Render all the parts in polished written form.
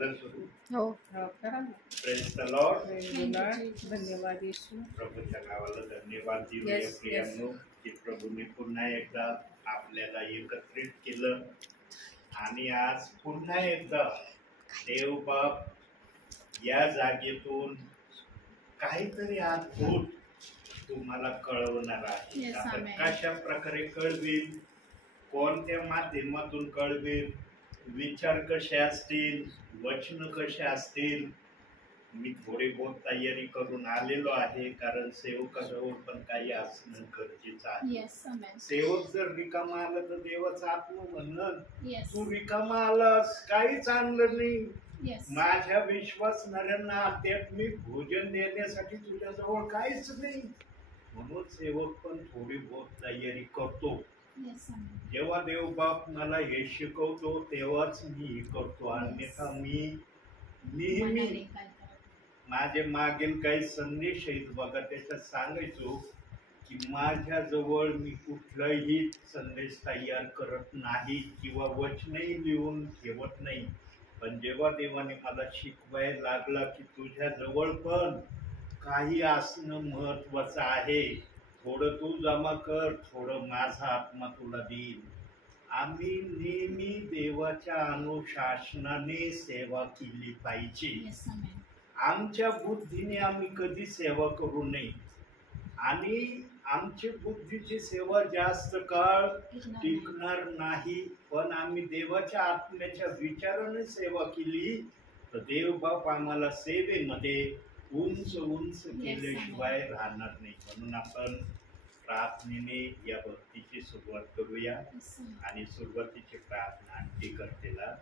झालं सुरू. हो करा ना. Praise the Lord. धन्यवाद येशू. प्रभूच्या नावाला धन्यवाद देऊया Yes, प्रियांनो, की प्रभूने पुन्हा एकदा आपल्याला एकत्रित केलं आणि आज पुन्हा एकदा देव बाप या जागेतून काहीतरी अद्भुत तुम्हाला कळवणार आहे. Yes, आता amen. कशा प्रकारे कळवेल, कोणत्या माध्यमातून कळवेल, विचार कसे असतील, वचन कसे असतील, मी थोडी बहुत तयारी करून आलेलो आहे, कारण सेवकाजवळ पण काही असणं गरजेचं आहे. येस आमेन. सेवक जर रिकामा आला तर देवाचा आत्मा म्हणल येस तू रिकामा आलास, काहीच आणलं नाही. येस माझ्या विश्वासणाऱ्यांना आध्यात्मिक भोजन देण्यासाठी तुझ्याजवळ काहीच नाही. म्हणून सेवक पण थोडी बहुत तयारी करतो. येस आमेन. जेव्हा देव बाप मला हे शिकवतो तेव्हाच मी हे करतो, अन्यथा मी नेहमी मनाने काय करावं. माझे मागील काही संदेश आहेत बघा, त्याच्यात सांगायचो की माझ्याजवळ मी कुठलाही संदेश तयार करत नाही किंवा वचनही लिहून ठेवत नाही. पण जेव्हा देवाने मला शिकवायला लागला की तुझ्याजवळ पण काही असणं महत्वाचं आहे, थोडं तू जमा कर, थोडं माझा आत्मा तुला देईल. आम्ही नेहमी देवाच्या अनुशासनाने सेवा केली पाहिजे. येस आमेन. आमच्या बुद्धीने आम्ही कधी सेवा करू नये आणि आमची बुद्धीची सेवा जास्त काळ टिकणार नाही. पण आम्ही देवाच्या आत्म्याच्या विचाराने सेवा केली तर देव बाप आम्हाला सेवेमध्ये उंच उंच केल्याशिवाय राहणार नाही. म्हणून आपण प्रार्थनेने या भक्तीची सुरुवात करूया आणि सुरुवातीची प्रार्थना आणखी करतेला.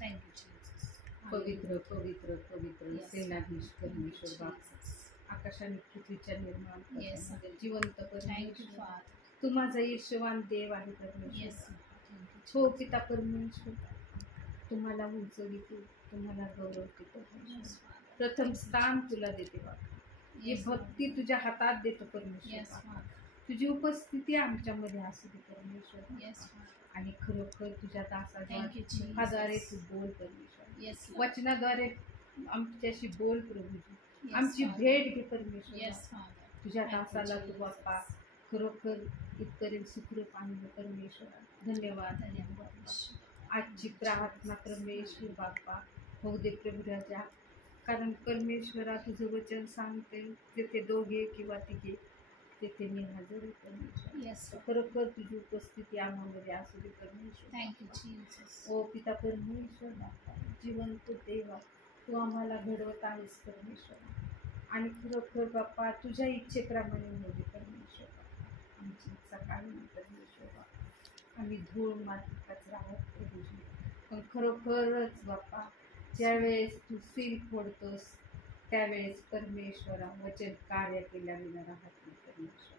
Thank you Jesus. पवित्र पवित्र पवित्र Yes. सेनाधीश परमेश्वर बाप, आकाशाने पृथ्वीच्या निर्माण Yes. करण्यामध्ये जिवंत थँक्यू परमेश्वर, फादर. तू माझा यशवान देव आहे येस परमेश्वर. थँक्यू. हो पिता परमेश्वर, तुम्हाला उंचविते, तुम्हाला गौरवते परमेश्वर. Yes father. प्रथम स्थान तुला देते बाबा. ही Yes, भक्ती तुझ्या हातात देतो परमेश्वर येस बाप. फादर. तुझी उपस्थिती आमच्यामध्ये असू दे परमेश्वर. Yes father. आणि खरोखर तुझ्या Thank you, Jesus. दासाद्वारे तू बोल परमेश्वर. येस वचनाद्वारे आमच्याशी बोल प्रभूजी. Yes, आमची Father. भेट घे परमेश्वर. Yes father. तुझ्या Thank you, दासाला तू Jesus. बाप्पा खरोखर इतकरी सुखरूप आणलं परमेश्वर. धन्यवाद धन्यवाद. आजची प्रार्थना परमेश्वर बाप्पा होऊ दे प्रभुराजा, कारण परमेश्वरा तुझं वचन सांगते तिथे दोघे किंवा तिघे तिथे मी हजर आहे परमेश्वर. येस खरोखर तुझी उपस्थिती आम्हामध्ये असू दे परमेश्वर. Thank you Jesus. ओ पिता परमेश्वर बाप्पा, जिवंत देवा, तू आम्हाला घडवत आहेस परमेश्वर. आणि खरोखर बाप्पा तुझ्या इच्छेप्रमाणे होऊ दे परमेश्वर बाप्पा. आमची इच्छा काही नाही परमेश्वर बाप्पा. आम्ही धूळ मातीच राहत प्रभूजी, पण खरोखरच बाप्पा ज्यावेळेस तू सील फोडतोस त्यावेळेस परमेश्वरा वचन कार्य केल्याविना राहत नाही परमेश्वर.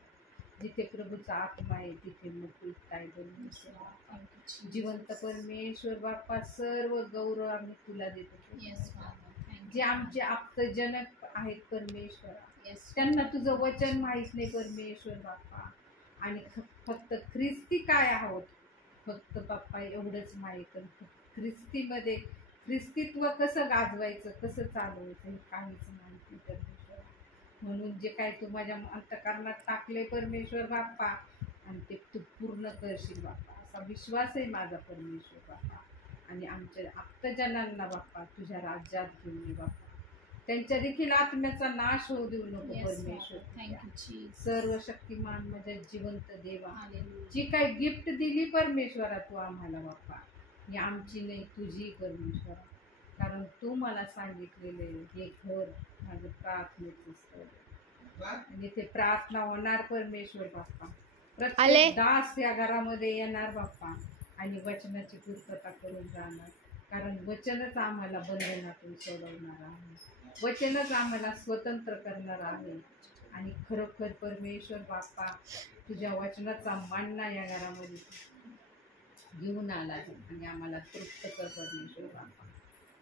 जिथे प्रभूचा आत्मा आहे तिथे मुक्तता आहे परमेश्वर. जिवंत परमेश्वर बाप्पा, सर्व गौरव आम्ही तुला देतो. Yes father. जे आमचे आप्तजनक आहेत परमेश्वर, येस त्यांना तुझं वचन माहीत नाही परमेश्वर बाप्पा. आणि फक्त ख्रिस्ती काय आहोत फक्त बाप्पा एवढंच माहीत. ख्रिस्तीमध्ये ख्रिस्तीत्व कसं गाजवायचं, कसं चालवायचं हे काहीच माहिती परमेश्वर. म्हणून जे काय तू माझ्या अंतःकरणात टाकले परमेश्वर बाप्पा, आणि ते तू पूर्ण करशील बाप्पा, असा विश्वास आहे माझा परमेश्वर बाप्पा. आणि आमच्या आप्तजनांना बाप्पा तुझ्या राज्यात घेऊन ये बाप्पा. त्यांच्या देखील आत्म्याचा नाश होऊ देऊ नको परमेश्वर. Thank you Jesus. सर्व शक्तिमान माझ्या जिवंत देवा, हालेलुया. जी काही गिफ्ट दिली परमेश्वरा तू आम्हाला बाप्पा, ही आमची नाही तुझी परमेश्वरा. कारण तू मला सांगितलेले हे घर माझं प्रार्थनेचं स्थळ आणि ते प्रार्थना होणार परमेश्वर बाप्पा. प्रत्येक दास या घरामध्ये येणार बाप्पा आणि वचनाची पूर्तता करून जाणार. कारण वचनच आम्हाला बंधनातून सोडवणार आहे, वचनच आम्हाला स्वतंत्र करणार आहे. आणि खरोखर परमेश्वर बाप्पा तुझ्या वचनाचा मानना या घरामध्ये घेऊन आला आणि आम्हाला तृप्त कर परमेश्वर बाप्पा.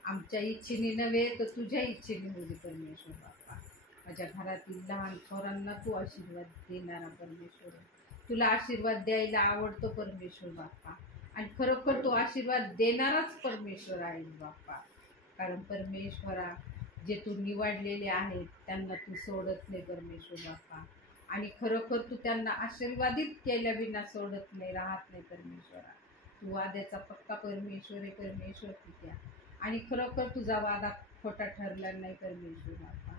आमच्या इच्छेने नव्हे तर तुझ्या इच्छेने होऊ दे परमेश्वर बाप्पा. माझ्या घरातील लहान थोरांना तू आशीर्वाद देणारा परमेश्वर. तुला आशीर्वाद द्यायला आवडतो परमेश्वर बाप्पा, आणि खरोखर तो आशीर्वाद देणाराच परमेश्वर आहे बाप्पा. कारण परमेश्वरा जे तू निवडलेले आहेत त्यांना तू सोडत नाही परमेश्वर बाप्पा. आणि खरोखर तू त्यांना आशीर्वादित केल्या विना सोडत नाही, राहत नाही परमेश्वरा. तू वाद्याचा पक्का परमेश्वर आहे परमेश्वर पित्या. आणि खरोखर तुझा वादा खोटा ठरला नाही परमेश्वर बाप्पा.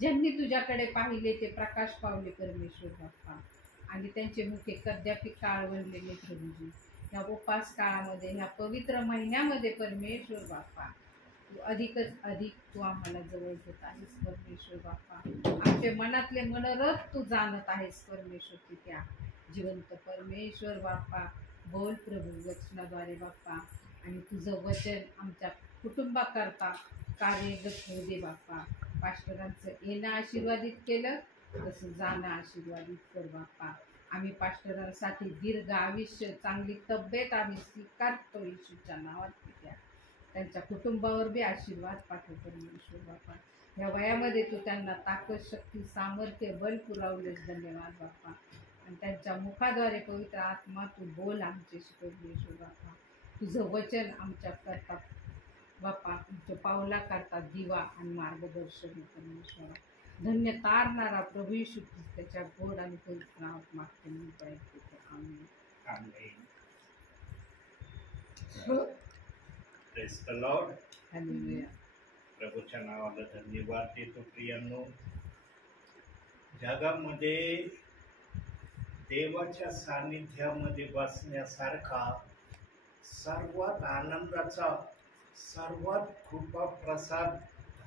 ज्यांनी तुझ्याकडे पाहिले ते प्रकाश पावले परमेश्वर बाप्पा. आणि त्यांचे मुखे कद्यापि काळवंडलेले प्रभूजी. या उपास काळामध्ये, ह्या पवित्र महिन्यामध्ये परमेश्वर बाप्पा तू अधिकच अधिक तू आम्हाला जवळ घेत आहेस परमेश्वर बाप्पा. आमचे मनातले मनोरथ तू जाणत आहेस परमेश्वर पित्या. जिवंत परमेश्वर बाप्पा, बोल प्रभू वचनाद्वारे बाप्पा. आणि तुझं वचन आमच्या कुटुंबाकरता कार्यगत होऊ दे बाप्पा. पास्टरांचं येणं आशीर्वादित केलं तसं जाणं आशीर्वादित कर बाप्पा. आम्ही पास्टरांसाठी दीर्घ आयुष्य, चांगली तब्येत आम्ही स्वीकारतो येशूच्या नावात पित्या. त्यांच्या कुटुंबावर बी आशीर्वाद पाठव परमेश्वर बाप्पा. या वयामध्ये तू त्यांना ताकद, शक्ती, सामर्थ्य, बल पुरवलेस धन्यवाद बाप्पा. आणि त्यांच्या मुखाद्वारे पवित्र आत्मा तू बोल आमच्याशी परमेश्वर बाप्पा. तुझं वचन आमच्या करता बाप्पा, तुमच्या पावला करता दिवा आणि मार्गदर्शन परमेश्वर. धन्य तारणारा प्रभू येशू ख्रिस्त त्याच्या गोड आणि पवित्र नावात मागते मी पाहिजे. Amen. Amen. Praise the lord. Hallelujah. प्रभूच्या नावाला धन्यवाद देतो. प्रियांनो, जगामध्ये देवाच्या सानिध्यामध्ये बसण्यासारखा सर्वात आनंदाचा, सर्वात कृपा प्रसाद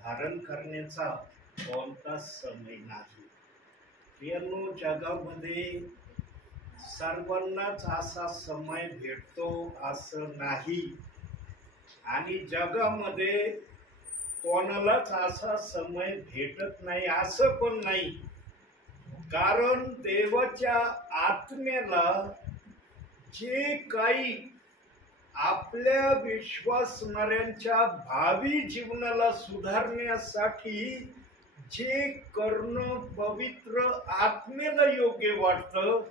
धारण करण्याचा कोणताच समय नाही. प्रियांनो, जगामध्ये सर्वांनाच असा समय भेटतो असं नाही. आणि जगामध्ये कोणालाच असा समय भेटत नाही असं पण नाही. कारण देवाच्या आत्म्याला जे काही आपल्या विश्वासणाऱ्यांच्या भावी जीवनाला सुधारण्यासाठी जे करणं पवित्र आत्मेला योग्य वाटतं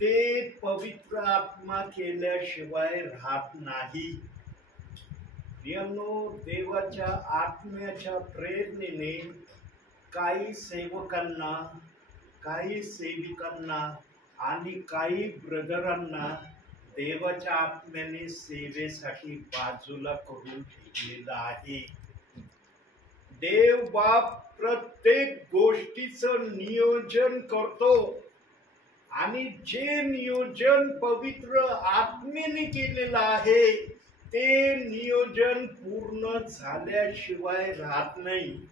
ते पवित्र आत्मा केल्याशिवाय राहत नाही. प्रियांनो, देवाच्या आत्म्याच्या प्रेरणेने काही सेवकांना, काही सेविकांना आणि काही ब्रदरांना देवाच्या आत्म्याने सेवेसाठी बाजूला करून ठेवलेलं आहे. देव बाप प्रत्येक गोष्टीचं नियोजन करतो आणि जे नियोजन पवित्र आत्म्याने केलेलं आहे ते नियोजन पूर्ण झाल्याशिवाय राहत नाही.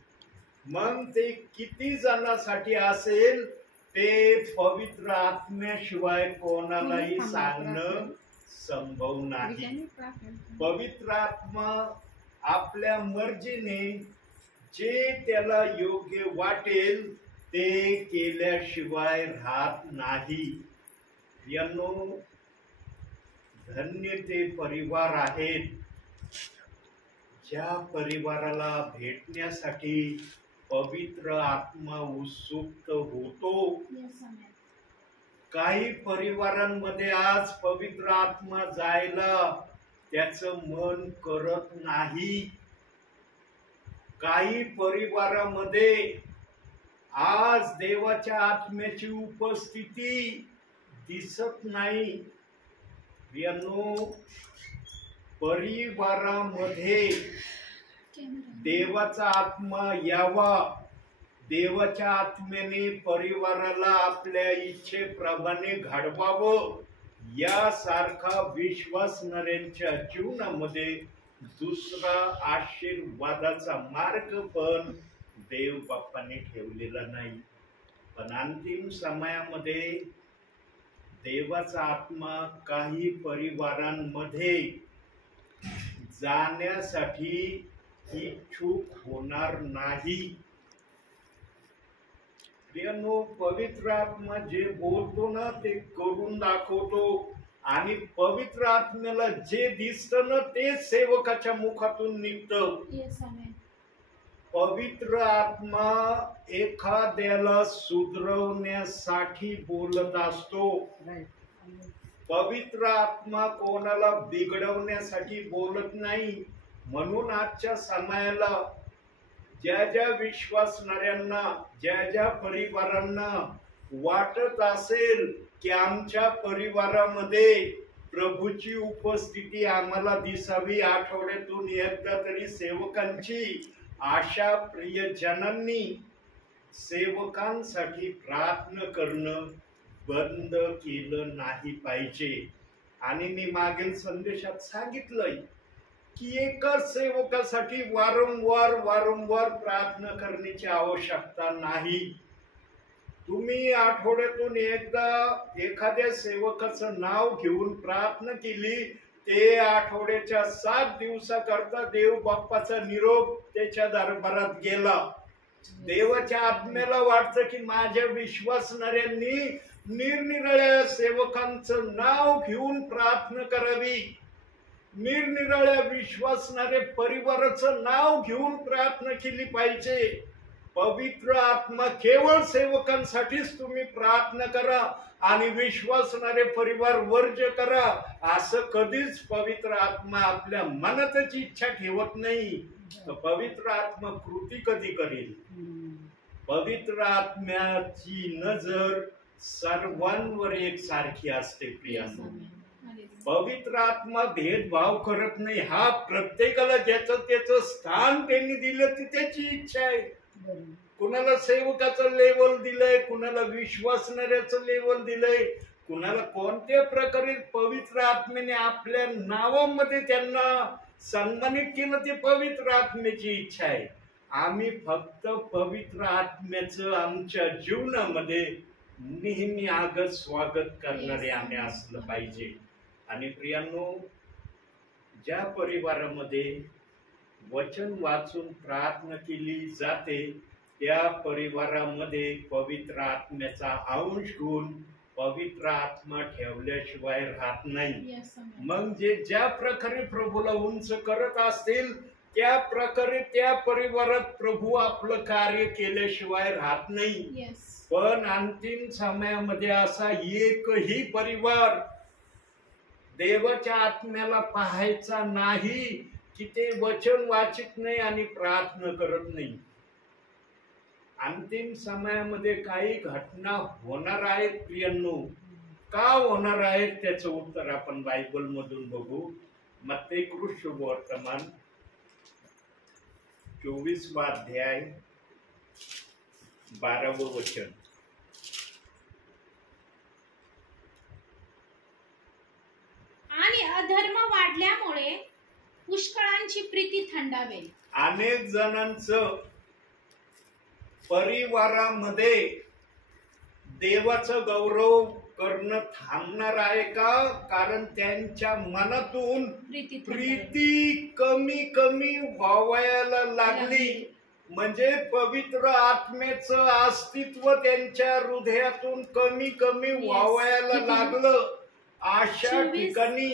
मग ते किती जणांसाठी असेल ते पवित्र आत्म्याशिवाय कोणालाही सांगणं संभव नाही. पवित्र आत्मा आपल्या मर्जीने जे त्याला योग्य वाटेल ते केल्याशिवाय राहत नाही. यांनो, धन्य ते परिवार आहेत ज्या परिवाराला भेटण्यासाठी पवित्र आत्मा उत्सुक होतो. काही परिवारांमध्ये आज पवित्र आत्मा जायला त्याचं मन करत नाही. काही परिवारामध्ये आज देवाच्या आत्म्याची उपस्थिती दिसत नाही. यांनो, परिवारामध्ये देवाचा आत्मा यावा, देवाच्या आत्म्याने परिवाराला आपल्या इच्छेप्रमाणे घडवावं, यासारखा विश्वासणाऱ्यांच्या जीवनामध्ये दुसरा आशीर्वादाचा मार्ग पण देव बाप्पाने ठेवलेला नाही. पण अंतिम समयामध्ये देवाचा आत्मा काही परिवारांमध्ये जाण्यासाठी इच्छुक होणार नाही. प्रियांनो, पवित्र आत्मा जे बोलतो ना ते करून दाखवतो आणि पवित्र आत्म्याला जे दिसतं ना ते सेवकाच्या मुखातून निघतं. पवित्र आत्मा एखाद्याला सुधरवण्यासाठी बोलत असतो. पवित्र आत्मा कोणाला बिघडवण्यासाठी बोलत नाही. म्हणून आजच्या समयाला ज्या ज्या विश्वासणाऱ्यांना, ज्या ज्या परिवारांना वाटत असेल की आमच्या परिवारामध्ये प्रभूची उपस्थिती आम्हाला दिसावी, आठवड्यातून एकदा तरी सेवकांची, अशा प्रियजनांनी सेवकांसाठी प्रार्थना करणं बंद केलं नाही पाहिजे. आणि मी मागील संदेशात सांगितलंय की एकाच सेवकासाठी वारंवार प्रार्थना करण्याची आवश्यकता नाही. तुम्ही आठवड्यातून एकदा एखाद्या सेवकाचं नाव घेऊन प्रार्थना केली, ते आठवड्याच्या 7 दिवसाकरता देव बाप्पाचा निरोप त्याच्या दरबारात गेला. देवाच्या आत्म्याला वाटतं की माझ्या विश्वासणाऱ्यांनी निरनिराळ्या सेवकांचं नाव घेऊन प्रार्थना करावी, निरनिराळ्या विश्वासणारे परिवाराचं नाव घेऊन प्रार्थना केली पाहिजे. पवित्र आत्मा केवळ सेवकांसाठीच तुम्ही प्रार्थना करा आणि विश्वासणारे परिवार वर्ज्य करा, असं कधीच पवित्र आत्मा आपल्या मनातच इच्छा ठेवत नाही. तर पवित्र आत्मा कृती कधी करेल? पवित्र आत्म्याची नजर सर्वांवर एकसारखी असते. प्रियांनो, पवित्र आत्मा भेदभाव करत नाही. हा प्रत्येकाला ज्याचं त्याचं स्थान त्यांनी दिलं ती त्याची इच्छा आहे. कुणाला सेवकाचं लेवल दिलंय, कुणाला विश्वासणाऱ्याचं लेवल दिलंय, कुणाला कोणत्या प्रकारे पवित्र आत्म्याने आपल्या नावामध्ये त्यांना सन्मानित केलं, ते पवित्र आत्म्याची इच्छा आहे. आम्ही फक्त पवित्र आत्म्याचं आमच्या जीवनामध्ये नेहमी आगत स्वागत करणारे आम्ही असलं पाहिजे. आणि प्रियांनो, ज्या परिवारामध्ये वचन वाचून प्रार्थना केली जाते त्या परिवारामध्ये पवित्र आत्म्याचा अंश घेऊन पवित्र आत्मा ठेवल्याशिवाय राहत नाही. मग जे ज्या प्रकारे प्रभूला उंच करत असतील त्या प्रकारे त्या परिवारात प्रभू आपलं कार्य केल्याशिवाय राहत नाही. पण अंतिम समयामध्ये असा एकही परिवार देवाच्या आत्म्याला पाहायचा नाही की ते वचन वाचित नाही आणि प्रार्थना करत नाही. अंतिम समयामध्ये काही घटना होणार आहेत प्रियांनो. का होणार आहेत त्याचं उत्तर आपण बायबल मधून बघू. मत्ती शुभवर्तमान 24वा अध्याय 12वं वचन. आणि अधर्म वाढल्यामुळे पुष्कळांची प्रीती थंडावेल. अनेक जणांचं परिवारामध्ये देवाचं गौरव करणं थांबणार आहे का? कारण त्यांच्या मनातून प्रीती कमी व्हायला लागली. म्हणजे पवित्र आत्म्याचं अस्तित्व त्यांच्या हृदयातून कमी व्हायला लागलं. अशा ठिकाणी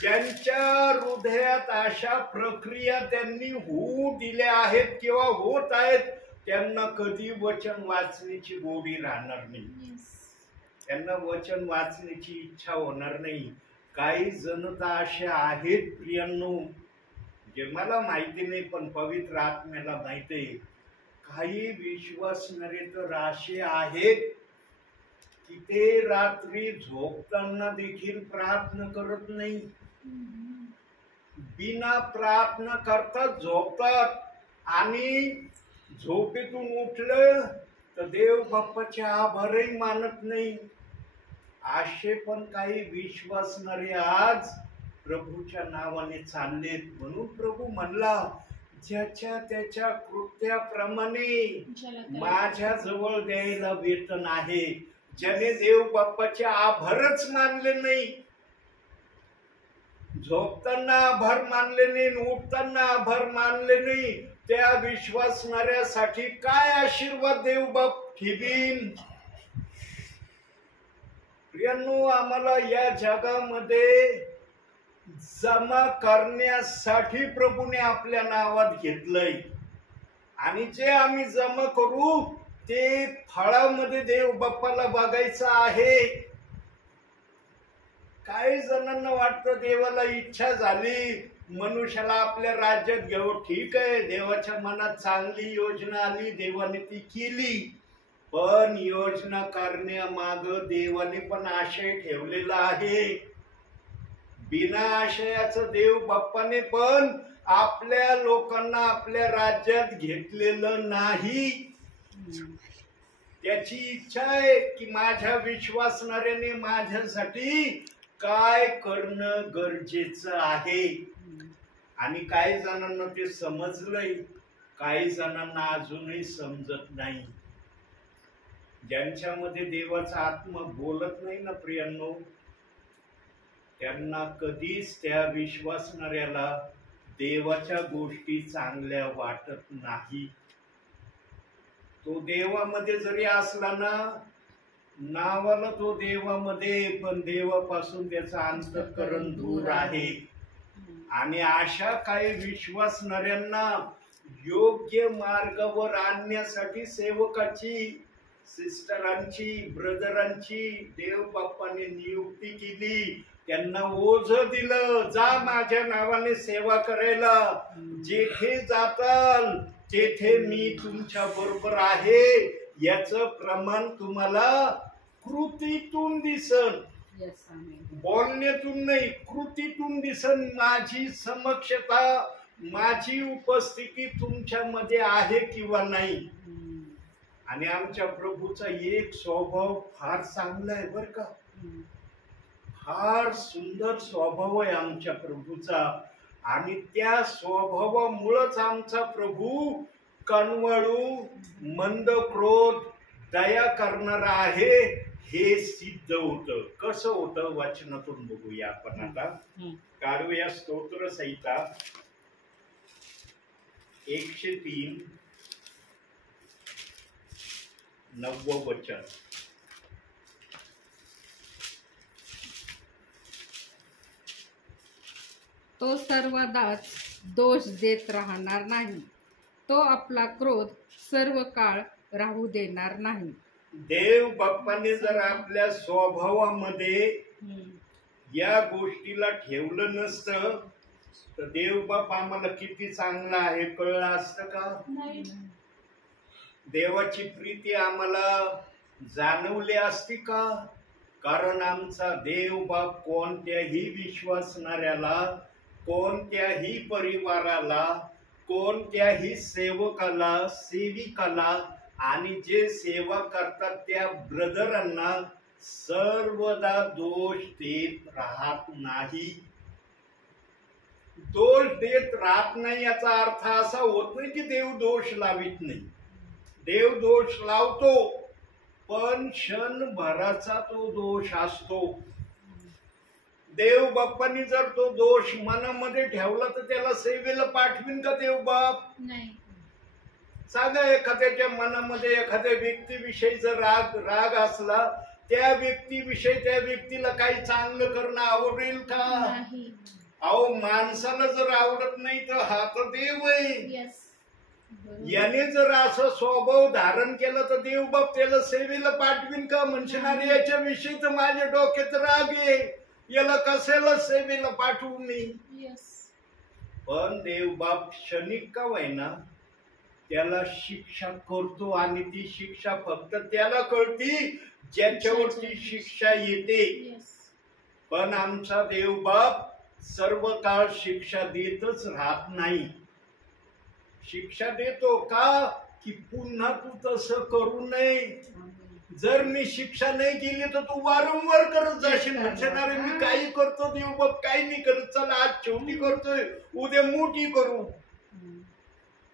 ज्यांच्या हृदयात अशा प्रक्रिया त्यांनी होऊ दिल्या आहेत किंवा होत आहेत, त्यांना कधी वचन वाचण्याची गोडी राहणार नाही. त्यांना वचन वाचण्याची इच्छा होणार नाही. काही जण तर असे आहेत प्रियांनो, जे मला माहिती नाही पण पवित्र आत्म्याला माहिती आहे, काही विश्वासणारे तर असे आहेत की ते रात्री झोपताना देखील प्रार्थना करत नाही. बिना प्रार्थना करता झोपतात आणि झोपेतून उठलं तर देव बाप्पाचे आभारही मानत नाही. असे पण काही विश्वासणारे आज प्रभूच्या नावाने चाललेत. म्हणून प्रभू म्हणला, ज्याच्या त्याच्या कृत्याप्रमाणे माझ्या जवळ द्यायला वेतन आहे. ज्याने देव बाप्पाचे आभारच मानले नाही, झोपताना आभार मानले नाही, उठताना आभार मानले नाही, त्या विश्वासणाऱ्यासाठी काय आशीर्वाद देव बाप ठेवीन. प्रियांनो, आम्हाला या जगामध्ये जमा करण्यासाठी प्रभूने आपल्या नावात घेतलंय आणि जे आम्ही जमा करू ते फळामध्ये देव बाप्पाला बघायचं आहे. काही जणांना वाटतं देवाला इच्छा झाली मनुष्याला आपल्या राज्यात घेऊ, ठीक आहे, देवाच्या मनात चांगली योजना आली, देवाने ती केली, पण योजना करण्यामाग देवाने पण आशय ठेवलेला आहे. बिना आशयाचं देव बाप्पाने पण आपल्या लोकांना आपल्या राज्यात घेतलेलं नाही. त्याची इच्छा आहे की माझ्या विश्वासणाऱ्याने माझ्यासाठी काय करणं गरजेचं आहे. आणि काही जणांना ते समजलंय, काही जणांना अजूनही समजत नाही. ज्यांच्यामध्ये देवाचा आत्मा बोलत नाही ना प्रियांनो, त्यांना कधीच त्या विश्वासणाऱ्याला देवाच्या गोष्टी चांगल्या वाटत नाही. तो देवामध्ये जरी असला ना, नावाला तो देवामध्ये, पण देवापासून त्याचा अंतःकरण दूर आहे. आणि अशा काही विश्वासणाऱ्यांना योग्य मार्गावर आणण्यासाठी सेवकाची, सिस्टरांची, ब्रदरांची देव बाप्पाने नियुक्ती केली. त्यांना ओझ दिलं, जा माझ्या नावाने सेवा करायला, जेथे जाताल तेथे मी तुमच्या बरोबर आहे. याचं प्रमाण तुम्हाला कृतीतून दिसन, बोलण्यातून नाही, कृतीतून दिसन. माझी समक्षता, माझी उपस्थिती तुमच्यामध्ये आहे किंवा नाही. आणि आमच्या प्रभूचा एक स्वभाव फार चांगला आहे बर का, फार सुंदर स्वभाव आहे आमच्या प्रभूचा. आणि त्या स्वभावामुळेच आमचा प्रभू कनवळू, मंद क्रोध, दया करणारा आहे हे सिद्ध होतं. कसं होतं वचनातून बघूया आपण आता. काढूया स्तोत्र संहिता 103 9वं वचन. तो सर्वदाच दोष देत राहणार नाही, तो आपला क्रोध सर्व काळ राहू देणार नाही. देव बाप्पाने जर आपल्या स्वभावामध्ये या गोष्टीला ठेवलं नसतं तर देव बाप आम्हाला किती चांगला आहे कळलं असतं का? नाही. देवाची प्रीती आम्हाला जाणवली असती का? कारण आमचा देव बाप कोणत्याही विश्वासणाऱ्याला, कोणत्याही परिवाराला, कोणत्याही सेवकाला, सेविकाला आणि जे सेवा करतात त्या ब्रदरांना सर्वदा दोष देत राहत नाही. दोष देत राहत नाही याचा अर्थ असा होत नाही की देव दोष लावित नाही. देव दोष लावतो, पण क्षणभराचा तो दोष असतो. देव बाप्पांनी जर तो दोष मनामध्ये ठेवला तर त्याला सेवेला पाठवीन का देव बाप? नाही. सांगा, एखाद्याच्या मनामध्ये एखाद्या व्यक्तीविषयी जर राग असला, त्या व्यक्तीविषयी त्या व्यक्तीला काही चांगलं करणं आवडेल का? नाही. अहो, माणसाला जर आवडत नाही तर हा तर देव आहे. याने जर असं स्वभाव धारण केला तर देव बाप त्याला सेवेला पाठवीन का? म्हणणार याच्याविषयी तर माझ्या डोक्यात राग आहे, याला कशाला सेवेला पाठवू मी? पण देव बाप क्षणिक का होईना त्याला शिक्षा करतो. आणि ती शिक्षा फक्त त्याला कळती ज्याच्यावरती शिक्षा येते. पण आमचा देव बाप सर्व काळ शिक्षा देतच राहत नाही. शिक्षा देतो का? की पुन्हा तू तसं करू नये. जर मी शिक्षा नाही केली तर तू वारंवार करत जाशील. म्हणणार मी काही करतो देव बाप काही नाही करत, चला आज छोटी करतोय उद्या मोठी करू.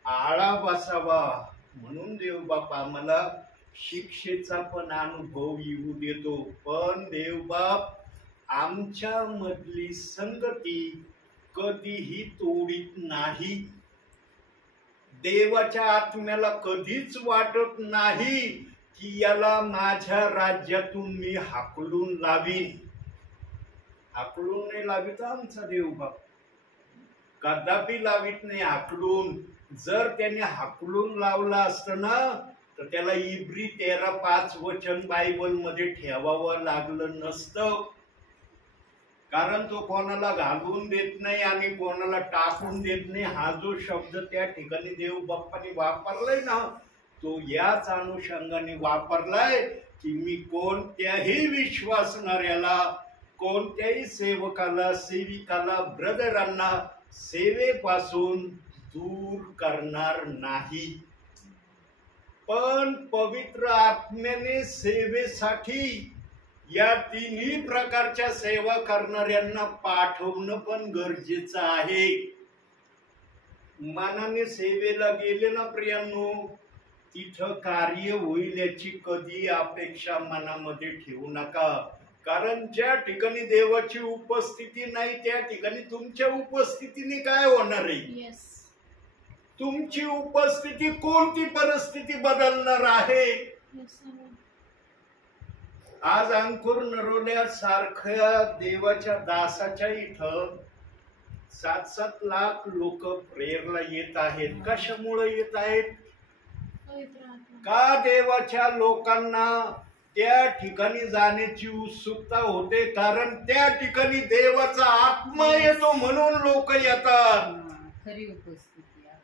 आळा बसावा म्हणून देव बाप आम्हाला शिक्षेचा पण अनुभव येऊ देतो. पण देव बाप आमच्या मधली संगती कधीही तोडीत नाही. देवाच्या आत्म्याला कधीच वाटत नाही की याला माझ्या राज्यातून मी हाकलून लावीन. हाकलून नाही लावित आमचा देव बाप, कदापि लावित नाही हाकलून. जर त्याने हाकलून लावला असतं ना तर त्याला इब्री 13:5 वचन बायबल मध्ये ठेवावं लागलं नसतं. कारण तो कोणाला घालवून देत नाही आणि कोणाला टाकून देत नाही. हा जो शब्द त्या ठिकाणी देव बाप्पाने वापरलाय ना, तो याच अनुषंगाने वापरलाय की मी कोणत्याही विश्वासणाऱ्याला, कोणत्याही सेवकाला, सेविकाला, ब्रदरांना सेवेपासून दूर करणार नाही. पण पवित्र आत्म्याने सेवेसाठी या तिन्ही प्रकारच्या सेवा करणाऱ्यांना पाठवणं पण गरजेचं आहे. मनाने सेवेला गेले ना प्रियांनो, तिथं कार्य होईल याची कधी अपेक्षा मनामध्ये ठेवू नका. कारण ज्या ठिकाणी देवाची उपस्थिती नाही त्या ठिकाणी तुमच्या उपस्थितीने काय होणार आहे? Yes. तुमची उपस्थिती कोणती परिस्थिती बदलणार आहे? Yes, Lord. आज अंकुर नरोल्या सारख्या देवाच्या दासाच्या इथं 7-7 लाख लोक प्रेयरला येत आहेत. कशामुळे येत आहेत? पवित्र आत्मा. का देवाच्या लोकांना त्या ठिकाणी जाण्याची उत्सुकता होते? कारण त्या ठिकाणी देवाचा आत्मा येतो म्हणून लोक येतात. खरी उपस्थिती आहे.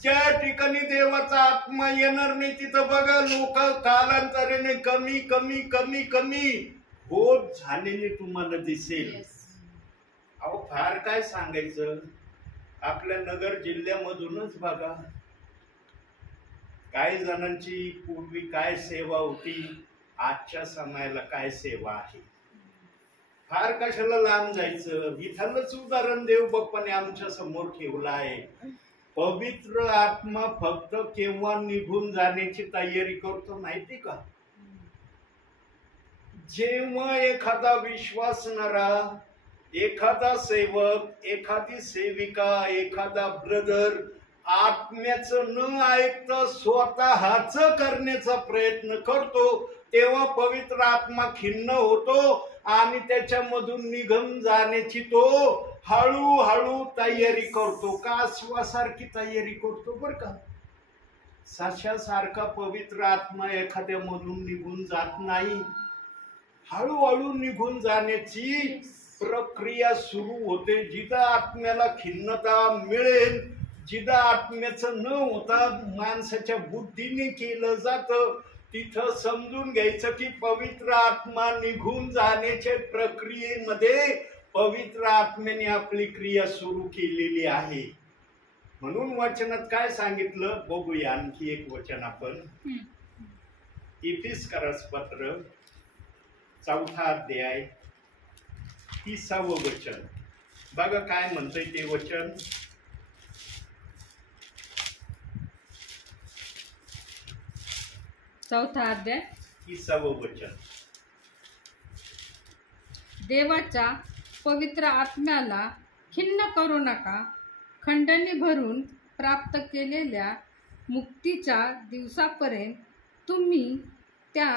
ज्या ठिकाणी देवाचा आत्मा येणार नाही तिथं बघा लोक कालांतराने कमी कमी कमी कमी होत झालेले तुम्हाला दिसेल. Yes. अहो फार काय सांगायचं, आपल्या नगर जिल्ह्यामधूनच बघा काही जणांची पूर्वी काय सेवा होती, आजच्या समयाला काय सेवा आहे. फार कशाला लांब जायचं, इथलंच उदाहरण देव बाप्पाने आमच्या समोर ठेवलं आहे. पवित्र आत्मा फक्त केव्हा निघून जाण्याची तयारी करतो माहिती का? जेव्हा एखादा विश्वासणारा, एखादा सेवक, एखादी सेविका, एखादा ब्रदर आत्म्याचं न ऐकता स्वतःच करण्याचा प्रयत्न करतो, तेव्हा पवित्र आत्मा खिन्न होतो आणि त्याच्यामधून निघून जाण्याची तो हळूहळू तयारी करतो. कासवासारखी तयारी करतो बर का. सशासारखा पवित्र आत्मा एखाद्यामधून निघून जात नाही. हळूहळू निघून जाण्याची प्रक्रिया सुरू होते. जिथं आत्म्याला खिन्नता मिळेल, जिथं आत्म्याचं न होता माणसाच्या बुद्धीने केलं जातं, तिथं समजून घ्यायचं की पवित्र आत्मा निघून जाण्याच्या प्रक्रियेमध्ये पवित्र आत्म्याने आपली क्रिया सुरू केलेली आहे. म्हणून वचनात काय सांगितलं बघूया. आणखी एक वचन आपण इफिसकरास पत्र 4था अध्याय 30वे वचन बघा काय म्हणतंय ते वचन. चौथा अध्याय 30वे वचन. देवाच्या पवित्र आत्म्याला खिन्न करू नका. खंडणी भरून प्राप्त केलेल्या मुक्तीच्या दिवसापर्यंत तुम्ही त्या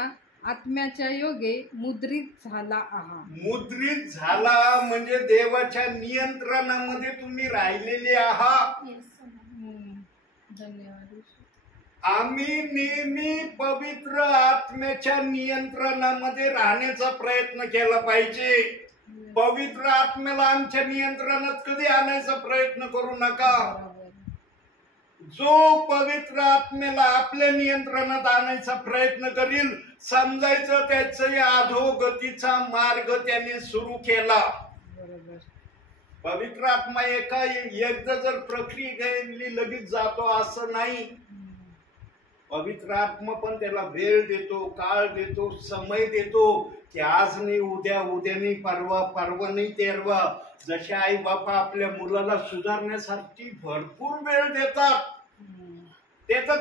आत्म्याच्या योगे मुद्रित झाला आहात. मुद्रित झाला म्हणजे देवाच्या नियंत्रणामध्ये तुम्ही राहिलेले आहात. Yes, Lord. धन्यवाद. आम्ही नेहमी पवित्र आत्म्याच्या नियंत्रणामध्ये राहण्याचा प्रयत्न केला पाहिजे. पवित्र आत्म्याला आमच्या नियंत्रणात कधी आणायचा प्रयत्न करू नका. जो पवित्र आत्म्याला आपल्या नियंत्रणात आणायचा प्रयत्न करील, समजायचं त्याचं अधोगतीचा मार्ग त्याने सुरू केला. बरोबर. पवित्र आत्मा एकदा जर प्रक्रिया केली लगेच जातो असं नाही. पवित्र आत्मा पण त्याला वेळ देतो, काळ देतो, समय देतो की आज नाही उद्या, उद्या नाही परवा, परवा नाही तेरवा. जसे आई बापा आपल्या मुलाला सुधारण्यासाठी भरपूर वेळ देतात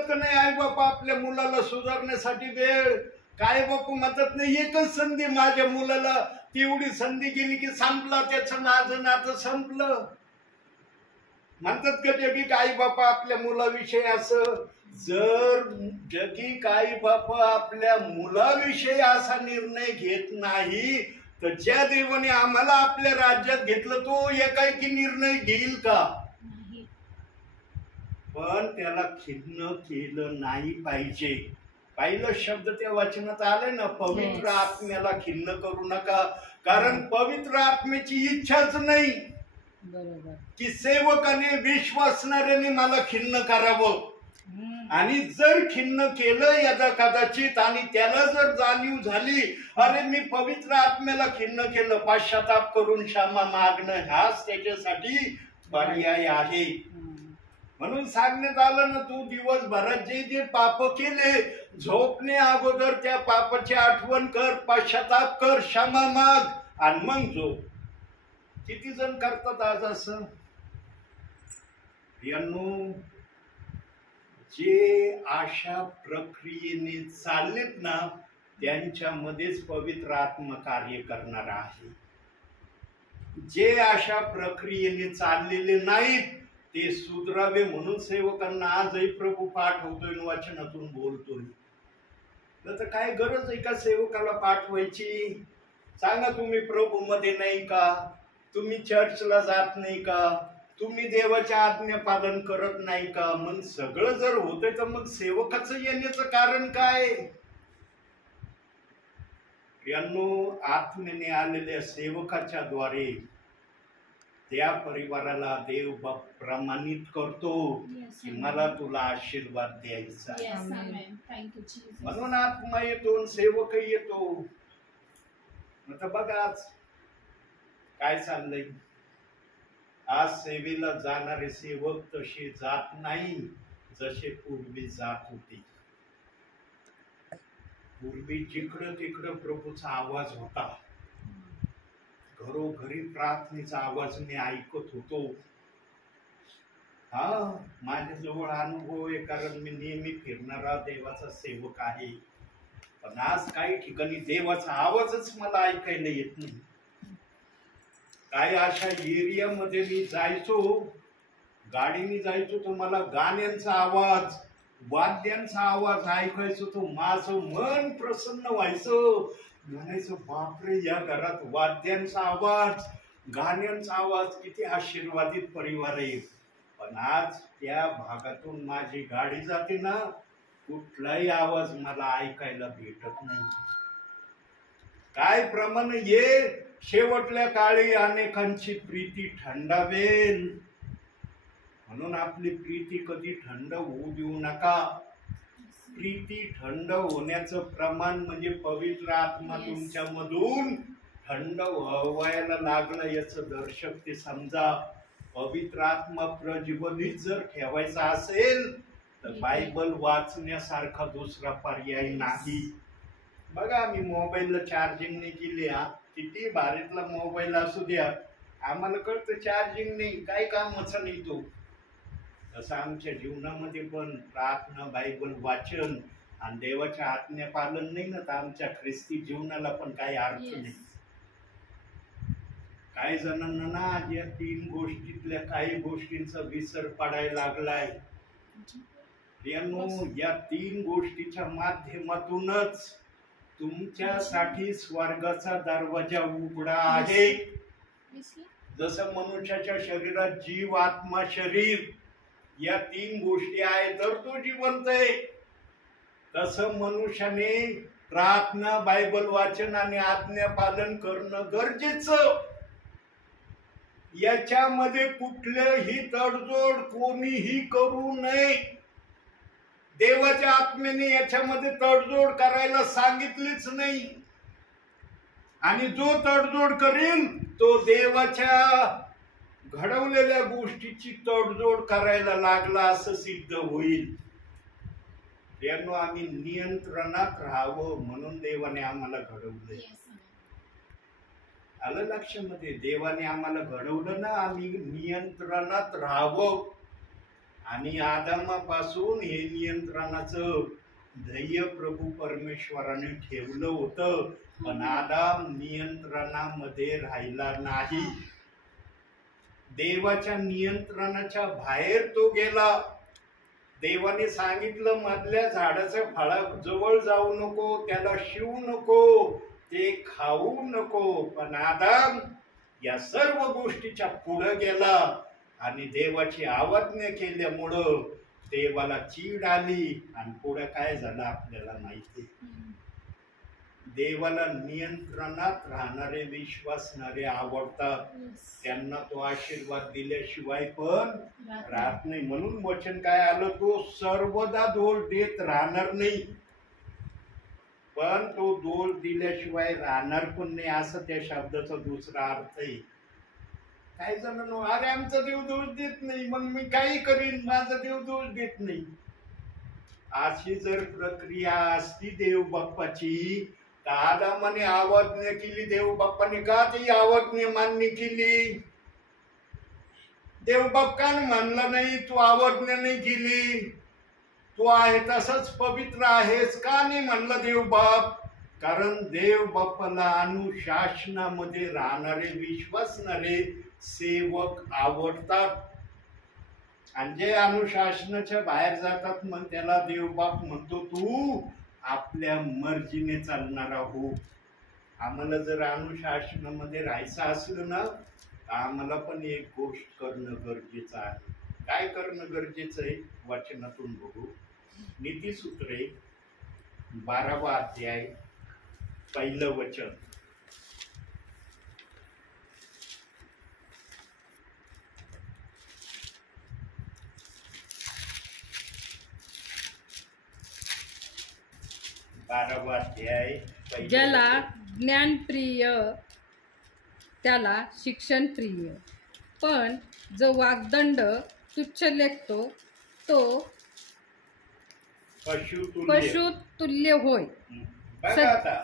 का नाही? आई बापा आपल्या मुलाला सुधारण्यासाठी वेळ. काय बापू म्हणतात नाही एकच संधी माझ्या मुलाला, तेवढी संधी गेली की संपला त्याचं माझं नातं संपलं. म्हणतात का जगी आई बापा आपल्या मुलाविषयी असं? जर जगी आई बापा आपल्या मुलाविषयी असा निर्णय घेत नाही तर ज्या देवाने आम्हाला आपल्या राज्यात घेतलं तो एकाएकी निर्णय घेईल का? नाही. पण त्याला खिन्न केलं नाही पाहिजे. पहिलं शब्द त्या वचनात आले ना, पवित्र Yes. आत्म्याला खिन्न करू नका. कारण पवित्र आत्म्याची इच्छाच नाही बरोबर. की सेवकाने विश्वासणाऱ्याने मला खिन्न करावं. हम्म. आणि जर खिन्न केलं यदा कदाचित आणि त्याला जर जाणीव झाली, अरे मी पवित्र आत्म्याला खिन्न केलं, पश्चाताप करून क्षमा मागणं हाच त्याच्यासाठी पर्याय आहे. हम्म. म्हणून सांगण्यात आलं ना, तू दिवसभरात जे जे पाप केले, झोपणे अगोदर त्या पापाची आठवण कर, पश्चाताप कर, क्षमा माग आणि मग झोप. किती जण करतात आज असं? यांनो, जे अशा प्रक्रियेने चाललेत ना, त्यांच्यामध्येच पवित्र आत्मा कार्य करणार आहे. जे अशा प्रक्रियेने चाललेले नाहीत ते सुधरावे म्हणून सेवकांना आजही प्रभू पाठवतोय, वचनातून बोलतोय. तर काय गरज आहे का सेवकाला पाठवायची? सांगा, तुम्ही प्रभू मध्ये नाही का? तुम्ही चर्चला जात नाही का? तुम्ही देवाच्या आज्ञा पालन करत नाही का? मग सगळं जर होतंय तर मग सेवकाचं येण्याचं कारण काय? यांनो, आत्म्याने आलेल्या सेवकाच्या द्वारे त्या परिवाराला देव बाप प्रमाणित करतो Yes, की amen. मला तुला आशीर्वाद द्यायचा आहे. Yes, Amen. amen. Thank you, Jesus. म्हणून आत्मा येतो आणि सेवकही येतो. आता बघा आज काय चाललंय. आज सेवेला जाणारे सेवक तसे जात नाही जसे पूर्वी जात होते. पूर्वी जिकडं तिकडं प्रभूचा आवाज होता, घरोघरी प्रार्थनेचा आवाज मी ऐकत होतो. हा, माझ्याजवळ अनुभव आहे, कारण मी नेहमी फिरणारा देवाचा सेवक आहे. पण आज काही ठिकाणी देवाचा आवाजच मला ऐकायला येत नाही. काही अशा एरियामध्ये मी जायचो, गाडीने जायचो, तर मला गाण्यांचा आवाज, वाद्यांचा आवाज ऐकायचो. तो माझं मन प्रसन्न व्हायचं. म्हणायचं, बापरे, या घरात वाद्यांचा आवाज, गाण्यांचा आवाज, किती आशीर्वादित परिवार आहे. पण आज त्या भागातून माझी गाडी जाते ना, कुठलाही आवाज मला ऐकायला भेटत नाही. काय प्रमाण ये, शेवटल्या काळी अनेकांची प्रीती थंडावेल. म्हणून आपली प्रीती कधी थंड होऊ देऊ नका. प्रीती थंड होण्याचं प्रमाण म्हणजे पवित्र आत्मा Yes. तुमच्या मधून थंड व्हायला लागलं याचं दर्शक ते समजा. पवित्र आत्मा प्रज्वलित जर ठेवायचा असेल तर बायबल वाचण्यासारखा दुसरा पर्याय नाही. बघा, आम्ही मोबाईलला चार्जिंग नाही केली. किती भारीतला मोबाईल असू द्या, आम्हाला कळतं चार्जिंग नाही, काय कामाचा नाही तो. तसं आमच्या जीवनामध्ये पण प्रार्थना, बायबल वाचन आणि देवाच्या आज्ञा पालन नाही ना, तर आमच्या ख्रिस्ती जीवनाला पण काही अर्थ Yes. नाही. काही जणांना ना या 3 गोष्टीतल्या काही गोष्टींचा विसर पडायला लागलाय. या 3 गोष्टीच्या माध्यमातूनच तुमच्यासाठी स्वर्गाचा दरवाजा उघडा आहे. Yes, yeah. जसं मनुष्याच्या शरीरात जीव, आत्मा, शरीर या 3 गोष्टी आहेत तर तो जिवंत आहे. तसं मनुष्याने प्रार्थना, बायबल वाचन आणि आज्ञा पालन करणं गरजेचं. याच्यामध्ये कुठल्याही तडजोड कोणीही करू नये. देवाच्या आत्म्याने याच्यामध्ये तडजोड करायला सांगितलीच नाही. आणि जो तडजोड करील तो देवाच्या घडवलेल्या गोष्टीची तडजोड करायला लागला असं सिद्ध होईल. त्यामुळे आम्ही नियंत्रणात राहावं म्हणून देवाने आम्हाला घडवलंय. Yes, amen. आलं लक्षामध्ये? देवाने आम्हाला घडवलं ना, आम्ही नियंत्रणात राहावं. आणि आदामापासून हे नियंत्रणाचं ध्येय प्रभू परमेश्वराने ठेवलं होतं, पण आदाम नियंत्रणामध्ये राहिला नाही. देवाच्या नियंत्रणाच्या बाहेर तो गेला. देवाने सांगितलं, मधल्या झाडाच्या फळाजवळ जाऊ नको, त्याला शिवू नको, ते खाऊ नको. पण आदाम या सर्व गोष्टीच्या पुढे गेला आणि देवाची आज्ञा केल्यामुळं देवाला चीड आली आणि पुढे काय झालं आपल्याला माहिती. देवाला नियंत्रणात राहणारे विश्वासणारे आवडतात. त्यांना तो आशीर्वाद दिल्याशिवाय पण राहत नाही. म्हणून वचन काय आलं, तो सर्वदा दोष देत राहणार नाही, पण तो दोष दिल्याशिवाय राहणार पण नाही, असं त्या शब्दाचा दुसरा अर्थ आहे. काही जण अरे आमचा देव दोष देत नाही, मग मी काही करीन, माझा देव दोष देत नाही. अशी जर प्रक्रिया असती देव बाप्पाची, तर आदामाने आवाजने केली, देव बाप्पाने का ती आवाजने मान्य केली? देव बाप का म्हणला नाही तू आवाजने नाही केली, तू आहे तसंच पवित्र आहेस का नाही म्हणलं देव बाप? कारण देव बाप्पाला अनुशासनामध्ये राहणारे विश्वासणारे सेवक आवडतात. आणि जे अनुशासनाच्या बाहेर जातात मग त्याला देव बाप म्हणतो तू आपल्या मर्जीने चालणारा हो. आम्हाला जर अनुशासनामध्ये राहायचं असलं ना, तर आम्हाला पण एक गोष्ट करणं गरजेचं आहे. काय करणं गरजेचं आहे? वचनातून बघू. नीतिसूत्रे 12वा अध्याय 1 वचन. ज्याला ज्ञान प्रिय त्याला शिक्षण प्रिय, पण जो वाग्दंड तुच्छ लेखतो तो पशु तुल्य होय. बघा आता,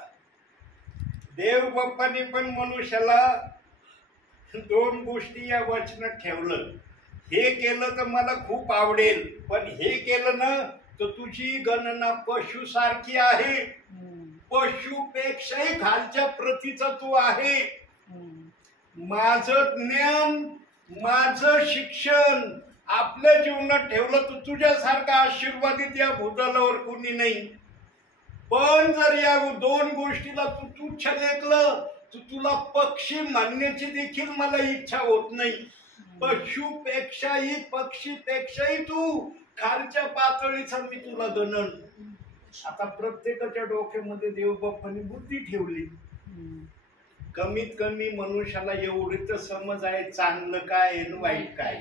देव बाप्पाने पण मनुष्याला 2 गोष्टी या वचनात ठेवलं. हे केलं तर मला खूप आवडेल, पण हे केलं ना तर तुझी गणना पशु सारखी आहे, पशुपेक्षाही खालच्या प्रतीचा तू आहे. माझं ज्ञान, माझं शिक्षण आपल्या जीवनात ठेवलं तर तुझ्यासारखा आशीर्वादित या भूतलावर कोणी नाही. पण जर या 2 गोष्टीला तू तुच्छ लेखलं तर तुला पक्षी म्हणण्याची देखील मला इच्छा होत नाही. पक्षीपेक्षाही तू खालच्या पातळीचा मी तुला गणन. आता प्रत्येकाच्या डोक्यामध्ये देव बाप्पाने बुद्धी ठेवली. कमीत कमी मनुष्याला एवढी तर समज आहे चांगलं काय आणि वाईट काय.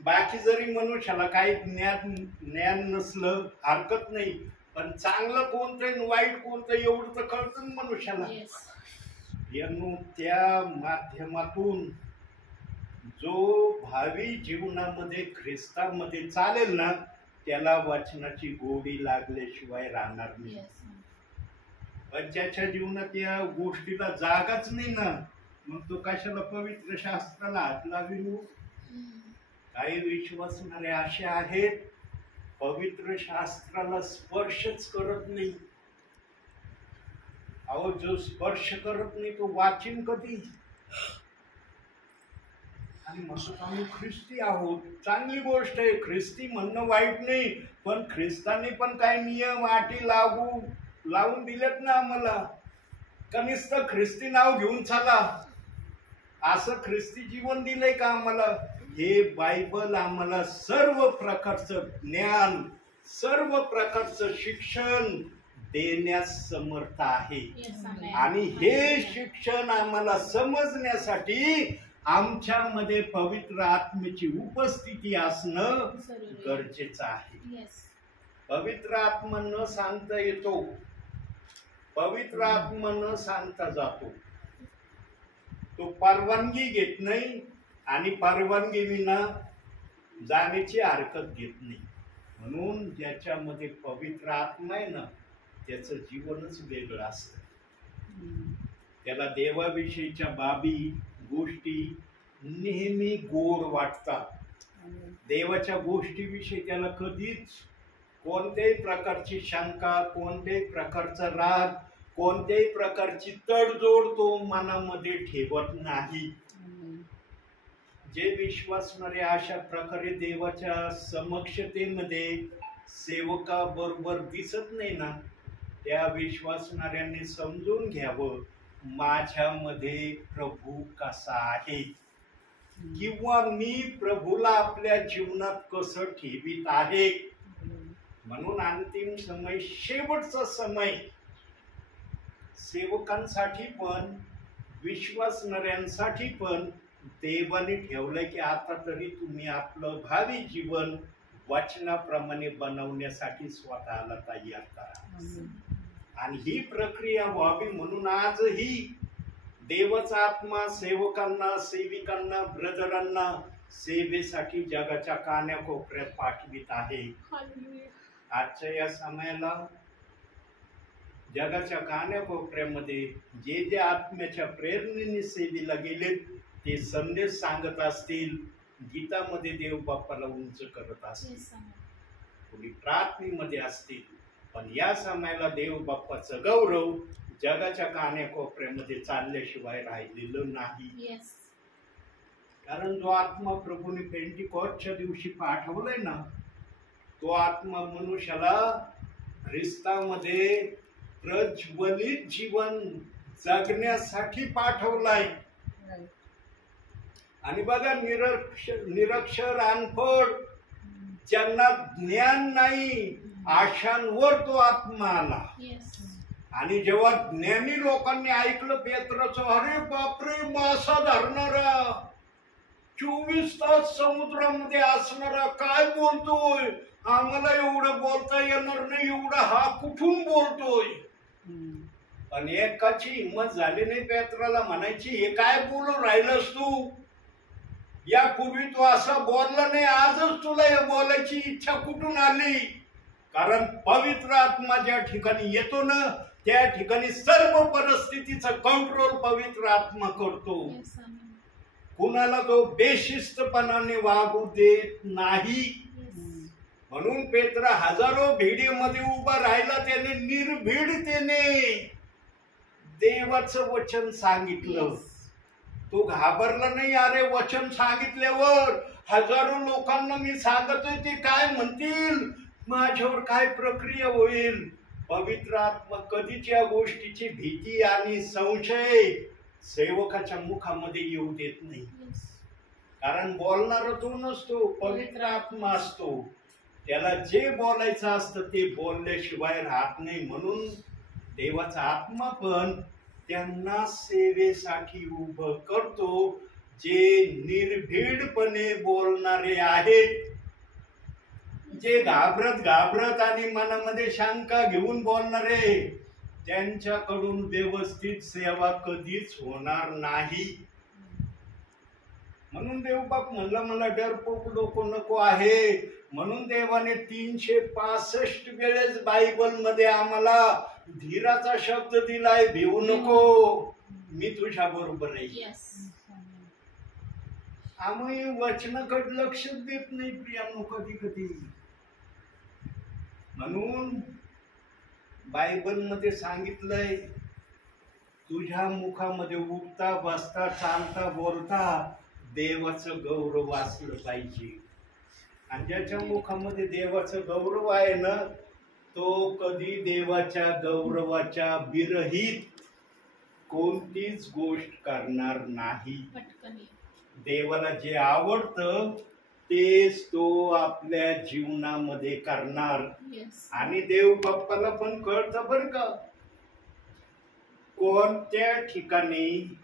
बाकी जरी मनुष्याला काही ज्ञान नसलं हरकत नाही, पण चांगलं कोणतं आणि वाईट कोणतं एवढं तर कळतं मनुष्याला. यांनो त्या माध्यमातून जो भावी जीवनामध्ये ख्रिस्तामध्ये चालेल ना, त्याला वचनाची गोडी लागल्याशिवाय राहणार नाही. पण ज्याच्या जीवनात या गोष्टीला जागाच नाही ना, मग तो कशाला पवित्र शास्त्राला हात लावेल? काही विश्वासणारे असे आहेत पवित्र शास्त्राला स्पर्शच करत नाही. अहो, जो स्पर्श करत नाही तो वाचीन कधी? आणि म्हणतो आम्ही ख्रिस्ती आहोत, चांगली गोष्ट आहे, ख्रिस्ती म्हणणं वाईट नाही, पण ख्रिस्तांनी पण काही नियम अटी लावून दिलेत ना आम्हाला. कनिष्ठ ख्रिस्ती नाव घेऊन चला, असं ख्रिस्ती जीवन दिलंय का आम्हाला? हे बायबल आम्हाला सर्व प्रकारचं ज्ञान, सर्व प्रकारचं शिक्षण देण्यास समर्थ आहे. आणि हे शिक्षण आम्हाला समजण्यासाठी आमच्यामध्ये पवित्र आत्म्याची उपस्थिती असणं गरजेचं आहे. पवित्र आत्मा न सांगता येतो, पवित्र आत्मा न सांगता जातो. तो परवानगी घेत नाही आणि परवानगी विना जाण्याची हरकत घेत नाही. म्हणून ज्याच्यामध्ये पवित्र आत्मा आहे ना, त्याचं जीवनच वेगळं असतं. त्याला देवाविषयीच्या बाबी गोष्टी नेहमी गोड वाटतात. देवाच्या गोष्टीविषयी त्याला कधीच कोणत्याही प्रकारची शंका, कोणत्याही प्रकारचा राग, कोणत्याही प्रकारची तडजोड तो मनामध्ये ठेवत नाही. जे विश्वासणारे अशा प्रकारे देवाच्या समक्षतेमध्ये सेवकाबरोबर दिसत नाही ना, त्या विश्वासणाऱ्यांनी समजून घ्यावं माझ्यामध्ये प्रभू कसा आहे, किंवा मी प्रभूला आपल्या जीवनात कसं ठेवीत आहे. म्हणून अंतिम समय, शेवटचा समय सेवकांसाठी पण विश्वासणाऱ्यांसाठी पण देवाने ठेवलंय की आता तरी तुम्ही आपलं भावी जीवन वचनाप्रमाणे बनवण्यासाठी स्वतःला तयार करा. आणि ही प्रक्रिया व्हावी म्हणून आजही देवाचा आत्मा सेवकांना, सेविकांना, ब्रदरांना सेवेसाठी जगाच्या कानाकोपऱ्यात पाठवित आहे. आजच्या या समयाला जगाच्या कानाकोपऱ्यामध्ये जे जे आत्म्याच्या प्रेरणेने सेवेला गेलेत ते संदेश सांगत असतील, गीतामध्ये देव बाप्पाला उंच करत असतील, कोणी प्रार्थनेमध्ये असतील, पण या समयाला देव बाप्पाचं गौरव जगाच्या कानाकोपऱ्यामध्ये चालल्याशिवाय राहिलेलं नाही. कारण जो आत्मा प्रभूने पेंटिकॉस्टच्या दिवशी पाठवलाय ना, तो आत्मा मनुष्याला ख्रिस्तामध्ये प्रज्वलित जीवन जगण्यासाठी पाठवलाय. आणि बघा, निरक्षर, अनपढ, ज्यांना ज्ञान नाही, आशांवर तो आत्मा आला. आणि जेव्हा ज्ञानी लोकांनी ऐकलं पेत्राचं, अरे बापरे, मासा धरणारा, 24 तास समुद्रामध्ये असणारा काय बोलतोय, आम्हाला एवढं बोलता येणार नाही, एवढा हा कुठून बोलतोय. पण एकाची हिंमत झाली नाही पेत्राला म्हणायची, हे काय बोलून राहिलंस तू, यापूर्वी तू असं बोलला नाही, आजच तुला हे बोलायची इच्छा कुठून आली. कारण पवित्र आत्मा ज्या ठिकाणी येतो ना, त्या ठिकाणी सर्व परिस्थितीचा कंट्रोल पवित्र आत्मा करतो. कुणाला तो बेशिस्तपणाने वागू देत नाही. म्हणून पेत्र हजारो भिडीमध्ये उभा राहिला, त्याने निर्भीडतेने देवाचं वचन सांगितलं. तो घाबरला नाही. अरे वचन सांगितल्यावर हजारो लोकांना मी सांगतोय, ते काय म्हणतील, माझ्यावर काय प्रक्रिया होईल. पवित्र आत्मा कधीच या गोष्टीची भीती आणि संशय सेवकाच्या मुखामध्ये येऊ देत नाही. कारण बोलणारा तो नसतो, पवित्र आत्मा असतो. त्याला जे बोलायचं असतं ते बोलल्याशिवाय राहत नाही. म्हणून देवाचा आत्मा पण त्यांना सेवेसाठी उभं करतो जे निर्भीडपणे बोलणारे आहेत. जे घाबरत आणि मनामध्ये शंका घेऊन बोलणारे, त्यांच्याकडून व्यवस्थित सेवा कधीच होणार नाही. म्हणून देवबाप म्हणला, मला डरपोक लोक नको आहे. म्हणून देवाने 365 वेळेस बायबल मध्ये आम्हाला धीराचा शब्द दिलाय, भिवू नको, मी तुझ्या बरोबर आहे. आम्ही वचनाकडे लक्ष देत नाही प्रियांनो कधी कधी. म्हणून बायबल मध्ये सांगितलंय, तुझ्या मुखामध्ये उठता, बसता, चालता, बोलता देवाचं गौरव असलं पाहिजे. आणि ज्याच्या मुखामध्ये देवाचं गौरव आहे ना, तो कधी देवाच्या गौरवाच्या विरहित कोणतीच गोष्ट करणार नाही. देवाला जे आवडतं तेच तो आपल्या जीवनामध्ये करणार. आणि देव बाप्पाला पण कळतं बरं का, कोणत्या ठिकाणी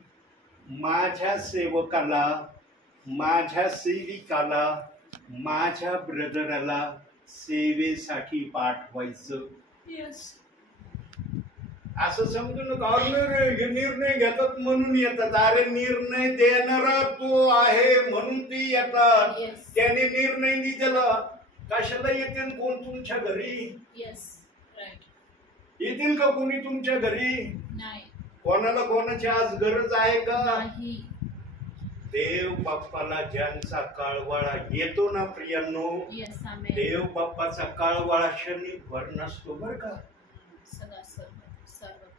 माझ्या सेवकाला, माझ्या सेविकाला, माझ्या ब्रदराला सेवेसाठी पाठवायचं. असं समजू नका हे निर्णय घेतात म्हणून येतात. अरे निर्णय देणारा तो आहे म्हणून ते येतात. त्याने निर्णय नाही दिला, कशाला येतील कोण तुमच्या घरी? येतील का कोणी तुमच्या घरी? कोणाला कोणाची आज गरज आहे का? देव बाप्पाला ज्यांचा काळवाळा येतो ना प्रियांनो, देव बाप्पाचा काळवाळा क्षणिकभर नसतो बरं का.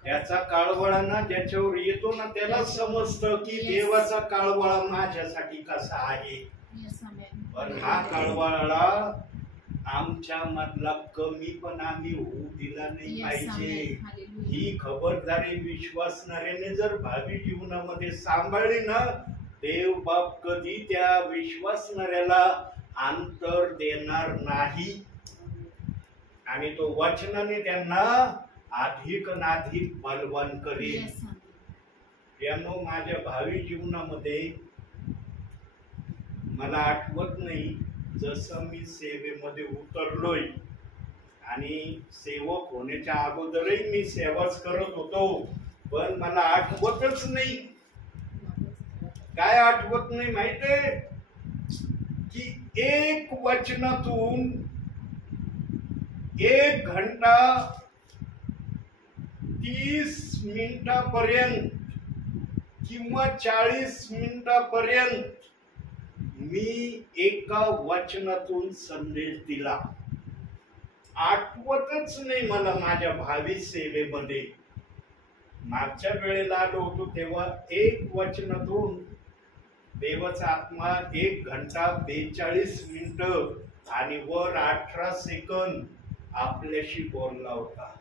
त्याचा काळवळा ना ज्याच्यावर येतो ना त्याला समजतं की देवाचा काळवळा माझ्यासाठी कसा आहे. पण हा काळवळा आमच्या मधला कमी पण आम्ही होऊ दिला नाही पाहिजे. ही खबरदारी विश्वासणाऱ्याने जर भावी जीवनामध्ये सांभाळली ना, देव बाप कधी त्या विश्वासणाऱ्याला अंतर देणार नाही. आणि तो वचनाने त्यांना अधिक बलवान करेल. Yes, Amen. यानो माझ्या भावी जीवनामध्ये मला आठवत नाही जसं मी सेवेमध्ये उतरलोय आणि सेवक होण्याच्या अगोदरही मी सेवाच करत होतो, पण मला आठवतच नाही. काय आठवत नाही माहितीये की एक वचनातून 1 घंटा 30 मिनिटापर्यंत किंवा 40 मिनिटापर्यंत मी एका वचनातून संदेश दिला. आठवतच नाही मला माझ्या भावी सेवेमध्ये. मागच्या वेळेला आलो होतो तेव्हा 1 वचनातून देवाचा आत्मा 1 घंटा 42 मिनिटं आणि वर 18 सेकंद आपल्याशी बोलला होता.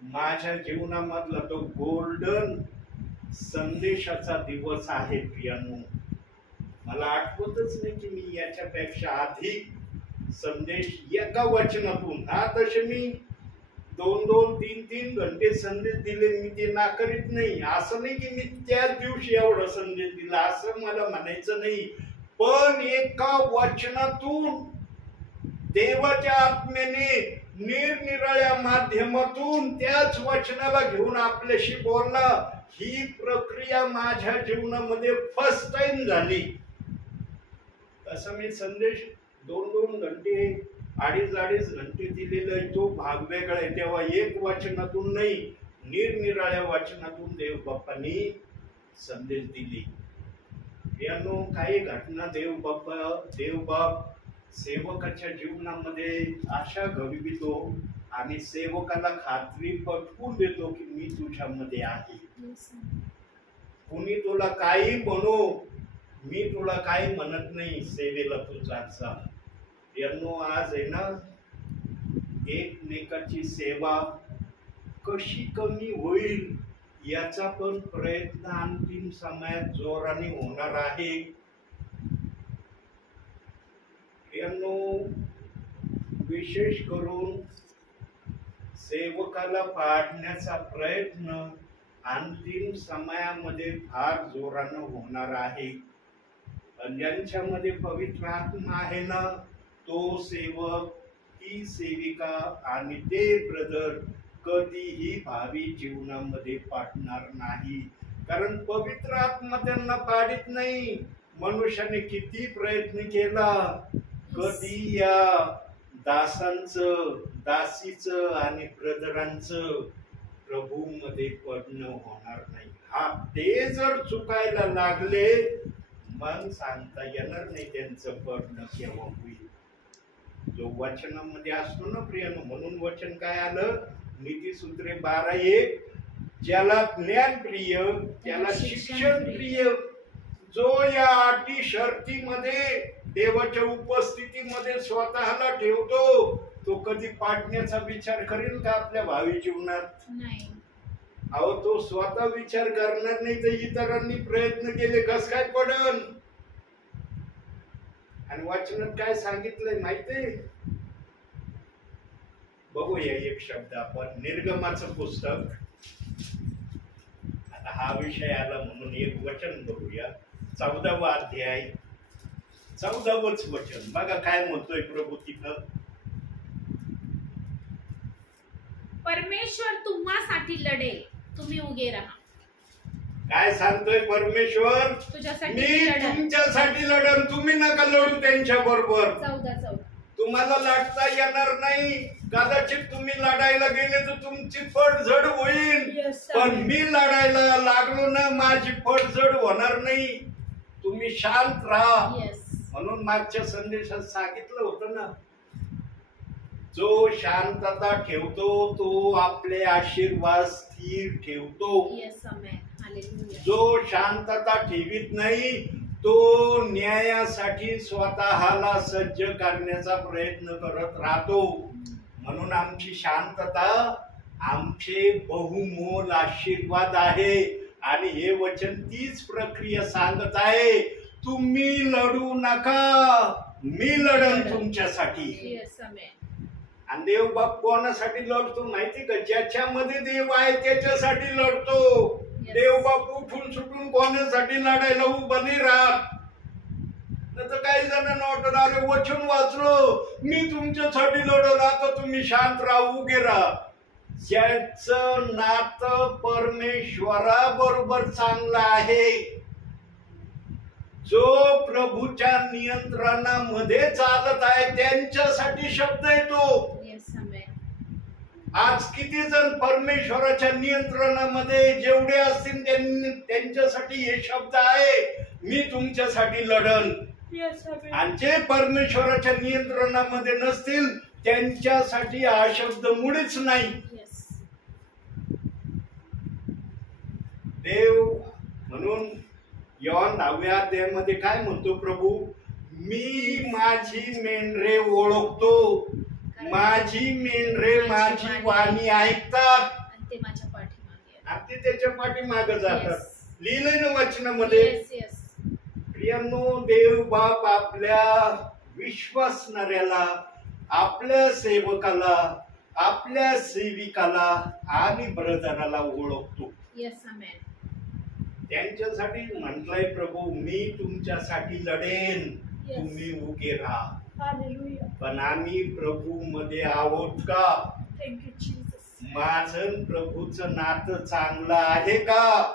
माझ्या जीवनामधला तो गोल्डन संदेशाचा दिवस आहे प्रियांनो. मला आठवतच नाही की मी याच्यापेक्षा अधिक संदेश एका वचनातून, तसे मी 2-2, 3-3 घंटे संदेश दिले, मी ते नाकरीत नाही. असं नाही की मी त्याच दिवशी एवढा संदेश दिला असं मला म्हणायचं नाही, पण एका वचनातून देवाच्या आत्म्याने निरनिराळ्या माध्यमातून त्याच वचनाला घेऊन आपल्याशी बोलला. ही प्रक्रिया माझ्या जीवनामध्ये फर्स्ट टाइम झाली. तसं मी संदेश 2-2 घंटे 2.5 घंटे दिलेला आहे, तो भाग वेगळा आहे. तेव्हा 1 वचनातून नाही, निरनिराळ्या वचनातून देव बाप्पांनी संदेश दिली. यानो काही घटना देव बाप सेवकाच्या जीवनामध्ये अशा घडवितो आणि सेवकाला खात्री पटवून देतो की मी तुझ्यामध्ये आहे. Yes, Amen. कुणी तुला काही म्हणो, मी तुला काही म्हणत नाही, सेवेला तू जायचा. यांनो आज आहे ना, एकमेकाची सेवा कशी कमी होईल याचा पण प्रयत्न अंतिम समयात जोराने होणार आहे. यांनो विशेष करून सेवकाला पाडण्याचा प्रयत्न अंतिम समयामध्ये फार जोरानं होणार आहे. ज्यांच्यामध्ये पवित्र आत्मा आहे ना, तो सेवक, ती सेविका आणि ते ब्रदर कधीही भावी जीवनामध्ये पाडणार नाही, कारण पवित्र आत्मा त्यांना पाडित नाही. मनुष्याने किती प्रयत्न केला, कधी या दासांचं, दासीचं आणि ब्रदरांचं प्रभूमध्ये पडणं होणार नाही. ते जर चुकायला लागले मग सांगता येणार नाही त्यांचं पडणं केव्हा होईल. जो वचनामध्ये असतो ना प्रियानो, म्हणून वचन काय आलं, नीतिसूत्रे 12:1, ज्याला ज्ञान प्रिय त्याला शिक्षण प्रिय. जो या अटी शर्तीमध्ये देवाच्या उपस्थितीमध्ये स्वतःला ठेवतो, तो कधी पाडण्याचा विचार करेल का आपल्या भावी जीवनात? नाही. अहो, तो स्वतः विचार करणार नाही तर इतरांनी प्रयत्न केले कस काय पडन? आणि वाचनात काय सांगितलंय माहितीये? बघूया एक शब्द आपण, निर्गमाचं पुस्तक. आता हा विषय आला म्हणून एक वचन बघूया. 14वा अध्याय 14वंच वचन बघा काय म्हणतोय प्रभू तिथं. परमेश्वर तुम्हासाठी लढेल, तुम्ही उगे राहा. काय सांगतोय परमेश्वर? तुझ्यासाठी मी लढेल. तुमच्यासाठी लढन, तुम्ही नका लढू त्यांच्या बरोबर. 14. तुम्हाला लढता येणार नाही. कदाचित तुम्ही लढायला गेले तर तुमची पडझड होईल, Yes, पण Amen. मी लढायला लागलो ना, माझी पडझड होणार नाही. तुम्ही शांत राहा. Yes. म्हणून मागच्या संदेशात सांगितलं होतं ना, जो शांतता ठेवतो तो आपले आशीर्वाद स्थिर ठेवतो. Yes, Amen. Hallelujah. जो शांतता ठेवीत नाही तो न्यायासाठी स्वतःला सज्ज करण्याचा प्रयत्न करत राहतो. म्हणून आमची शांतता आमचे बहुमोल आशीर्वाद आहे. आणि हे वचन तीच प्रक्रिया सांगत आहे. तुम्ही लढू नका, मी लढन तुमच्यासाठी. Yes, Amen. आणि देव बाप कोणासाठी लढतो माहिती का? ज्याच्यामध्ये देव आहे त्याच्यासाठी लढतो. देव बाप उठून सुटून कोणासाठी लढायला उभा नाही राहत. तर काही जणांना वाटत अरे वचन वाचलो मी तुमच्यासाठी लढल आता तुम्ही शांत राहा उगे राहा. ज्याचं नातं परमेश्वराबरोबर चांगलं आहे, जो प्रभूच्या नियंत्रणामध्ये चालत आहे त्यांच्यासाठी शब्द येतो. Yes, amen. आज किती जण परमेश्वराच्या नियंत्रणामध्ये जेवढे असतील त्यांच्यासाठी हे शब्द आहे, मी तुमच्यासाठी लढन. Yes, amen. आणि जे परमेश्वराच्या नियंत्रणामध्ये नसतील त्यांच्यासाठी हा शब्द मुळीच नाही. Yes. देव म्हणून योहान 10व्या अध्यायामध्ये काय म्हणतो प्रभू? मी माझी मेंढरे ओळखतो, माझी मेंढरे माझी वाणी ऐकतात आणि ते माझ्या पाठीमागे आहेत. आणि ते त्याच्या पाठीमागे जातात. Yes. लिहिलंय ना वचनामध्ये. Yes, yes. प्रियांनो, देव बाप आपल्या विश्वासणाऱ्याला, आपल्या सेवकाला, आपल्या सेविकाला आणि ब्रदराला ओळखतो. Yes, amen. त्यांच्यासाठी म्हटलंय प्रभू मी तुमच्यासाठी लढेन, Yes. तुम्ही उभे राहा. Hallelujah. पण आम्ही प्रभू मध्ये आहोत का? Thank you, Jesus. माझं प्रभूचं नातं चांगलं आहे का?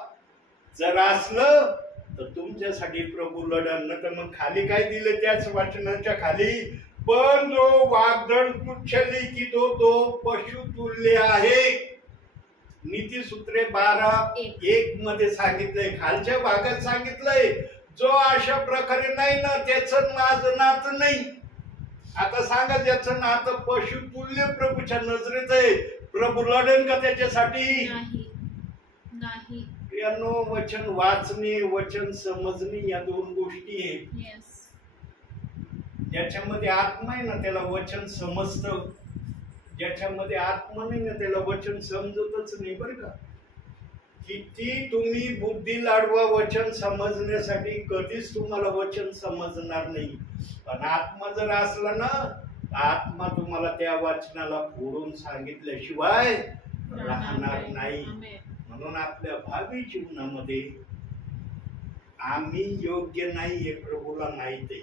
जर असलं तर तुमच्यासाठी प्रभू लढन. न तर मग खाली काय दिलं त्याच वाचनाच्या खाली? पण जो वागधन तुच्छ लिखितो तो पशु तुल्य आहे. नीतीसूत्रे 12:1 मध्ये सांगितलंय. खालच्या भागात सांगितलंय जो अशा प्रकारे नाही ना त्याचं माझं नातं नाही. आता सांगा ज्याचं नातं पशु तुल्य प्रभूच्या नजरेत आहे, प्रभू लढेल का त्याच्यासाठी? नाही, नाही. यानो वचन वाचणे, वचन समजणे या दोन गोष्टी आहेत. Yes. ज्याच्यामध्ये आत्मा आहे ना त्याला वचन समजतं, ज्याच्यामध्ये आत्मा नाही ना त्याला वचन समजतच नाही. बरं का? किती तुम्ही बुद्धी लाडवा वचन समजण्यासाठी कधीच तुम्हाला वचन समजणार नाही. पण आत्मा जर असला ना, आत्मा तुम्हाला त्या वचनाला फोडून सांगितल्याशिवाय राहणार नाही. Amen. म्हणून आपल्या भावी जीवनामध्ये आम्ही योग्य नाही हे प्रभूला माहित आहे.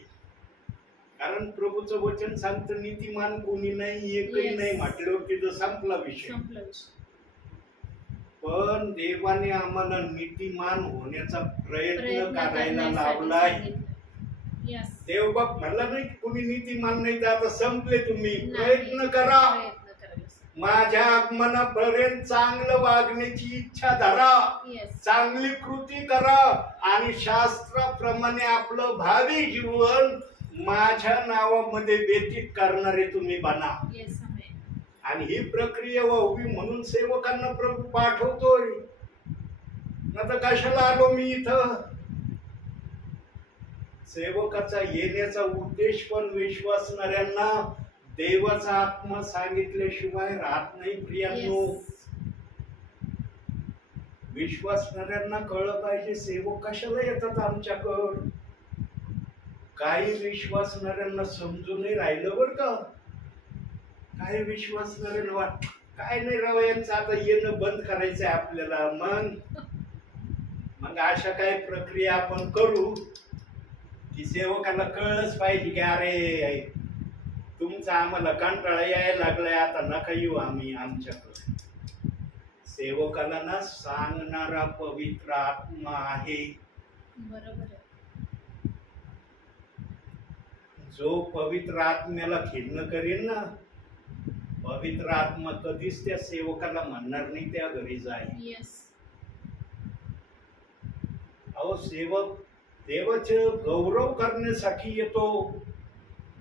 कारण प्रभूचं वचन सांगतं नीतिमान कोणी नाही, एकही Yes. नाही म्हटल्यावर तिथं संपला विषय. संपला विषय. पण देवाने आम्हाला नीतिमान होण्याचा प्रयत्न प्रयत्न करायला करण्यासाठी लावलाय. सांगितलं. Yes. देव बाप म्हणला नाही कोणी नीतिमान नाही तर आता संपले तुम्ही. नाही. प्रयत्न करा, प्रयत्न करायला. माझ्या आगमनापर्यंत चांगलं वागण्याची इच्छा धरा, Yes. चांगली कृती करा आणि शास्त्राप्रमाणे आपलं भावी जीवन माझ्या नावामध्ये व्यतीत करणारे तुम्ही बना. Yes, amen. आणि ही प्रक्रिया व्हावी म्हणून सेवकांना प्रभू पाठवतोय. आता कशाला आलो मी इथं? सेवकाचा येण्याचा उद्देश पण विश्वासणाऱ्यांना देवाचा आत्मा सांगितल्याशिवाय राहत नाही. प्रियांनो, Yes. विश्वासणाऱ्यांना कळलं पाहिजे सेवक कशाला येतात आमच्याकडं. काही विश्वासणाऱ्यांना समजूनही राहिलं बरं का. काही विश्वासणाऱ्यांना वाट काय नाही राव यांचं आता येणं बंद करायचंय आपल्याला. मग अशा काही प्रक्रिया आपण करू की सेवकांना कळलंच पाहिजे की अरे तुमचा आम्हाला कंटाळा यायला लागलाय, आता नका येऊ आम्ही आमच्याकडे. सेवकाला ना सांगणारा पवित्र आत्मा आहे. बरोबर आहे. जो पवित्र आत्म्याला खिन्न करेल ना, पवित्र आत्मा कधीच त्या सेवकाला म्हणणार नाही त्या घरी जाय. Yes. अहो सेवक देवाचे गौरव करण्यासाठी येतो.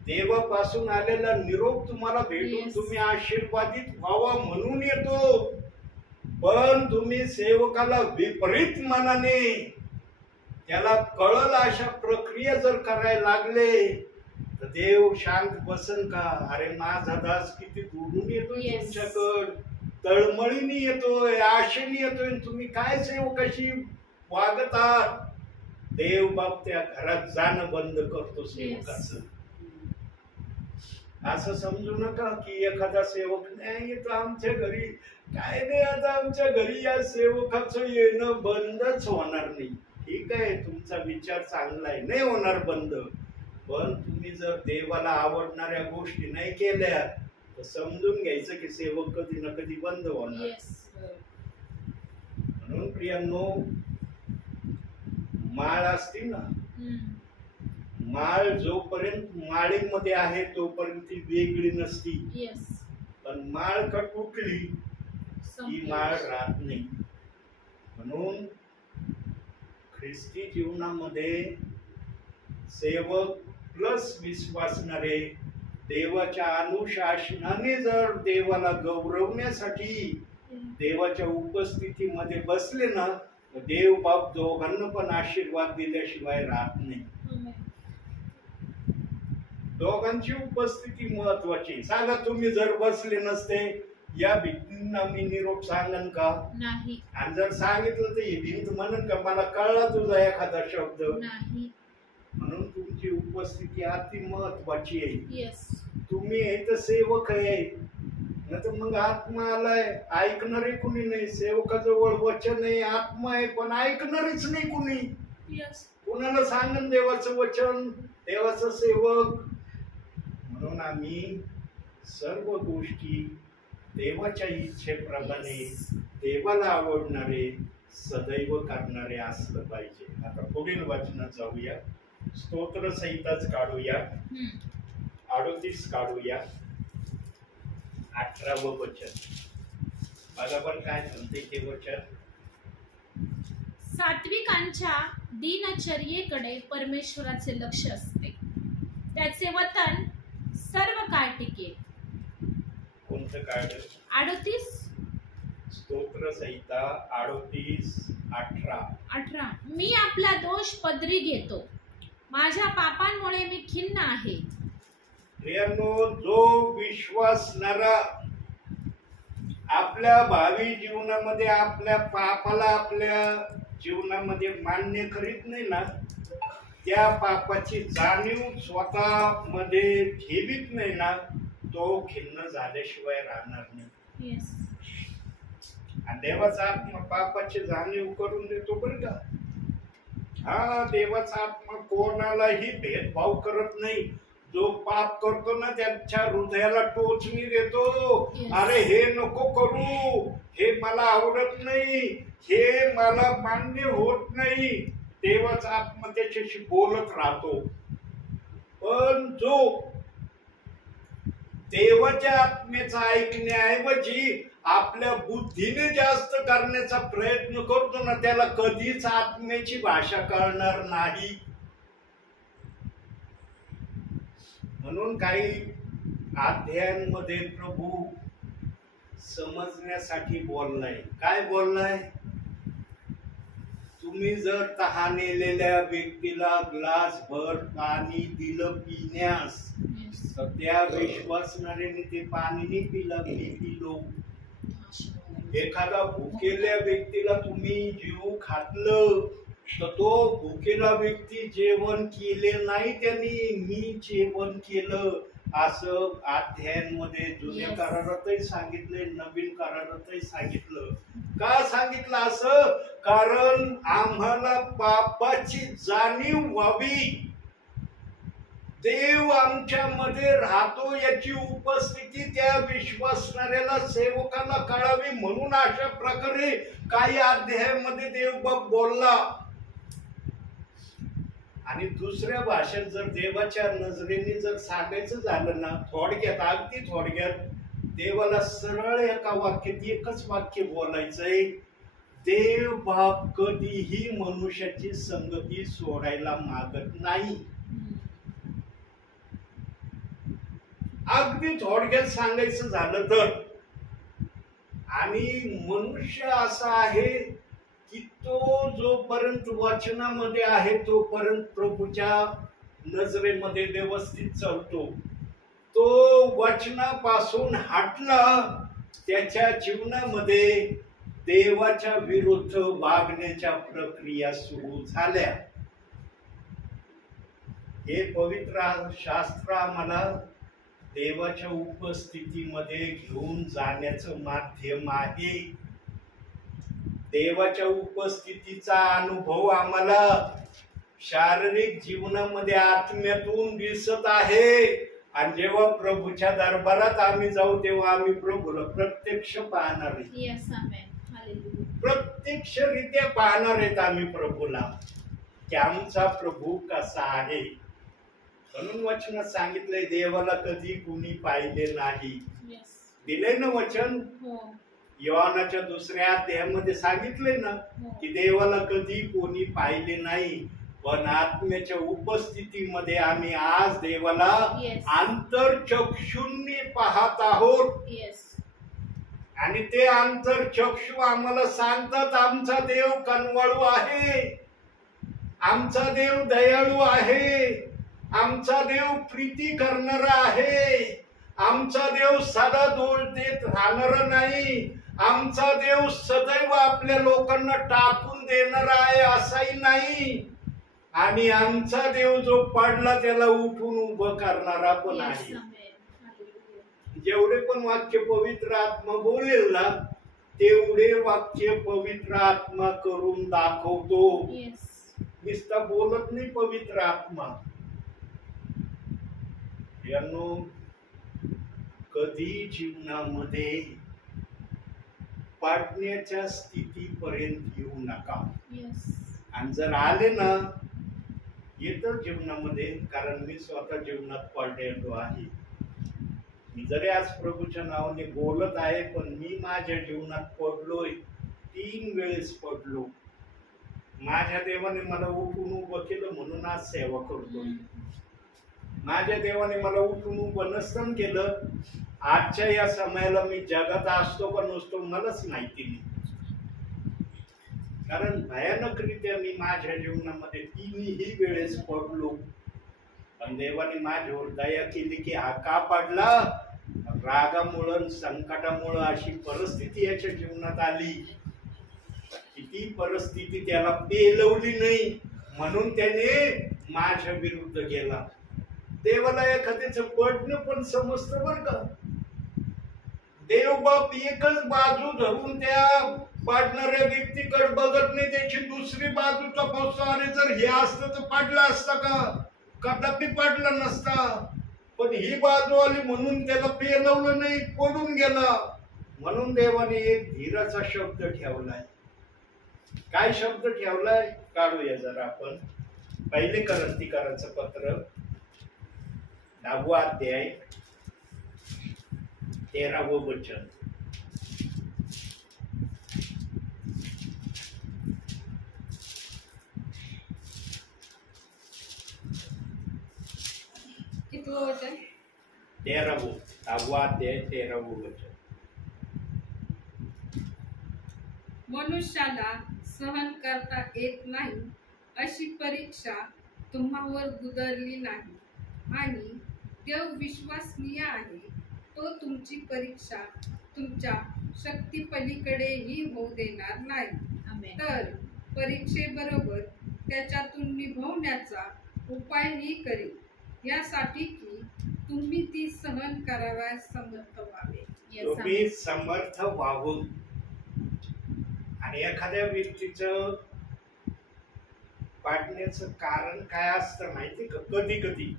देवापासून आलेला निरोप तुम्हाला भेटून Yes. तुम्ही आशीर्वादित व्हावा म्हणून येतो. पण तुम्ही सेवकाला विपरीत मनाने त्याला कळल अशा प्रक्रिया जर करायला लागले तर देव शांत बसन का? अरे माझा दास किती दुरून येतोय Yes. तुमच्याकड, तळमळीने येतोय, आशेने येतोय, तुम्ही काय सेवकाशी वागत आहात? देव बाप त्या घरात जाणं बंद करतो सेवकाचं. असं समजू नका की एखादा सेवक नाही येतो आमच्या घरी, काय नाही आता आमच्या घरी या सेवकाचं येणं बंदच होणार नाही. ठीक आहे, तुमचा विचार चांगला आहे, नाही होणार बंद. पण तुम्ही जर देवाला आवडणाऱ्या गोष्टी नाही केल्या तर समजून घ्यायचं की सेवक कधी ना कधी बंद होणार. येस. म्हणून प्रियांनो, माळ असते ना, माळ जोपर्यंत माळीमध्ये आहे तोपर्यंत ती वेगळी नसती. येस. पण माळ कट उठली की माळ राहत नाही. म्हणून ख्रिस्ती जीवनामध्ये सेवक प्लस विश्वासणारे देवाच्या अनुशासनाने जर देवाला गौरवण्यासाठी देवाच्या उपस्थितीमध्ये बसले ना, तर देव बाप दोघांना पण आशीर्वाद दिल्याशिवाय राहत नाही. दोघांची उपस्थिती महत्वाची. सांगा, तुम्ही जर बसले नसते या भिंतींना मी निरोप सांगन का? नाही. आणि जर सांगितलं तर ही भिंत म्हणन का मला कळला तुझा एखादा शब्द? नाही. म्हणून तुमची उपस्थिती अति महत्वाची आहे. येस. तुम्ही हे तर सेवक आहे, नाही तर मग आत्मा आलाय, ऐकणारे कुणी नाही. सेवकाजवळ वचन आहे, आत्मा आहे, पण ऐकणारीच नाही कुणी. येस. कुणाला सांगन देवाचं वचन, देवाचं सेवक? म्हणून आम्ही सर्व गोष्टी देवाच्या इच्छेप्रमाणे देवाला आवडणारे सदैव करणारे असलं पाहिजे. आता पुढील वचनात जाऊया. स्तोत्र संहिताच काढूया. 38 काढूया. 18वं वचन बरोबर काय म्हणते ते वचन? सात्विकांच्या दिनचर्येकडे परमेश्वराचे लक्ष असते, त्याचे वतन सर्व काळ टिकेल. कोणतं काढ? 38. स्तोत्र संहिता 38:18. मी आपला दोष पदरी घेतो, माझ्या पापांमुळे मी खिन्न आहे. प्रियांनो, जो विश्वासणारा आपल्या भावी जीवनामध्ये आपल्या पापाला आपल्या जीवनामध्ये मान्य करीत नाही ना, त्या पापाची जाणीव स्वतः मध्ये ठेवीत नाही ना, तो खिन्न झाल्याशिवाय राहणार नाही. येस. आणि देवाचा आत्मा पापाची जाणीव करून देतो बरं का. हा, देवाचा आत्मा कोणालाही भेदभाव करत नाही. जो पाप करतो ना त्याच्या हृदयाला टोचणी देतो. अरे हे नको करू, हे मला आवडत नाही, हे मला मान्य होत नाही. देवाचा आत्मा त्याच्याशी बोलत राहतो. पण जो देवाच्या आत्मेचा ऐकण्याऐवजी आपल्या बुद्धीने जास्त करण्याचा प्रयत्न करतो ना, त्याला कधीच आत्म्याची भाषा कळणार नाही. म्हणून काही अध्यायांमध्ये प्रभू समजण्यासाठी बोललाय. काय बोललाय? तुम्ही जर तहानलेल्या व्यक्तीला ग्लास भर पाणी दिलं पिण्यास, तर त्या विश्वासणाऱ्याने ते पाणी नाही पिलं, मी पिलो. एखादा भुकेल्या व्यक्तीला तुम्ही जीव घातलं तर तो भुकेला व्यक्ती जेवण केले नाही त्यांनी, मी जेवण केलं असं अध्यायांमध्ये जुन्या करारातही सांगितले, नवीन करारातही सांगितलं. का सांगितलं असं? कारण आम्हाला पापाची जाणीव व्हावी. देव आमच्यामध्ये राहतो याची उपस्थिती त्या विश्वासणाऱ्याला सेवकाला कळावी, म्हणून अशा प्रकारे काही अध्यायामध्ये देव बाप बोलला. आणि दुसऱ्या भाषेत जर देवाच्या नजरेने जर सांगायचं झालं ना, थोडक्यात, अगदी थोडक्यात, देवाला सरळ एका वाक्यात एकच वाक्य बोलायचंय: देव बाप कधीही मनुष्याची संगती सोडायला मागत नाही. अगदी थोडक्यात सांगायचं झालं तर. आणि मनुष्य असा आहे की तो जोपर्यंत वचनामध्ये आहे तोपर्यंत प्रभूच्या नजरेमध्ये व्यवस्थित चालतो. तो वचनापासून हटला, त्याच्या जीवनामध्ये देवाच्या विरुद्ध वागण्याच्या प्रक्रिया सुरू झाल्या. हे पवित्र शास्त्र आम्हाला देवाच्या उपस्थितीमध्ये घेऊन जाण्याचं माध्यम आहे. देवाच्या उपस्थितीचा अनुभव आम्हाला शारीरिक जीवनामध्ये आत्म्यातून दिसत आहे. आणि जेव्हा प्रभूच्या दरबारात आम्ही जाऊ तेव्हा आम्ही प्रभूला प्रत्यक्ष पाहणार आहे. येस आमेन. हालेलुया. प्रत्यक्षरित्या पाहणार आहेत आम्ही प्रभूला की आमचा प्रभू कसा आहे. म्हणून वचनात सांगितलंय देवाला कधी कुणी पाहिले नाही. येस. दिले ना वचन. हो. योहानाच्या 2ऱ्या अध्यायामध्ये सांगितले ना हो. की देवाला कधी कोणी पाहिले नाही, पण आत्म्याच्या उपस्थितीमध्ये आम्ही आज देवाला Yes. आंतरचक्षुंनी पाहत आहोत. येस. आणि ते आंतरचक्षु आम्हाला सांगतात आमचा देव कनवाळू आहे, आमचा देव दयाळू आहे, आमचा देव प्रीती करणारा आहे, आमचा देव साधा दोष देत राहणारा नाही, आमचा देव सदैव आपल्या लोकांना टाकून देणारा आहे असाही नाही. आणि आमचा देव जो पडला त्याला उठून उभं करणारा पण येस आहे. आमेन. हालेलुया. जेवढे पण वाक्य पवित्र आत्मा बोलेल ना तेवढे वाक्य पवित्र आत्मा करून दाखवतो. येस. नुसता बोलत नाही पवित्र आत्मा. यांनो कधी जीवनामध्ये पाडण्याच्या स्थितीपर्यंत येऊ नका. येस. आणि जर आले ना येतं जीवनामध्ये, कारण मी स्वतः जीवनात पडलेलो आहे. मी जरी आज प्रभूच्या नावाने बोलत आहे पण मी माझ्या जीवनात पडलोय. 3 वेळेस पडलो. माझ्या देवाने मला उठून उभं केलं म्हणून आज सेवा करतोय. माझ्या देवाने मला उठून उभं नसतं केलं आजच्या या समयाला मी जगात असतो पण नसतो मलाच माहिती नाही. कारण भयानकरित्या मी माझ्या जीवनामध्ये 3ही वेळेस पडलो. पण देवाने माझ्यावर दया केली की हा का पडला. रागामुळं संकटामुळं अशी परिस्थिती याच्या जीवनात आली की ती परिस्थिती त्याला पेलवली नाही म्हणून त्याने माझ्या विरुद्ध गेला. देवाला एखाद्याचं पडणं पण समजतं बरं का. देव बाप एकच बाजू धरून त्या पाडणाऱ्या व्यक्तीकडे बघत नाही, त्याची दुसरी बाजू तपासतो. अरे जर हे असतं तर पाडला असता का, कदापि पाडला नसता. पण ही बाजू आली म्हणून त्याला पेलवलं नाही, पडून गेला. म्हणून देवाने एक धीराचा शब्द ठेवलाय. काय शब्द ठेवलाय काढूया जरा आपण. 1 कोरिन्थीकरांचं पत्र 10वा अध्याय 13वं वचन. कितवं वचन? 13वं. 10वा अध्याय 13वं वचन. मनुष्याला सहन करता येत नाही अशी परीक्षा तुम्हावर गुदरली नाही आणि देव विश्वसनीय आहे. तो तुमची परीक्षा तुमच्या शक्तीपलीकडेही होऊ देणार नाही. आमेन. तर परीक्षेबरोबर त्याच्यातून निभवण्याचा उपायही करेल, यासाठी की तुम्ही ती सहन करावयास समर्थ व्हावे. येस तुम्ही आमेन. समर्थ व्हावं. आणि एखाद्या व्यक्तीचं पाडण्याचं कारण काय असतं माहिती का. कधी कधी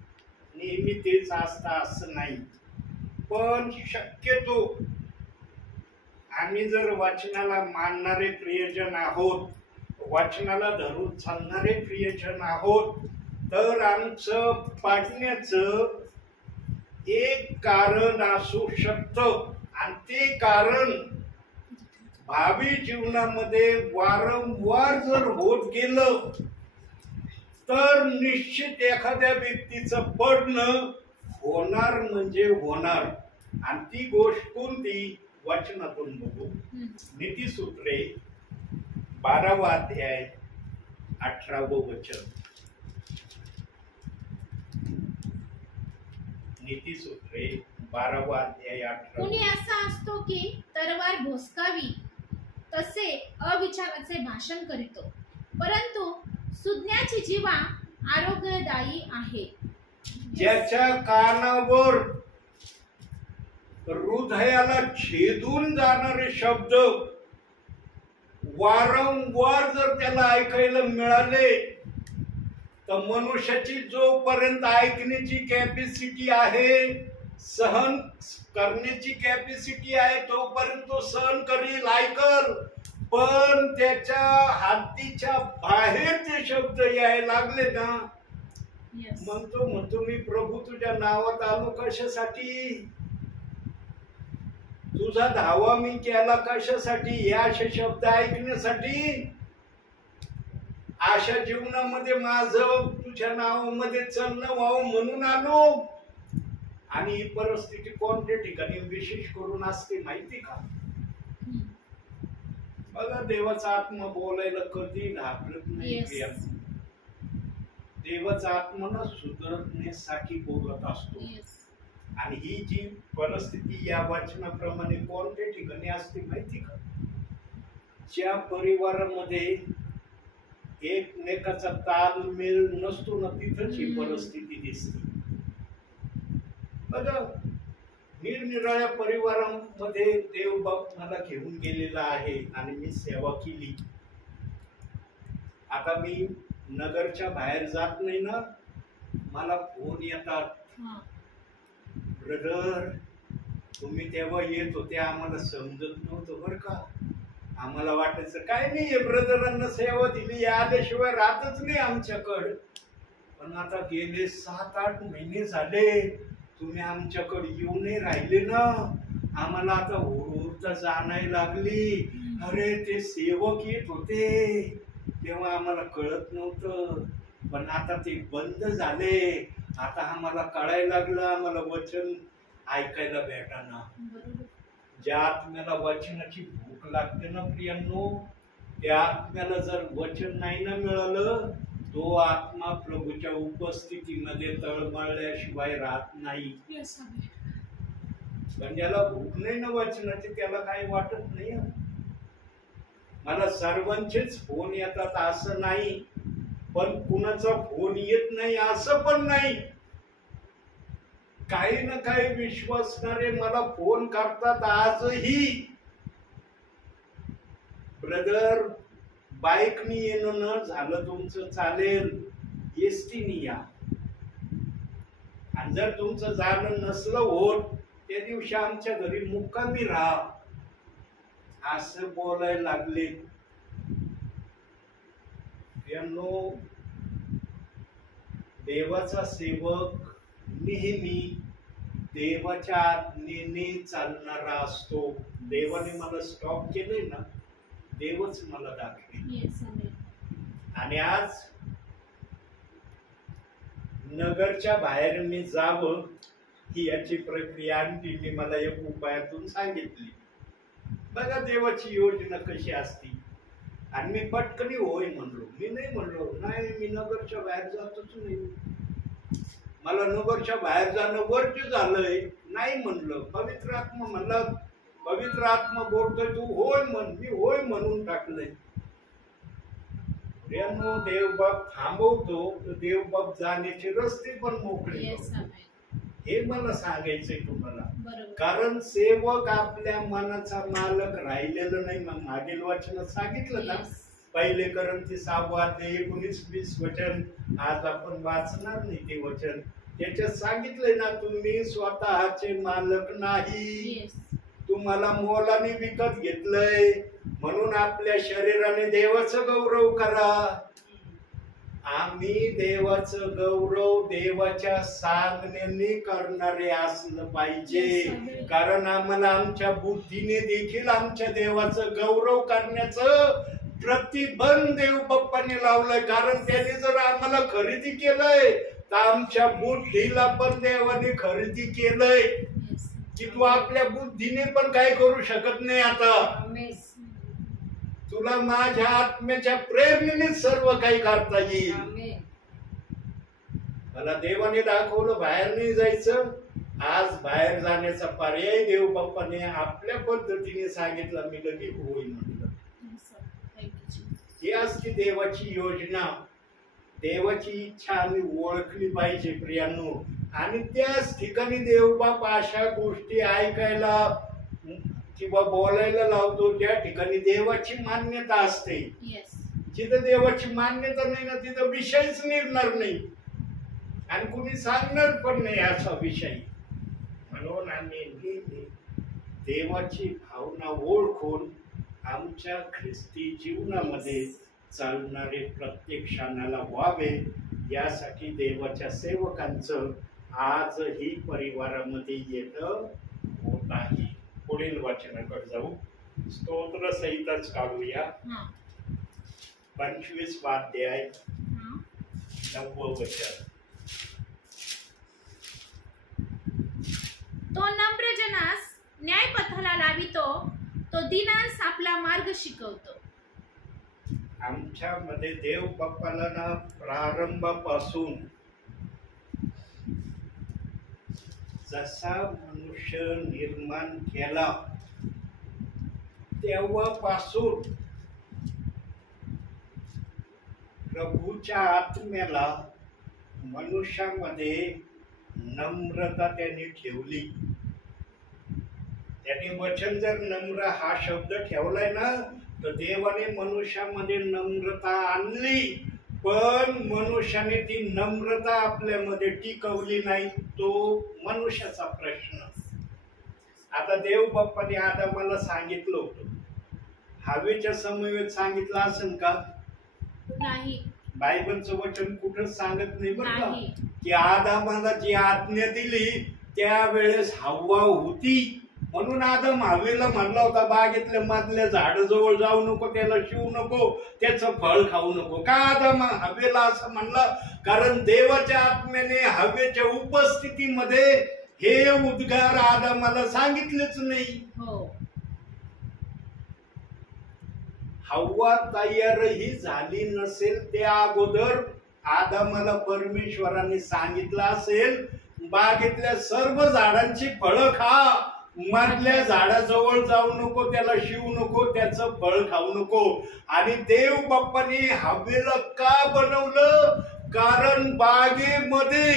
नेहमी तेच असतं असं नाही, पण शक्यतो आम्ही जर वचनाला मानणारे प्रियजन आहोत, वचनाला धरून चालणारे प्रियजन आहोत, तर आमचं पाडण्याचं एक कारण असू शकतं. आणि ते कारण भावी जीवनामध्ये वारंवार जर होत गेलं तर निश्चित एखाद्या व्यक्तीचं पडणं होणार म्हणजे होणार. आणि ती गोष्ट कोणती वचनातून बघू. नीतिसूत्रे 12वा अध्याय 18वं वचन. नीतिसूत्रे 12वा अध्याय 18. कुणी असा असतो की तरवार भोसकावी तसे अविचाराचे भाषण करीतो, परंतु सुज्ञाची जीवा आरोग्यदायी आहे. ज्याच्या कानावर हृदयाला छेदून जाणारे शब्द वारंवार जर त्याला ऐकायला मिळाले तर मनुष्याची जोपर्यंत ऐकण्याची कॅपॅसिटी आहे, सहन करण्याची कॅपॅसिटी आहे, तोपर्यंत तो सहन करील, ऐकल. पण त्याच्या हातीच्या बाहेर ते शब्द यायला लागले ना, मग तो म्हणतो मी प्रभू तुझ्या नावात आलो कशासाठी, तुझा धावा मी केला कशासाठी, हे असे शब्द ऐकण्यासाठी. अशा जीवनामध्ये माझं तुझ्या नावामध्ये चलणं व्हावं म्हणून आलो. आणि ही परिस्थिती कोणत्या ठिकाणी विशेष करून असते माहिती का? बघा, देवाचा आत्मा बोलायला कधी घाबरत नाही. देवाचा आत्मा ना सुधारण्यासाठी बोलत असतो. आणि ही जी परिस्थिती या वचनाप्रमाणे कोणत्या ठिकाणी असते माहिती का? ज्या परिवारामध्ये एकमेकाचा ताळमेळ नसतो ना, तिथंच ही परिस्थिती दिसते. बघा, निरनिराळ्या परिवारामध्ये देव बाप मला घेऊन गेलेला आहे आणि मी सेवा केली. आता मी नगरच्या बाहेर जात नाही ना, मला फोन येतात, ब्रदर तुम्ही तेव्हा येत होते, आम्हाला समजत नव्हतं बरं का, आम्हाला वाटायचं काय नाही, ब्रदरांना सेवा दिली आल्याशिवाय राहतच नाही आमच्याकडं. पण आता गेले 7-8 महिने झाले तुम्ही आमच्याकडे येऊ नाही राहिले ना, आम्हाला आता हुरहुरता जाणायला लागली. अरे ते सेवक येत होते तेव्हा आम्हाला कळत नव्हतं, पण आता ते बंद झाले, आता आम्हाला कळायला लागलं, आम्हाला वचन ऐकायला भेटाना. ज्या आत्म्याला वचनाची भूक लागते ना प्रियांनो, त्या आत्म्याला जर वचन नाही ना मिळालं, तो आत्मा प्रभूच्या उपस्थितीमध्ये तळमळल्याशिवाय राहत नाही. पण ज्याला भूक नाही ना वचनाची, त्याला काही वाटत नाही. मला सर्वांचेच फोन येतात असं नाही, पण कुणाचा फोन येत नाही असं पण नाही. काही ना काही विश्वासणारे मला फोन करतात आजही, ब्रदर बाईकनी येणं न झालं तुमचं चालेल, एसटीनी या. आणि जर तुमचं जाणं नसलं होत, त्या दिवशी आमच्या घरी मुक्कामी राहा, असं बोलायला लागले. यांनो, देवाचा सेवक नेहमी देवाच्या आज्ञेने चालणारा असतो. देवाने मला स्टॉप केलंय ना, देवच मला दाखवेल. आणि आज नगरच्या बाहेर मी जावं ही याची प्रक्रिया आणखी मी मला एक उपायातून सांगितली. बघा देवाची योजना कशी असती. आणि मी पटकनी होय म्हणलो, मी नाही म्हणलो नाही मी नगरच्या बाहेर जातच नाही, मला नगरच्या बाहेर जाणं वर्ज झालंय, नाही म्हणलं. पवित्र आत्मा म्हणला, पवित्र आत्मा बोलतोय तू होय म्हण, मी होय म्हणून टाकलंय. देवबाप थांबवतो तर देवबाप जाण्याचे रस्ते पण मोकळे. हे मला सांगायचंय तुम्हाला. कारण सेवक आपल्या मनाचा मालक राहिलेलं नाही. मग मागील वचनात सांगितलं ना, 1 कोरिंथी 6:19-20 वचन, आज आपण वाचणार नाही ते वचन. त्याच्यात सांगितलंय ना, तुम्ही स्वतःचे मालक नाही, तुम्हाला मोलाने विकत घेतलंय, म्हणून आपल्या शरीराने देवाचं गौरव करा. आम्ही देवाचं गौरव देवाच्या सांगण्याने करणारे असलं पाहिजे. कारण आम्हाला आमच्या बुद्धीने देखील आमच्या देवाचं गौरव करण्याचं प्रतिबंध देव बाप्पाने लावलंय. कारण त्याने जर आम्हाला खरेदी केलंय तर आमच्या बुद्धीला पण देवाने खरेदी केलंय, की तू आपल्या बुद्धीने पण काय करू शकत नाही. आता तुला माझ्या आत्म्याच्या प्रेरणेने सर्व काही करता येईल. मला देवाने दाखवलं बाहेर नाही जायचं. आज बाहेर जाण्याचा पर्याय देव बाप्पाने आपल्या पद्धतीने सांगितला, मी लगेच होईल म्हटलं. ही असते देवाची योजना, देवाची इच्छा आम्ही ओळखली पाहिजे प्रियांनो. आणि त्याच ठिकाणी देवबाप अशा गोष्टी ऐकायला किंवा बोलायला लावतो ज्या ठिकाणी देवाची मान्यता असते. येस. जिथं देवाची मान्यता नाही ना तिथं विषयच निघणार नाही आणि कुणी सांगणार पण नाही असा विषय. म्हणून आम्ही नेहमी देवाची भावना ओळखून आमच्या ख्रिस्ती जीवनामध्ये चालणारे प्रत्येक क्षणाला व्हावे यासाठी देवाच्या सेवकांचं आजही परिवारामध्ये येणं होत आहे. पुढील वाचनाकडे जाऊ. स्तोत्र संहिताच काढूया. 25वा अध्याय 9वं वचन. तो नम्र जनास न्यायपथाला लावितो, तो दीनास आपला मार्ग शिकवतो. आमच्यामध्ये देव बाप्पाला ना प्रारंभापासून जसा मनुष्य निर्माण केला तेव्हापासून प्रभूच्या आत्म्याला मनुष्यामध्ये नम्रता त्यांनी ठेवली. त्यांनी वचन जर नम्र हा शब्द ठेवलाय ना तर देवाने मनुष्यामध्ये नम्रता आणली, पण मनुष्याने ती नम्रता आपल्यामध्ये टिकवली नाही. तो मनुष्याचा प्रश्न. आता देव बाप्पाने आदामाला सांगितलं होतं, हवेच्या समवेत सांगितलं असेल का? नाही. बायबलचं वचन कुठंच सांगत नाही बरं का, नाही. की आदामाला जी आज्ञा दिली त्यावेळेस हव्वा होती म्हणून आदम हवेला म्हणला होता बागेतल्या मधल्या झाडाजवळ जाऊ नको, त्याला शिवू नको, त्याचं फळ खाऊ नको. का आदम हवेला असं म्हणलं? कारण देवाच्या आत्म्याने हवेच्या उपस्थितीमध्ये हे उद्गार आदामाला सांगितलेच नाही. हो. हव्वा तयारही झाली नसेल त्या अगोदर आदामाला परमेश्वराने सांगितलं असेल बागेतल्या सर्व झाडांची फळं खा, मधल्या झाडाजवळ जाऊ नको, त्याला शिवू नको, त्याचं फळ खाऊ नको. आणि देव बाप्पाने हवेला का बनवलं? कारण बागेमध्ये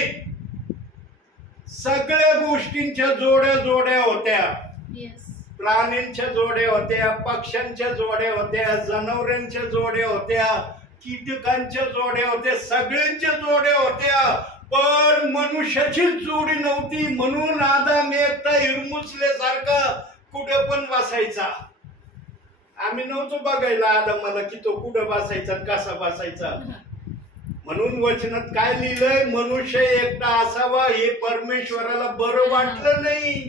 सगळ्या गोष्टींच्या जोड्या जोड्या होत्या. येस. प्राण्यांच्या जोड्या होत्या, पक्ष्यांच्या जोड्या होत्या, जनावरांच्या जोड्या होत्या, कीटकांच्या जोड्या होत्या, सगळ्यांच्या जोड्या होत्या, पण मनुष्याची जोडी नव्हती. म्हणून आदाम एकटा हिरमुसल्यासारखा कुठे पण बसायचा. आम्ही नव्हतो बघायला आदामाला की तो कुठं बसायचा कसा बसायचा. म्हणून वचनात काय लिहिलंय? मनुष्य एकटा असावा हे परमेश्वराला बरं वाटलं नाही.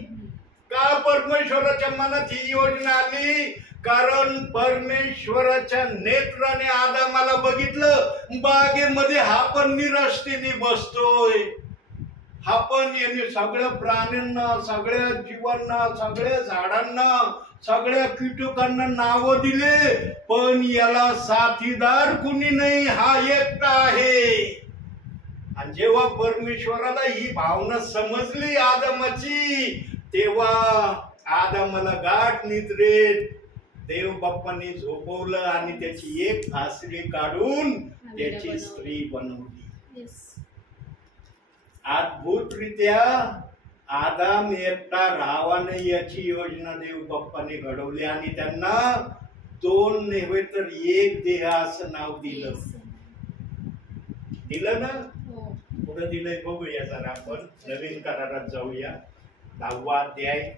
का परमेश्वराच्या मनात ही योजना आली? कारण परमेश्वराच्या नेत्राने आदामाला बघितलं बागेमध्ये हा पण निराशतेने बसतोय, हा पण यांनी सगळ्या प्राण्यांना, सगळ्या जीवांना, सगळ्या झाडांना, सगळ्या कीटकांना नावं दिले, पण याला साथीदार कुणी नाही, हा एकटा आहे. आणि जेव्हा परमेश्वराला ही भावना समजली आदामाची, तेव्हा आदामाला गाठ निद्रेत देव बाप्पाने झोपवलं आणि त्याची एक फासली काढून त्याची स्त्री बनवली. अद्भुतरित्या आदाम एकटा राहावा नाही याची योजना देव बाप्पाने घडवली आणि त्यांना 2 नव्हे तर 1 देह असं नाव दिलं. दिलं ना? पुढे दिलंय बघूया जरा. आपण नवीन करारात जाऊया. 10वा अध्याय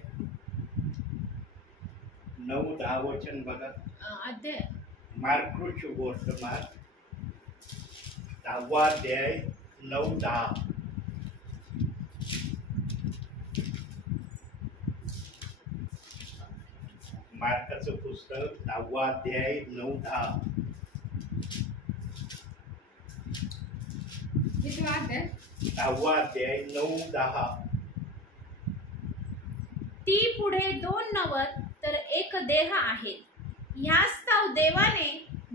9-10 वचन बघा. अध्याय मार्क शुभवर्तमान 10वा अध्याय 9-10. मार्काचं पुस्तक 10वा अध्याय 9-10. किती वाजले? 10वा अध्याय 9-10. ती पुढे 2 नवत तर 1 देह आहे. ह्यास्तव देवाने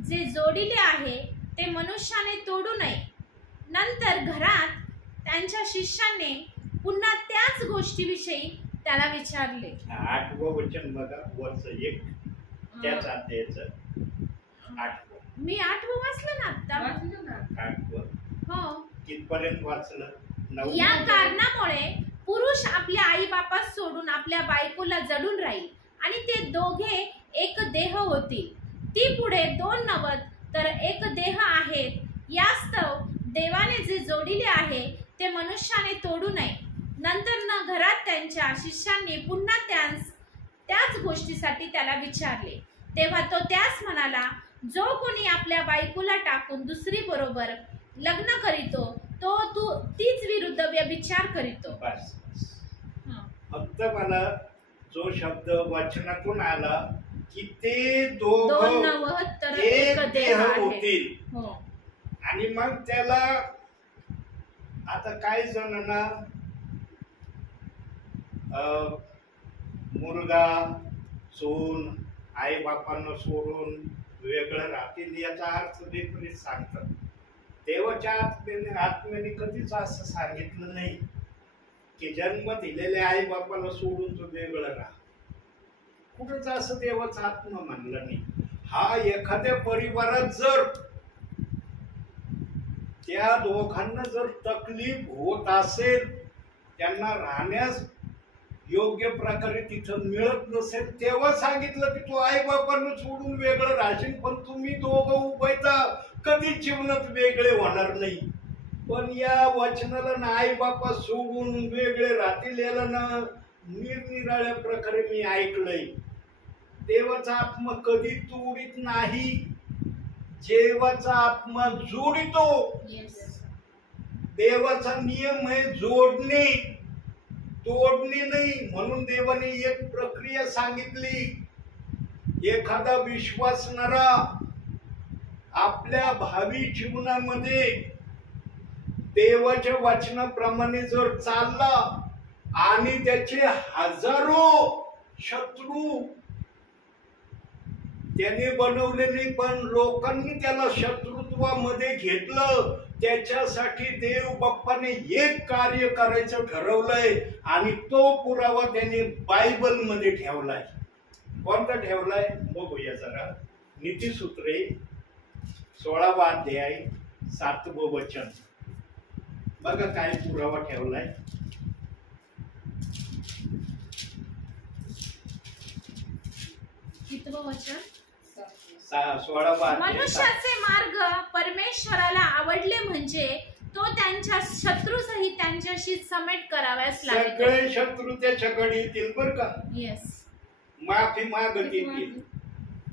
जे जोडिले आहे ते मनुष्याने तोडू नये. नंतर घरात त्यांच्या शिष्याने पुन्हा त्याच गोष्टीविषयी त्याला विचारले. 8वं वचन बघा, वरचं 1 त्याच अध्यायाचं 8वं. मी 8वं वाचलं ना आता. 8वं हो. कितपर्यंत वाचलं? या कारणामुळे पुरुष आपल्या आई बापास सोडून आपल्या बायकोला जडून राहील आणि ते दोघे एक देह होतील. ती पुढे दोन नवत तर एक देह आहेत. यास्तव देवाने जे जोडिले आहे ते मनुष्याने तोडू नये. नंतर न घरात त्यांच्या शिष्यांनी पुन्हा त्याच गोष्टीसाठी त्याला विचारले. तेव्हा तो त्यास म्हणाला, जो कोणी आपल्या बायकोला टाकून दुसरी बरोबर लग्न करीतो तो तीच विरुद्ध व्यभिचार करीतो. बस. फक्त मला जो शब्द वचनातून आला की ते दोन नवत तर एक देह होतील. हो. आणि मग त्याला आता काही जणांना मुलगा सून आई बापांना सोडून वेगळं राहतील याचा अर्थ विपरीत सांगतात. देवाच्या आत्म्याने कधीच असं सांगितलं नाही की जन्म दिलेल्या आई बापाला सोडून तो वेगळं राहा. कुठंच असं देवाचा आत्मा म्हणलं नाही. हा एखाद्या परिवारात जर त्या दोघांना जर तकलीफ होत असेल, त्यांना राहण्यास योग्य प्रकारे तिथं मिळत नसेल, तेव्हा सांगितलं की तू आई बापांना सोडून वेगळं राहशील, पण तुम्ही दोघं उभयता कधी जीवनात वेगळे होणार नाही. पण या वचनाला ना आई बापा सोडून वेगळे राहतील याला ना निरनिराळ्या प्रकारे मी ऐकलंय. देवाचा आत्मा कधी तोडीत नाही. देवाचा आत्मा जोडितो. देवाचा नियम आहे जोडणे, तोडणे नाही. म्हणून देवाने एक प्रक्रिया सांगितली. एखादा विश्वासणारा आपल्या भावी जीवनामध्ये देवाच्या वचनाप्रमाणे जर चालला आणि त्याचे हजारो शत्रू त्याने बनवलेली पण लोकांनी त्याला शत्रुत्वामध्ये घेतलं, त्याच्यासाठी देव बाप्पाने एक कार्य करायचं ठरवलंय आणि तो पुरावा त्याने बायबल मध्ये ठेवलाय. कोणता ठेवलाय बघूया जरा. नीतिसूत्रे 16वा अध्याय 7वं वचन बघा काय पुरावा ठेवलाय. कितवं वचन? 16वा अध्याय. मनुष्याचे मार्ग परमेश्वराला आवडले म्हणजे तो त्यांच्या शत्रूसहित त्यांच्याशी समेट कराव्यास लागेल. सगळे शत्रू त्याच्याकडे येतील बर का. येस. माफी मागत येतील.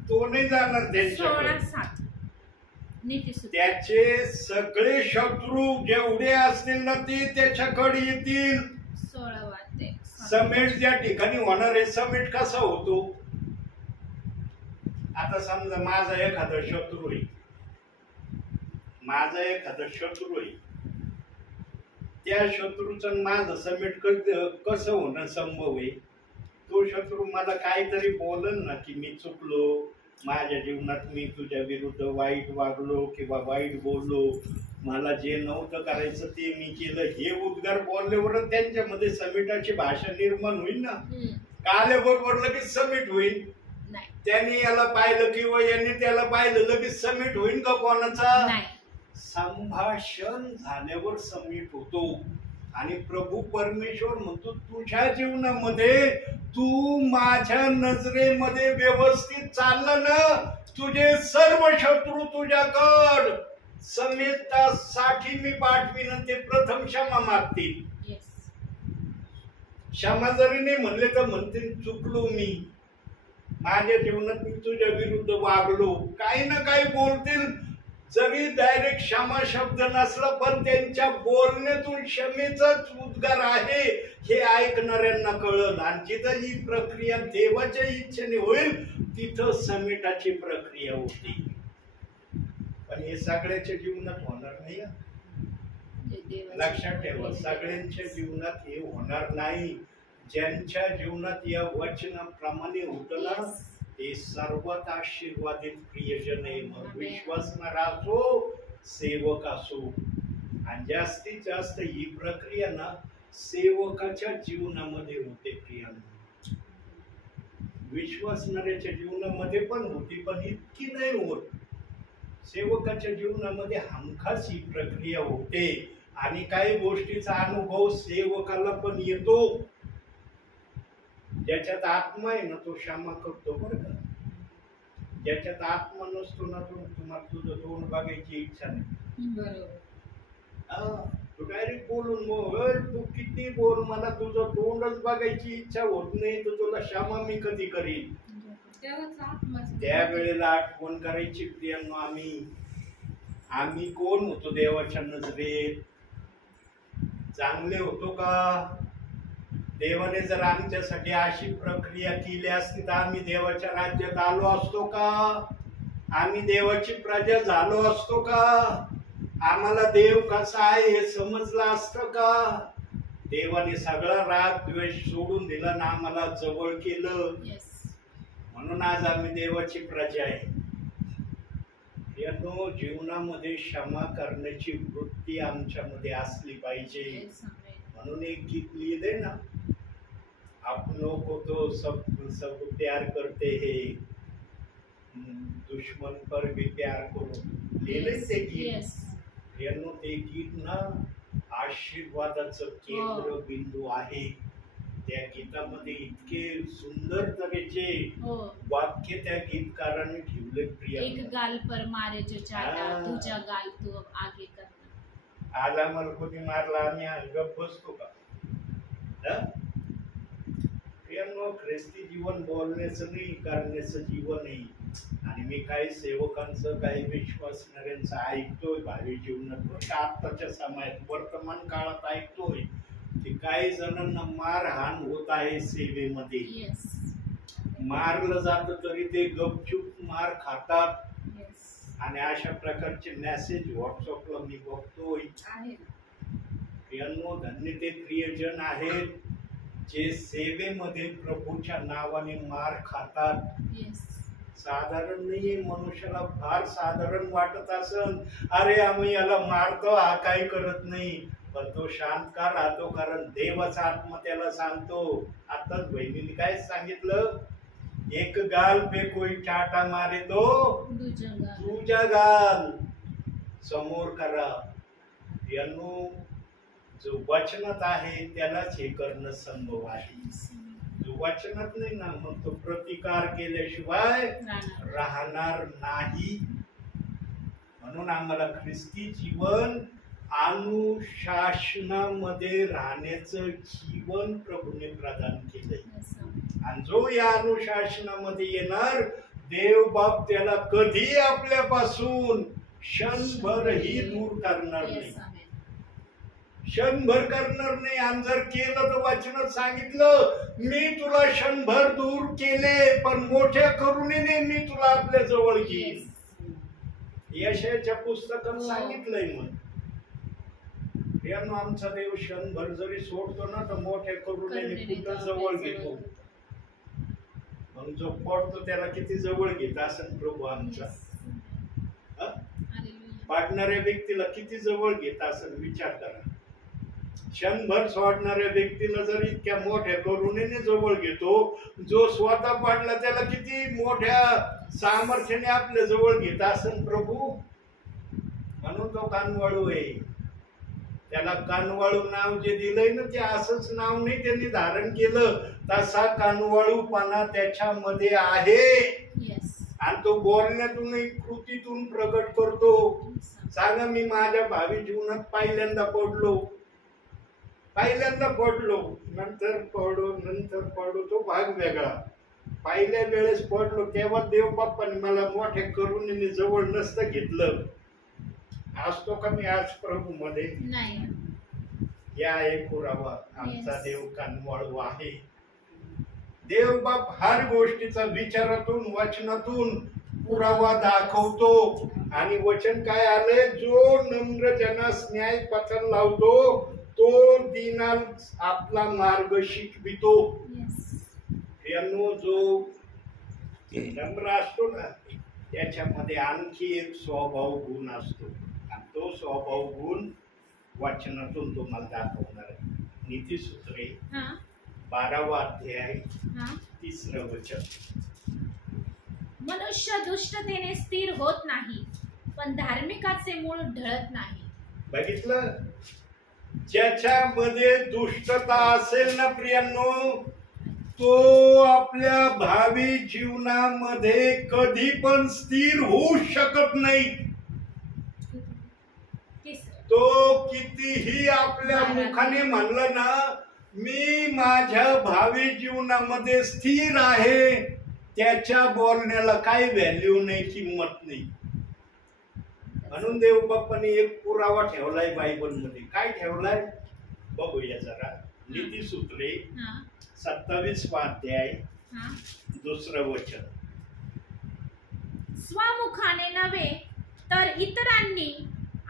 तो नाही जाणार त्यांच्याकडे. 16:7 नीतिसूत्र. त्याचे सगळे शत्रू जेवढे असतील ना ते त्याच्याकडे येतील. 16वा ते समेट त्या ठिकाणी होणार आहे. समेट कसा होतो? आता समजा माझा एखादा शत्रू आहे, त्या शत्रूचं माझं समेट कसं होणं संभव आहे? तो शत्रू मला काहीतरी बोलन ना की मी चुकलो, माझ्या जीवनात मी तुझ्या विरुद्ध वाईट वागलो किंवा वाईट बोललो, मला जे नव्हतं करायचं ते मी केलं, हे उद्गार बोलल्यावरच त्यांच्यामध्ये समेटाची भाषा निर्माण होईल ना. काल्याबरोबर लगेच समेट होईल. त्यांनी याला पाहिलं किंवा यांनी त्याला पाहिलं लगेच समेट होईल का कोणाचा? संभाषण झाल्यावर समेट होतो. आणि प्रभू परमेश्वर म्हणतो तुझ्या जीवनामध्ये तू माझ्या नजरेमध्ये व्यवस्थित चाललं ना, तुझे सर्व शत्रू तुझ्याकड समेतासाठी मी पाठवीन, ते प्रथम क्षमा मागतील. क्षमा जरी नाही म्हणले तर म्हणतील चुकलो मी, माझ्या जीवनात मी तुझ्या विरुद्ध वागलो, काही ना काही बोलतील. जरी डायरेक्ट क्षमा शब्द नसला पण त्यांच्या बोलण्यातून क्षमेचाच उद्गार आहे हे ऐकणाऱ्यांना कळलं. आणि जिथं ही प्रक्रिया देवाच्या इच्छेने होईल तिथं समेटाची प्रक्रिया होती. पण हे सगळ्याच्या जीवनात होणार नाही. लक्षात ठेवा, सगळ्यांच्या जीवनात हे होणार नाही. ज्यांच्या जीवनात या वचनाप्रमाणे होतं ना ते सर्वात आशीर्वादित प्रियजन आहे. मग विश्वासणारा असो, सेवक असो. आणि जास्तीत जास्त ही प्रक्रिया ना सेवकाच्या जीवनामध्ये होते प्रियांनो. विश्वासणाऱ्याच्या जीवनामध्ये पण होती पण इतकी नाही होत. सेवकाच्या जीवनामध्ये हमखास ही प्रक्रिया होते. आणि काही गोष्टीचा अनुभव सेवकाला पण येतो. ज्याच्यात आत्मा आहे ना तो क्षमा करतो बरं का. ज्याच्यात आत्मा नसतो ना तो तुम्हाला तुझं तोंड बघायची इच्छा नाही. बरोबर. तू डायरेक्ट बोलून बोल, तू किती बोल, मला तुझं तोंडच बघायची इच्छा होत नाही, तर तुला क्षमा मी कधी करीन. त्यावेळेला आठवण करायची प्रियांनो, आम्ही कोण होतो देवाच्या नजरेत? चांगले होतो का? देवाने जर आमच्यासाठी अशी प्रक्रिया केली असती तर आम्ही देवाच्या राज्यात आलो असतो का? आम्ही देवाची प्रजा झालो असतो का? आम्हाला देव कसा आहे हे समजलं असतं का? देवाने सगळा राग द्वेष सोडून दिला ना आम्हाला जवळ केलं. म्हणून आज आम्ही देवाची प्रजा आहे. यानो जीवनामध्ये क्षमा करण्याची वृत्ती आमच्यामध्ये असली पाहिजे. म्हणून एक गीत लिहिले ना, अपनों को तो सब प्यार करते हैं, दुश्मन पर भी प्यार करो. लिहिले ते गीत. यानो ते गीत ना आशीर्वादाचं केंद्र बिंदू आहे. त्या गीतामध्ये इतके सुंदर तऱ्हेचे वाक्य त्या गीतकारांनी ठेवले. प्रिय एक गाल पर मारे जो चाटा, तुझा गाल तू आगे करना. आज आम्हाला कोणी मारला आम्ही गप्प बसतो का? प्रियांनो, ख्रिस्ती जीवन बोलण्याचं नाही, करण्याचं जीवन आहे. आणि मी काही सेवकांचं काही विश्वासणाऱ्यांचं ऐकतोय भावी जीवनात, आत्ताच्या समयात वर्तमान काळात ऐकतोय की काही जणांना मारहाण होत आहे सेवेमध्ये. मारलं जात तरी ते गपचूप मार खातात. आणि अशा प्रकारचे मेसेज व्हॉट्सअपला मी बघतोय. प्रियांनो, धन्य ते प्रियजन आहेत जे सेवेमध्ये प्रभूच्या नावाने मार खातात. साधारण नाहीये. मनुष्याला फार साधारण वाटत असन, अरे आम्ही याला मारतो, हा काही करत नाही. पण तो शांत का राहतो? कारण देवाचा आत्मा त्याला सांगतो. आताच बहिणीने काय सांगितलं? एक गाल पे कोई चाटा मारे तो दूजा गाल समोर करा. यानो जो वचनात आहे त्यालाच हे करणं संभव आहे. जो वचनात नाही ना, मग तो प्रतिकार केल्याशिवाय राहणार नाही. म्हणून आम्हाला ख्रिस्ती जीवन अनुशासनामध्ये राहण्याचं जीवन प्रभूने प्रदान केलंय. आणि जो या अनुशासनामध्ये येणार, देव बाप त्याला कधी आपल्यापासून क्षणभरही दूर करणार नाही. क्षणभर करणार नाही. आणि जर केलं तर वचनात सांगितलं, मी तुला क्षणभर दूर केले पण मोठ्या करुणेने मी तुला आपल्या जवळ घेईन. यशाच्या पुस्तकात सांगितलंय. मग आमचा देव क्षणभर जरी सोडतो ना तर मोठ्या करुणेने कुठं जवळ घेतो. मग जो पडतो त्याला किती जवळ घेत असेल प्रभू आमचा. पाडणाऱ्या व्यक्तीला किती जवळ घेत असेल विचार करा. क्षणभर सोडणाऱ्या व्यक्तीला जर इतक्या मोठ्या करुणेने जवळ घेतो, जो स्वतः पाडला त्याला किती मोठ्या सामर्थ्याने आपल्या जवळ घेत असेल प्रभू. म्हणून तो कानवाळू आहे. त्याला कानवाळू नाव जे दिलंय ना, ते असंच नाव नाही त्यांनी धारण केलं. तसा कानवाळूपणा त्याच्यामध्ये आहे. आणि तो बोलण्यातूनही कृतीतून प्रगट करतो. सांगा, मी माझ्या भावी जीवनात पहिल्यांदा पडलो, नंतर पडलो तो भाग वेगळा. पहिल्या वेळेस पडलो तेव्हा देव बाप्पाने मला मोठ्या करुणेने जवळ नसतं घेतलं. असतो का मी आज प्रभू मध्ये? नाही. या एक पुरावा, आमचा देव कानवाळू आहे. देव बाप हर गोष्टीचा विचारातून वचनातून पुरावा दाखवतो. आणि वचन काय आलंय? जो नम्र जनास न्याय पथन लावतो तो दीनाल आपला मार्ग शिकवितो. जो नम्र असतो ना त्याच्यामध्ये आणखी एक स्वभाव गुण असतो. तो स्वभाव गुण वचनातून तुम्हाला दाखवणार आहे. नीतिसूत्रे 12वा अध्याय 3रं वचन. मनुष्य दुष्टतेने स्थिर होत नाही, पण धार्मिकाचे मूळ ढळत नाही. बघितलं? ज्याच्यामध्ये दुष्टता असेल ना प्रियांनो, तो आपल्या भावी जीवनामध्ये कधी पण स्थिर होऊ शकत नाही. तो कितीही आपल्या मुखाने म्हणलं ना, मी माझ्या भावी जीवनामध्ये स्थिर आहे, त्याच्या बोलण्याला काही व्हॅल्यू नाही, किंमत नाही. म्हणून देव बाप्पाने एक पुरावा ठेवलाय बायबल मध्ये. काय ठेवलाय बघूया जरा. नीतिसूत्रे 27वा अध्याय 2रं वचन. स्वमुखाने नव्हे तर इतरांनी,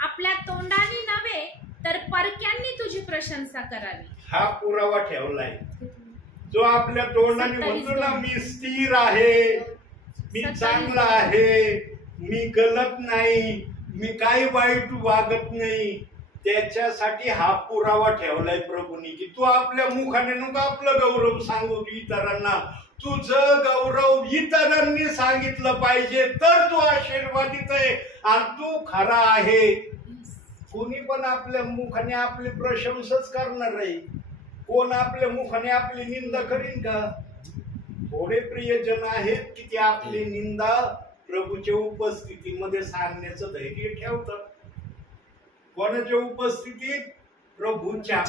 आपल्या तोंडाने नव्हे तर परक्यांनी तुझी प्रशंसा करावी. हा पुरावा ठेवलाय. जो आपल्या तोंडाने म्हणतो ना, मी स्थिर आहे, मी चांगला आहे, मी गलत नाही, मी काही वाईट वागत नाही, त्याच्यासाठी हा पुरावा ठेवलाय प्रभूंनी की तू आपल्या मुखाने नको आपलं गौरव सांगू इतरांना. तुझं गौरव इतरांनी सांगितलं पाहिजे, तर तू आशीर्वादित आहे आणि तू खरा आहे. कोणी पण आपल्या मुखाने आपली प्रशंसाच करणार आहे. कोण आपल्या मुखाने आपली निंदा करीन का? थोडे प्रियजन आहेत की ते आपली निंदा प्रभूच्या उपस्थितीमध्ये सांगण्याचं धैर्य ठेवतात. कोणाच्या उपस्थितीत? प्रभूच्या.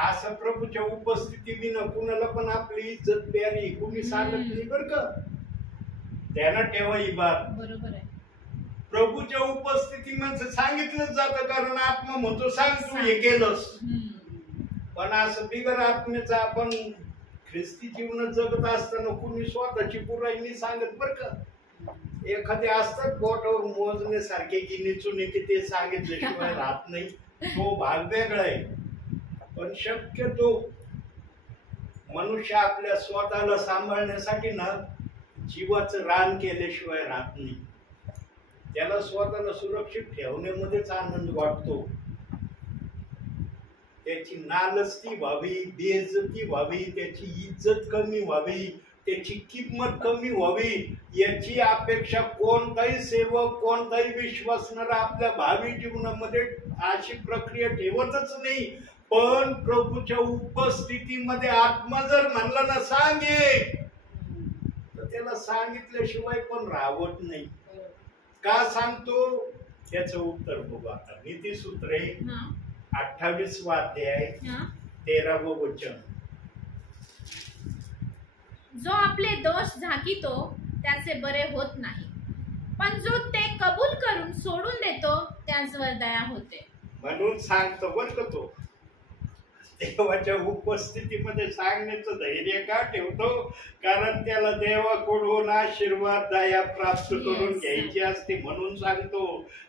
असं प्रभूच्या उपस्थितीत न कुणाला पण आपली इज्जत प्यारी कुणी सांगत नाही बरं का. त्यानं ठेवा ही बात. बरोबर आहे. प्रभूच्या उपस्थितीमध्ये सांगितलंच जातं, कारण आत्मा म्हणतो सांग तू हे केलंस. पण असं बिगर आत्मेचं आपण ख्रिस्ती जीवन जगत असताना कुणी स्वतःची बुराई नाही सांगत बरं का. एखादे असतात बोटावर मोजण्यासारखे की निचुने की ते सांगितल्याशिवाय राहत नाही, तो भाग वेगळा आहे. पण शक्यतो मनुष्य आपल्या स्वतःला सांभाळण्यासाठी ना जीवाचं रान केल्याशिवाय राहत नाही. त्याला स्वतःला सुरक्षित ठेवण्यामध्येच आनंद वाटतो. त्याची नालस्ती व्हावी, बेइज्जती व्हावी, त्याची इज्जत कमी व्हावी, त्याची किंमत कमी व्हावी, याची अपेक्षा कोणताही सेवक, कोणताही विश्वासणारा आपल्या भावी जीवनामध्ये अशी प्रक्रिया ठेवतच नाही. पण प्रभूच्या उपस्थितीमध्ये आत्मा जर म्हणला ना सांगे, तर त्याला सांगितल्याशिवाय पण राहत नाही. का सांगतो त्याचं उत्तर बघू आता. नीतिसूत्रे 28वा अध्याय 13वं वचन. जो आपले दोष झाकितो त्याचे बरे होत नाही, पण जो ते कबूल करून सोडून देतो त्याचवर दया होते. म्हणून सांगतो बरं का तो. देवाच्या उपस्थितीमध्ये सांगण्याचं धैर्य का ठेवतो? कारण त्याला देवाकडून आशीर्वाद दया प्राप्त करून घ्यायची असते म्हणून सांगतो.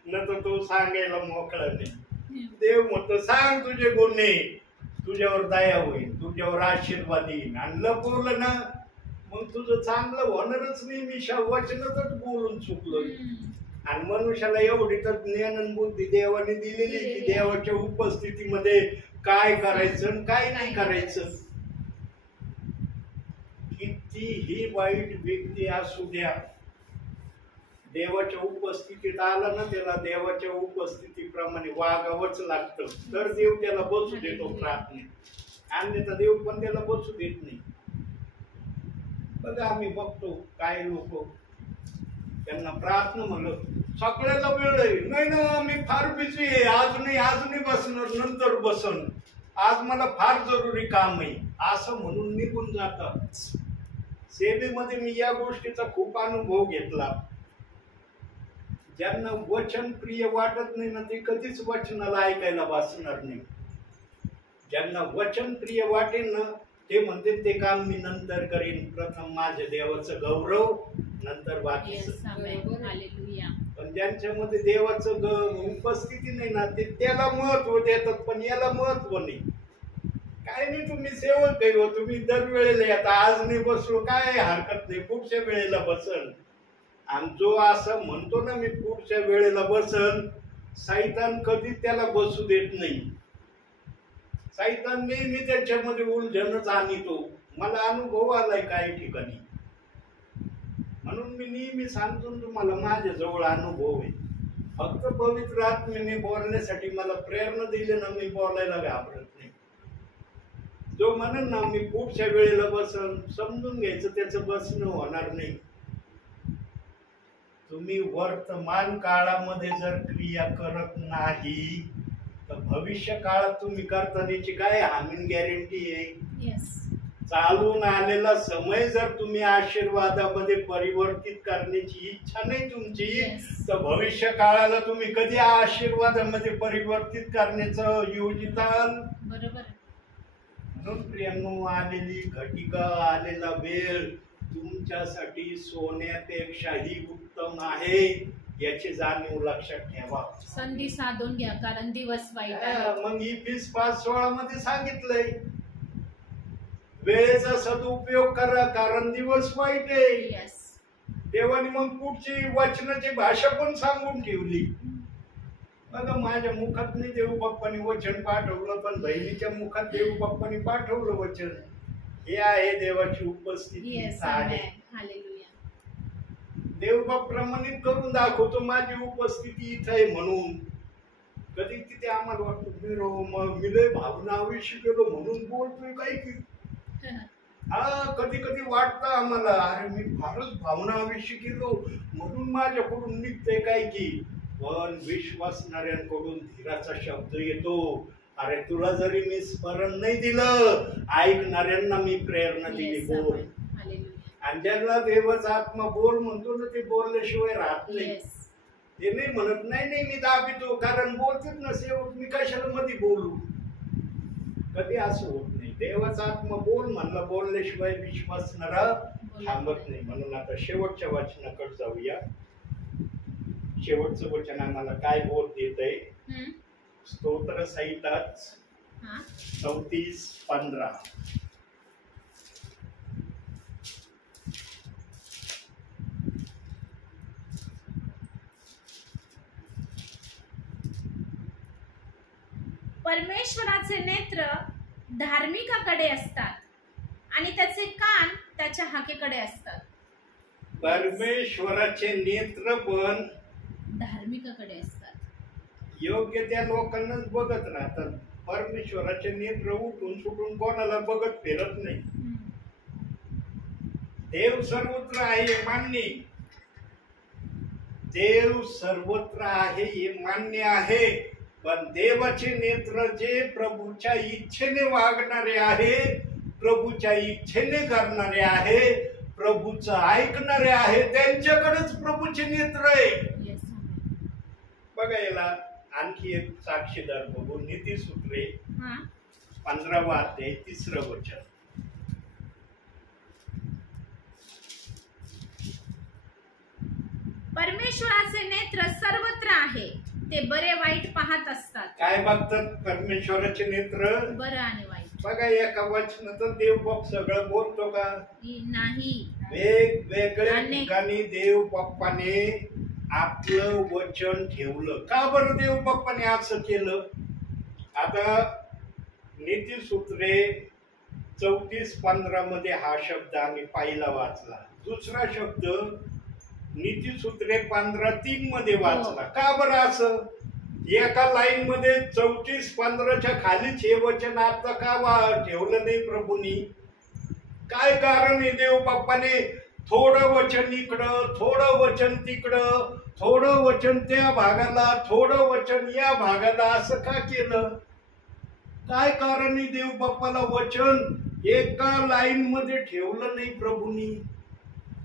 न तर तो सांगायला मोकळा नाही. देव म्हणतो सांग तुझे गुन्हे, तुझ्यावर दया होईल, तुझ्यावर आशीर्वाद येईल. आणि लपवलं ना मग तुझं चांगलं होणारच नाही. मी वचनातच बोलून चुकलोय. आणि मनुष्याला एवढी तर ज्ञान बुद्धी देवाने दिलेली की देवाच्या उपस्थितीमध्ये काय करायचं आणि काय नाही करायचं. कितीही वाईट व्यक्ती असू द्या, देवाच्या उपस्थितीत आला ना त्याला देवाच्या उपस्थितीप्रमाणे वागावंच लागतं. तर देव त्याला बसू देतो प्रार्थनेत, अन्यथा देव पण त्याला बसू देत नाही. बघा आम्ही बघतो काय लोक त्यांना प्रार्थना म्हणत सगळ्याला वेळ आहे, नाही ना मी फार बिझी आहे, आज नाही बसणार, नंतर बसन, आज मला फार जरुरी काम आहे, असं म्हणून निघून जातात. सेवेमध्ये मी या गोष्टीचा खूप अनुभव घेतला. ज्यांना वचन प्रिय वाटत नाही ना ते कधीच वचनाला ऐकायला बसणार नाही. ज्यांना वचन प्रिय वाटेल ना ते म्हणते ते काम मी नंतर करीन, प्रथम माझ्या देवाचं गौरव, नंतर बाकीचं. पण ज्यांच्यामध्ये देवाचं उपस्थिती नाही ना ते त्याला महत्व देतात, पण याला महत्व नाही. काय नाही तुम्ही सेवक आहे, तुम्ही दरवेळेला येता, आज नाही बसलो काय हरकत नाही, पुढच्या वेळेला बसल. आणि जो असं म्हणतो ना मी पुढच्या वेळेला बसल, सैतान कधी त्याला बसू देत नाही. सैतान नेहमी त्याच्यामध्ये उलझनच आणतो. मला अनुभव आलाय काही ठिकाणी, म्हणून मी नेहमी सांगतो तुम्हाला माझ्या जवळ अनुभव आहे. फक्त पवित्र आत्म्याने बोलण्यासाठी मला प्रेरणा दिली ना, मी बोलायला घाबरत नाही. जो म्हणेल ना मी पुढच्या वेळेला बसन, समजून घ्यायचं त्याचं बसणं होणार नाही. तुम्ही वर्तमान काळामध्ये जर क्रिया करत नाही तर भविष्य काळात तुम्ही करतानाची काय हमी गॅरंटी आहे? येस. चालून आलेला समय जर तुम्ही आशीर्वादामध्ये परिवर्तित करण्याची इच्छा नाही तुमची, Yes. तर भविष्य काळाला तुम्ही कधी आशीर्वादामध्ये परिवर्तित करण्याचं योजिताल? बरोबर. म्हणून प्रियांनो, आलेली घटिका, आलेला वेळ तुमच्यासाठी सोन्यापेक्षाही उत्तम आहे याची जाणीव लक्षात ठेवा. संधी साधून घ्या कारण दिवस वाईट आहे. मग ही 5:16 मध्ये सांगितलंय, वेळेचा सदुपयोग करा कारण दिवस वाईट आहे. येस. देवाने मग पुढची वचनाची भाषा पण सांगून ठेवली. बघा, माझ्या मुखात नाही देव बाप्पानी वचन पाठवलं, पण बहिणीच्या मुखात देव बाप्पानी पाठवलं वचन. हे आहे देवाची उपस्थिती. येस. आहे हालेलुया. देव बाप प्रमाणित करून दाखवतो माझी उपस्थिती इथं आहे म्हणून. कधी तिथे आम्हाला वाटतं मी लय भावनाविषयी गेलो म्हणून बोलतोय काय की. हा, कधी कधी वाटतं आम्हाला अरे मी फारच भावनाविषयी गेलो म्हणून माझ्याकडून निघतंय काय की. पण विश्वासणाऱ्यांकडून धीराचा शब्द येतो. अरे तुला जरी मी स्मरण नाही दिलं, ऐकणाऱ्यांना मी प्रेरणा दिली. Yes, बोल. हालेलुया. आणि ज्यांना देवाचा आत्मा बोल म्हणतो ना, ते बोलल्याशिवाय राहत नाही. येस. ते नाही म्हणत नाही मी दाबितो कारण बोलतेच ना शेवट, मी कशाला मध्ये बोलू. कधी असं होत नाही. देवाचा आत्मा बोल म्हणला, बोलल्याशिवाय विश्वासणारा थांबत नाही. म्हणून आता शेवटच्या वचनाकडे जाऊया. शेवटचं वचन आम्हाला काय बोध देत आहे? स्तोत्र संहिता 34:15. परमेश्वराचे नेत्र धार्मिकाकडे असतात आणि त्याचे कान त्याच्या हाकेकडे असतात. परमेश्वराचे नेत्र पण धार्मिकाकडे असतात. योग्य त्या लोकांनाच बघत राहतात. परमेश्वराचे नेत्र उठून सुटून कोणाला बघत फिरत नाही. देव सर्वत्र आहे हे मान्य. देव सर्वत्र आहे हे मान्य आहे. पण देवाचे नेत्र जे प्रभूच्या इच्छेने वागणारे आहे, प्रभूच्या इच्छेने करणारे आहे, प्रभूचं ऐकणारे आहे, त्यांच्याकडेच प्रभूचे नेत्र आहे. येस. बघा, याला आणखी एक साक्षीदार बघू. नीतिसूत्रे 15वा अध्याय 3रं वचन. परमेश्वराचे नेत्र सर्वत्र आहे, ते बरे वाईट पाहत असतात. काय बघतात परमेश्वराचे नेत्र? बरं आणि वाईट. बघा, एका वचनात देव बाप सगळं बोलतो का? नाही. वेगवेगळ्या अनेक ठिकाणी देव बाप्पाने आपलं वचन ठेवलं. का बरं देव बाप्पाने असं केलं? आता नीतिसूत्रे 34:15 मध्ये हा शब्द आम्ही पहिला वाचला. दुसरा शब्द नीतिसूत्रे 15:3 मध्ये वाचला. का बरं असं? एका लाईन मध्ये 34:15च्या खालीच हे वचन आता का ठेवलं नाही प्रभूंनी? काय कारण आहे? देव बाप्पाने थोडं वचन इकडं, थोडं वचन तिकडं, थोडं वचन त्या भागाला, थोडं वचन या भागाला, असं का केलं? काय कारण आहे देव बाप्पाला वचन एका लाईन मध्ये ठेवलं नाही प्रभूंनी?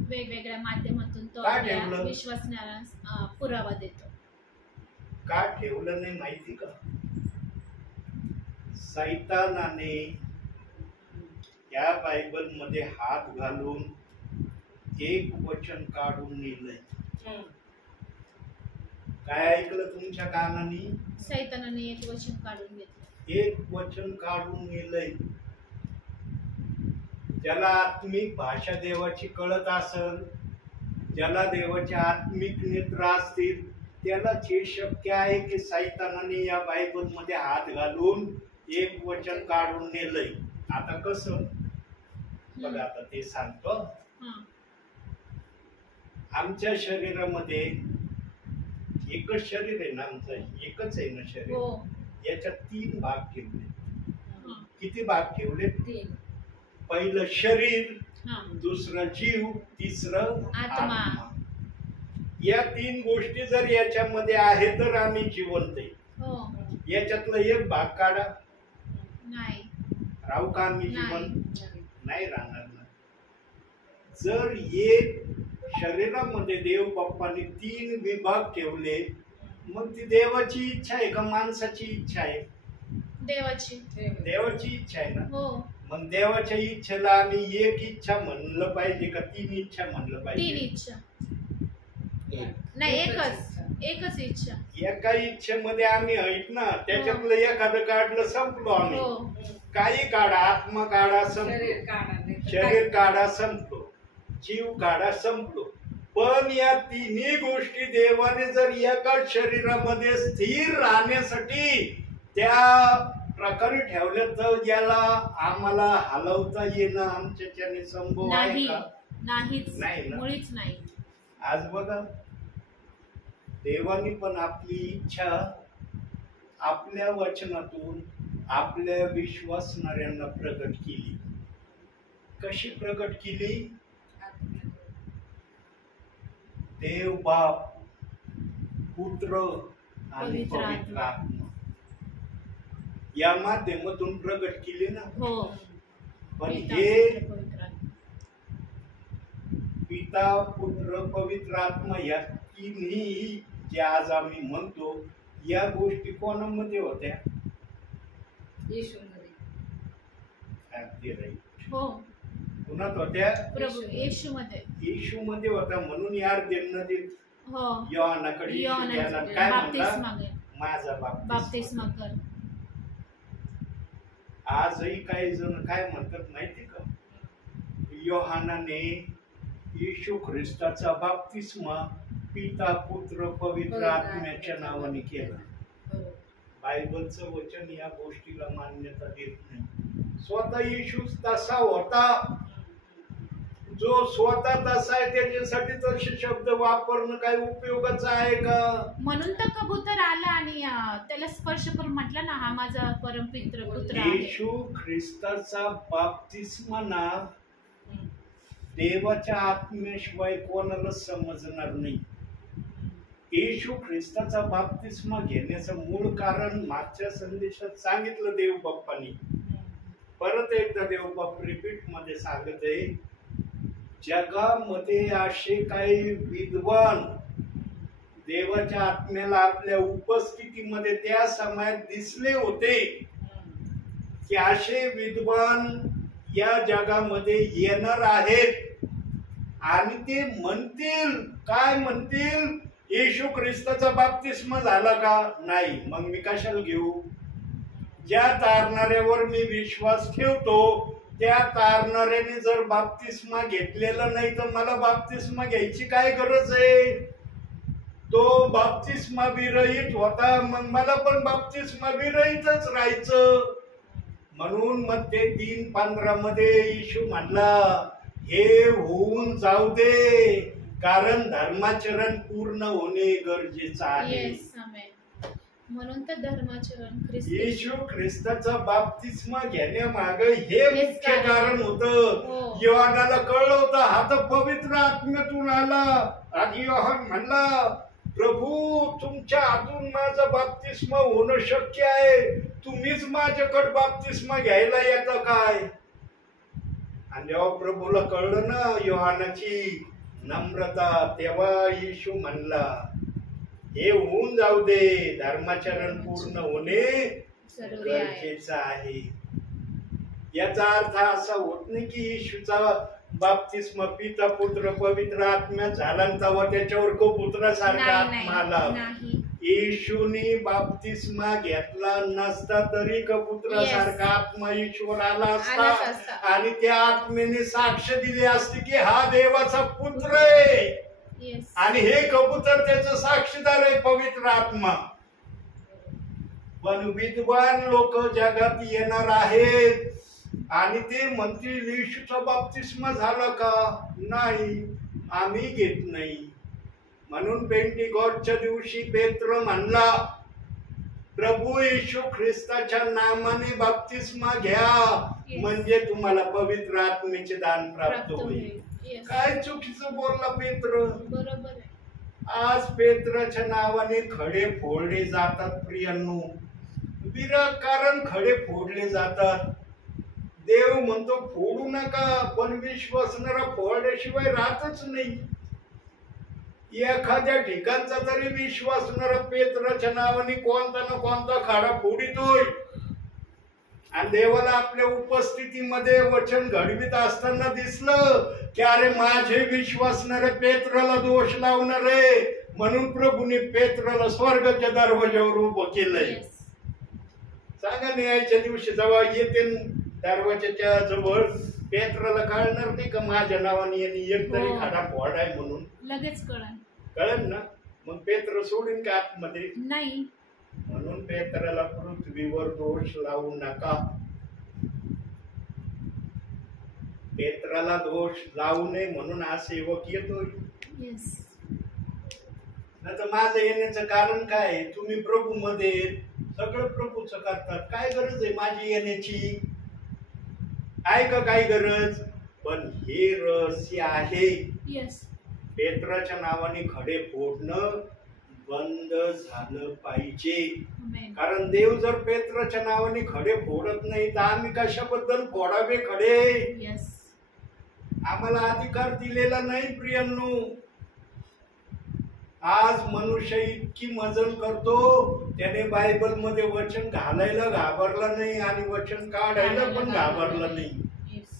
वेगवेगळ्या माध्यमातून तो काय आपल्या ठेवलं? विश्वासणारा पुरावा देतो. का ठेवलं नाही माहिती का? सैतानाने या बायबल मध्ये हात घालून एक वचन काढून नेलंय. काय ऐकलं तुमच्या कानानी? सैतानाने एक वचन काढून घेतलं. एक वचन काढून नेलंय. ज्याला आत्मिक भाषा देवाची कळत असेल, ज्याला देवाचे आत्मिक नेत्र असतील, त्यालाच हे शक्य आहे की सैतानाने या बायबल मध्ये हात घालून एक वचन काढून नेलंय. आता कसं? बघा, आता ते सांगतो. आमच्या शरीरामध्ये एकच शरीर आहे ना आमचं, एकच आहे ना शरीर. हो. याच्यात 3 भाग ठेवले. हं. किती भाग ठेवले? 3. पहिलं शरीर, हं. दुसरं जीव, तिसरं आत्मा. आत्मा. या 3 गोष्टी जर याच्यामध्ये आहे तर आम्ही जिवंत आहे. हो. याच्यातलं एक भाग काढा, नाही. राहू का आम्ही नाही. जिवंत? नाही राहणार ना. जर एक शरीरामध्ये देव बाप्पाने 3 विभाग ठेवले, मग ती देवाची इच्छा आहे का माणसाची इच्छा आहे? देवाची. देवाची इच्छा आहे ना. हो. मग देवाच्या इच्छेला आम्ही एक इच्छा म्हणलं पाहिजे का 3 इच्छा म्हणलं 3 पाहिजे? इच्छा. नाही, एकच इच्छा. एका इच्छेमध्ये आम्ही आहेत ना, त्याच्यातलं एखादं काढलं संपलो आम्ही. हो. काही काढा, आत्मा काढा संपलो, शरीर काढा संपलो, जीव काढा संपलो. पण या 3 गोष्टी देवाने जर एकाच शरीरामध्ये स्थिर राहण्यासाठी त्या प्रकारे ठेवल्या तर याला आम्हाला हलवता येणं आमच्याच्याने संभव आहे नाही. का? नाहीच. नाही ना. मुळीच नाही. आज बघा, देवाने पण आपली इच्छा आपल्या वचनातून आपल्या विश्वासणाऱ्यांना प्रगट केली. कशी प्रगट केली? देव बाप, पुत्र आणि पवित्र पवित्र आत्मा या माध्यमातून प्रगट केली ना. हो. पण पिता, हे पुत्र, पवित्र आत्मा. पिता, पुत्र, पवित्र आत्मा या 3ही जे आज आम्ही म्हणतो, या गोष्टी कोणामध्ये होत्या? येशूमध्ये. अगदी राईट. हो. कुणात होत्या? प्रभू येशूमध्ये. येशूमध्ये होत्या. म्हणून यार नदीत हो. योहानाकडे येशू गेला. काय बाप्तिस्मा म्हणला? घे. माझा बाप्तिस्मा कर. आजही काही जण काय म्हणतात माहिती का? योहानाने येशू ख्रिस्ताचा बाप्तिस्मा पिता, पुत्र, पवित्र आत्म्याच्या नावाने केला. बायबलचं वचन या गोष्टीला मान्यता देत नाही. स्वतः येशू तसा होता. जो स्वतः तसा आहे त्याच्यासाठी तसे शब्द वापरणं काही उपयोगाचं आहे का? म्हणून तर कबूतर आला आणि त्याला स्पर्श करून म्हटलं ना, हा माझा परमपित्र पुत्र आहे. येशू ख्रिस्ताचा बाप्तिस्मा ना देवाच्या आत्म्याशिवाय कोणाला समजणार नाही. येशू ख्रिस्ताचा बाप्तिस्मा घेण्याचं मूळ कारण मागच्या संदेशात सांगितलं देव बाप्पानी. परत एकदा देव बाप रिपीट मध्ये सांगत आहे, जगामध्ये असे काही विद्वान देवाच्या आत्म्याला आपल्या उपस्थितीमध्ये त्या समयात दिसले होते की असे विद्वान या जगामध्ये येणार आहेत आणि ते म्हणतील, काय म्हणतील? येशू ख्रिस्ताचा बाप्तिस्मा झाला का? नाही. मग मी कशाला घेऊ? ज्या तारणाऱ्यावर मी विश्वास ठेवतो त्या तारणाऱ्याने जर बाप्तिस्मा घेतलेला नाही तर मला बाप्तिस्मा घ्यायची काय गरज आहे? तो बाप्तिस्मा विरहित होता, मग मला पण बाप्तिस्मा विरहितच राहायचं. म्हणून मग ते 3:15 मध्ये येशू म्हणला, हे होऊन जाऊ दे, कारण धर्माचरण पूर्ण होणे गरजेचं आहे. Yes, amen. म्हणून तर धर्माचरण येशू ख्रिस्ताचा बाप्तिस्मा घेण्यामागे हे मुख्य कारण होतं. हो. योहानाला कळलं होतं हा तर पवित्र आत्म्यातून आला. आणि योहान म्हणला, प्रभू तुमच्या हातून माझा बाप्तिस्मा होणं शक्य आहे, तुम्हीच माझ्याकडे बाप्तिस्मा घ्यायला येतं काय? आणि जेव्हा प्रभूला कळलं ना योहानाची नम्रता, तेव्हा येशू म्हणला, हे होऊन जाऊ दे, धर्माचरण पूर्ण होणे गरजेचं आहे. याचा अर्थ असा होत नाही की येशूचा बाप्तिस्मा पिता, पुत्र, पवित्र आत्मा झाला तेव्हा त्याच्यावर कबुतरासारखा आत्मा आला. येशूने बाप्तिस्मा घेतला नसता तरी कबुतरासारखा आत्मा ईश्वर आला असता आणि त्या आत्मेने साक्ष दिली असती की हा देवाचा पुत्र आहे. आणि हे कबूतर त्याचं साक्षीदार आहे, पवित्र आत्मा. पण विद्वान लोक जगात येणार आहेत आणि ते म्हणतील, येशूचा बाप्तिस्मा झाला का? नाही, आम्ही घेत नाही. म्हणून पेंटिकॉस्टच्या दिवशी पेत्र म्हणला, प्रभू येशू ख्रिस्ताच्या नामाने बाप्तिस्मा घ्या, म्हणजे तुम्हाला पवित्र आत्मेचे दान प्राप्त होईल. Yes. काय चुकीचं बोलला पेत्र. बरोबर आहे. आज पेत्राच्या नावाने खडे फोडले जातात प्रियांनो, विनाकारण खडे फोडले जातात. देव म्हणतो फोडू नका, पण विश्वासणारा फोडल्याशिवाय राहतच नाही. एखाद्या ठिकाणचा तरी विश्वासणारा पेत्राच्या नावाने कोणता ना कोणता खाडा फोडितोय. आणि देवाला आपल्या उपस्थितीमध्ये वचन घडवीत असताना दिसलं की अरे माझे विश्वासणारे पेत्राला दोष लावणार आहे, म्हणून प्रभूने पेत्राला स्वर्गाच्या दरवाजावर उभं केलंय. Yes. सांगा न्यायाच्या दिवशी जेव्हा येते दरवाजाच्या जवळ, पेत्राला कळणार नाही का माझ्या नावाने यांनी एक तरी हो. खाडा फोडाय म्हणून? लगेच कळण. कळन ना. मग पेत्र सोडून का आतमध्ये? नाही. म्हणून पेत्राला पृथ्वीवर दोष लावू नका. पेत्राला दोष लावू नये म्हणून हा सेवक येतोय. Yes. नाही तर माझं येण्याचं कारण काय? तुम्ही प्रभू मध्ये सगळं प्रभूच करतात. काय गरज आहे माझी येण्याची? आहे का काही गरज? पण हे रहस्य आहे. Yes. पेत्राच्या नावाने खडे फोडणं बंद झालं पाहिजे. Amen. कारण देव जर पेत्राच्या नावाने खडे फोडत नाही तर आम्ही कशाबद्दल फोडावे खडे? Yes. आम्हाला अधिकार दिलेला नाही प्रियांनो. आज मनुष्य इतकी मजल करतो, त्याने बायबल मध्ये वचन घालायला घाबरला नाही आणि वचन काढायला पण घाबरला नाही. Yes.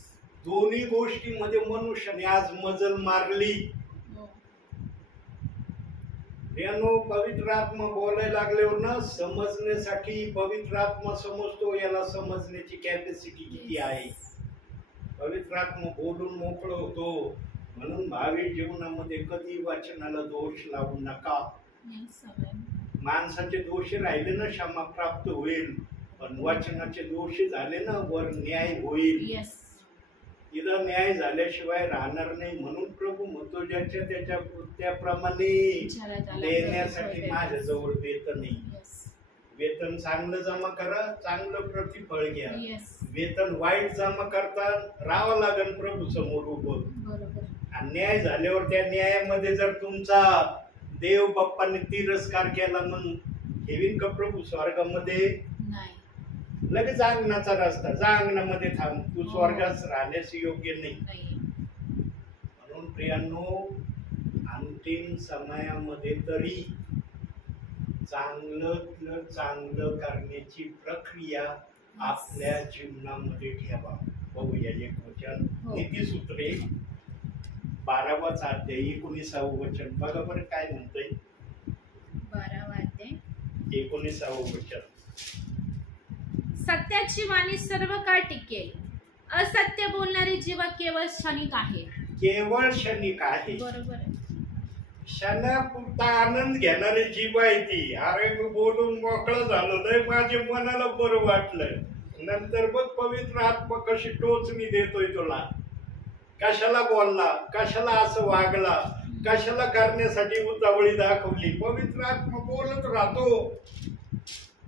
दोन्ही गोष्टीमध्ये मनुष्याने आज मजल मारली. हो. यानो पवित्र आत्मा बोलायला लागल्यावर ना समजण्यासाठी पवित्र आत्मा समजतो, याला समजण्याची कॅपॅसिटी किती आहे. पवित्र आत्मा बोलून मोकळं होतो. म्हणून भावी जीवनामध्ये कधी वचनाला दोष लावू नका. Yes. Amen. माणसाचे दोष राहिले ना क्षमा प्राप्त होईल, पण वचनाचे दोषी झाले ना वर न्याय होईल. Yes. इथं न्याय झाल्याशिवाय राहणार नाही. म्हणून प्रभू म्हणतो ज्याच्या त्याच्या कृत्याप्रमाणे देण्यासाठी माझ्याजवळ वेतन नाही. Yes. वेतन चांगलं जमा करा, चांगलं प्रतिफळ घ्या. Yes. वेतन वाईट जमा करता राहावं लागेल प्रभू समोर उभं. बरोबर. आणि न्याय झाल्यावर त्या न्यायामध्ये जर तुमचा देव बाप्पाने तिरस्कार केला म्हणून ठेवीन का प्रभू स्वर्गामध्ये? नाही. लगेच अंगणाचा रस्ता, जा अंगणामध्ये थांब, तू स्वर्गात राहण्यास योग्य नाही. नाही. म्हणून प्रियांनो, अंतिम समयामध्ये तरी चांगलं चांगलं करण्याची प्रक्रिया आपल्या जीवनामध्ये ठेवा. बघूया एक वचन, हो. नीतिसूत्रे 12वाच अध्याय 19वं वचन बघा बरं काय म्हणतंय. 12 अध्याय 19वं वचन. सत्याची वाणी सर्व काळ टिकेल, असत्य बोलणारी जीवा केवळ क्षणिक आहे. केवळ क्षणिक आहे. बरोबर आहे. क्षणापुरता आनंद घेणारी जीव आहे ती. अरे मी बोलून मोकळं झालो नाही, माझ्या मनाला बरं वाटलं, नंतर बघ पवित्र आत्मा कशी टोचणी देतोय तुला. कशाला बोलला, कशाला असं वागला, कशाला करण्यासाठी उतावळी दाखवली. पवित्र आत्मा बोलत राहतो.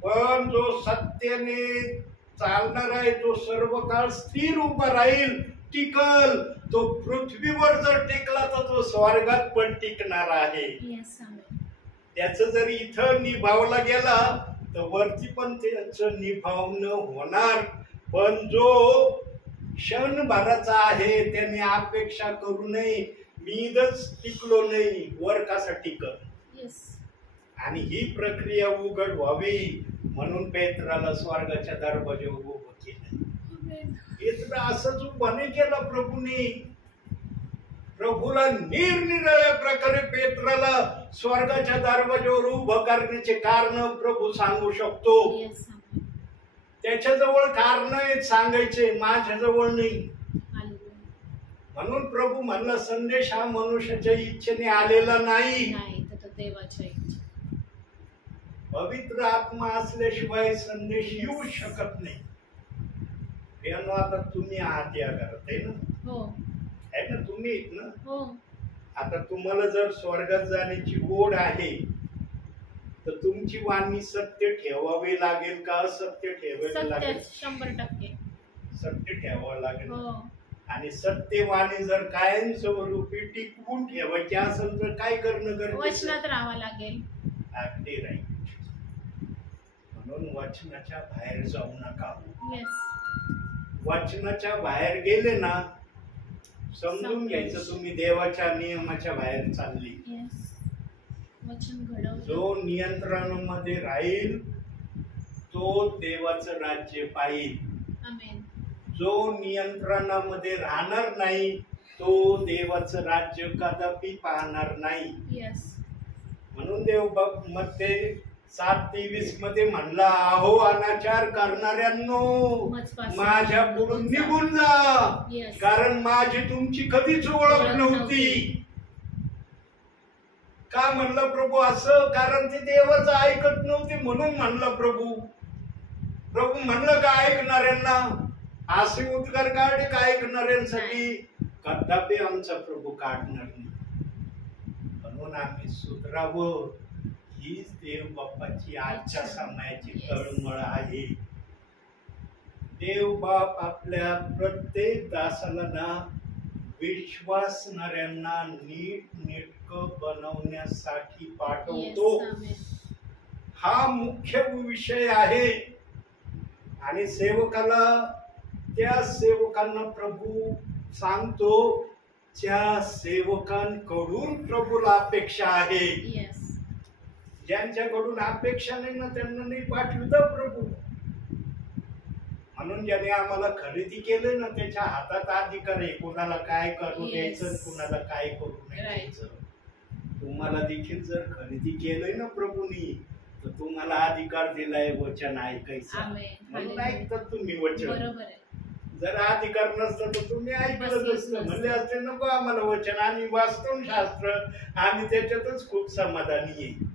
पण जो सत्याने चालणार आहे तो सर्व काळ स्थिर उभा राहील, टिकल. तो पृथ्वीवर जर टिकला तर तो स्वर्गात पण टिकणार आहे. Yes. Amen. त्याचं जर इथं निभावला गेला तर वरती पण त्याचं निभावणं होणार. पण जो क्षणभराचा आहे त्याने अपेक्षा करू नये, मी इथंच टिकलो नाही, वर कसा टिकल. Yes. आणि ही प्रक्रिया उघड व्हावी म्हणून पेत्राला स्वर्गाच्या दरवाजावर उभं केलं. Amen. पेत्र असंच उभाने केलं प्रभूने. प्रभूला निरनिराळ्या प्रकारे पेत्राला स्वर्गाच्या दरवाजावर उभं करण्याचे कारण प्रभू सांगू शकतो. Yes. Amen. त्याच्याजवळ कारण आहेत सांगायचे, माझ्याजवळ नाही. Hallelujah. म्हणून प्रभू म्हणला संदेश हा मनुष्याच्या इच्छेने आलेला नाही, नाही तर तो देवाच्या इच्छा. पवित्र आत्मा असल्याशिवाय संदेश येऊ शकत नाही. आता तुम्ही आहात या घरात आहे ना, हो. आहे ना, तुम्ही आहेत ना. हो. आता तुम्हाला जर स्वर्गात जाण्याची ओढ आहे तर तुमची वाणी सत्य ठेवावी लागेल का असत्य ठेवावी लागेल? सत्य 100%. सत्य ठेवावं लागेल. हो आणि सत्य वाणी जर कायम स्वरूपी टिकवून ठेवायची असेल तर काय करणं गरजेचं? वचनात राहावं लागेल. अगदी राईट. म्हणून वचनाच्या बाहेर जाऊ नका. येस. वचनाच्या बाहेर गेले ना समजून घ्यायचं तुम्ही देवाच्या नियमाच्या बाहेर चालली. येस. वचन घडवलं. जो नियंत्रणामध्ये राहील तो देवाचं राज्य पाहिल. आमेन. जो नियंत्रणामध्ये राहणार नाही तो देवाचं राज्य कदापि पाहणार नाही. येस. म्हणून देव मध्ये 7:23 मध्ये म्हणला, अहो अनाचार करणाऱ्यांनो मजपासून माझ्या पुढून निघून जा, येस. कारण माझी तुमची कधीच ओळख नव्हती. का म्हणलं प्रभू असं? कारण ते देवाचं ऐकत नव्हते म्हणून म्हणलं प्रभू. प्रभू म्हणलं का ऐकणाऱ्यांना? असे उद्गार काढे का ऐकणाऱ्यांसाठी? कदापि आमचा प्रभू काढणार नाही. म्हणून आम्ही सुधरावं हीच देव बाप्पाची आजच्या समयाची तळमळ आहे. देव बाप आपल्या प्रत्येक दासाला ना विश्वासणाऱ्यांना नीट नेटकं बनवण्यासाठी पाठवतो. हा मुख्य विषय आहे. आणि सेवकाला त्या सेवकांना प्रभू सांगतो त्या सेवकांकडून प्रभूला अपेक्षा आहे. ज्यांच्याकडून अपेक्षा नाही ना त्यांना नाही पाठवतो प्रभू. म्हणून ज्याने आम्हाला खरेदी केलं ना त्याच्या हातात अधिकार आहे कुणाला काय करू द्यायचं कुणाला काय करू नाही द्यायचं. तुम्हाला देखील जर खरेदी केलंय ना प्रभूनी तर तुम्हाला अधिकार दिलाय वचन ऐकायचं. म्हणून ऐकतात तुम्ही वचन. जर अधिकार नसतं तर तुम्ही ऐकलं नसतं. म्हणजे असते नको आम्हाला वचन, आम्ही वास्तव शास्त्र आम्ही त्याच्यातच खूप समाधानी आहे.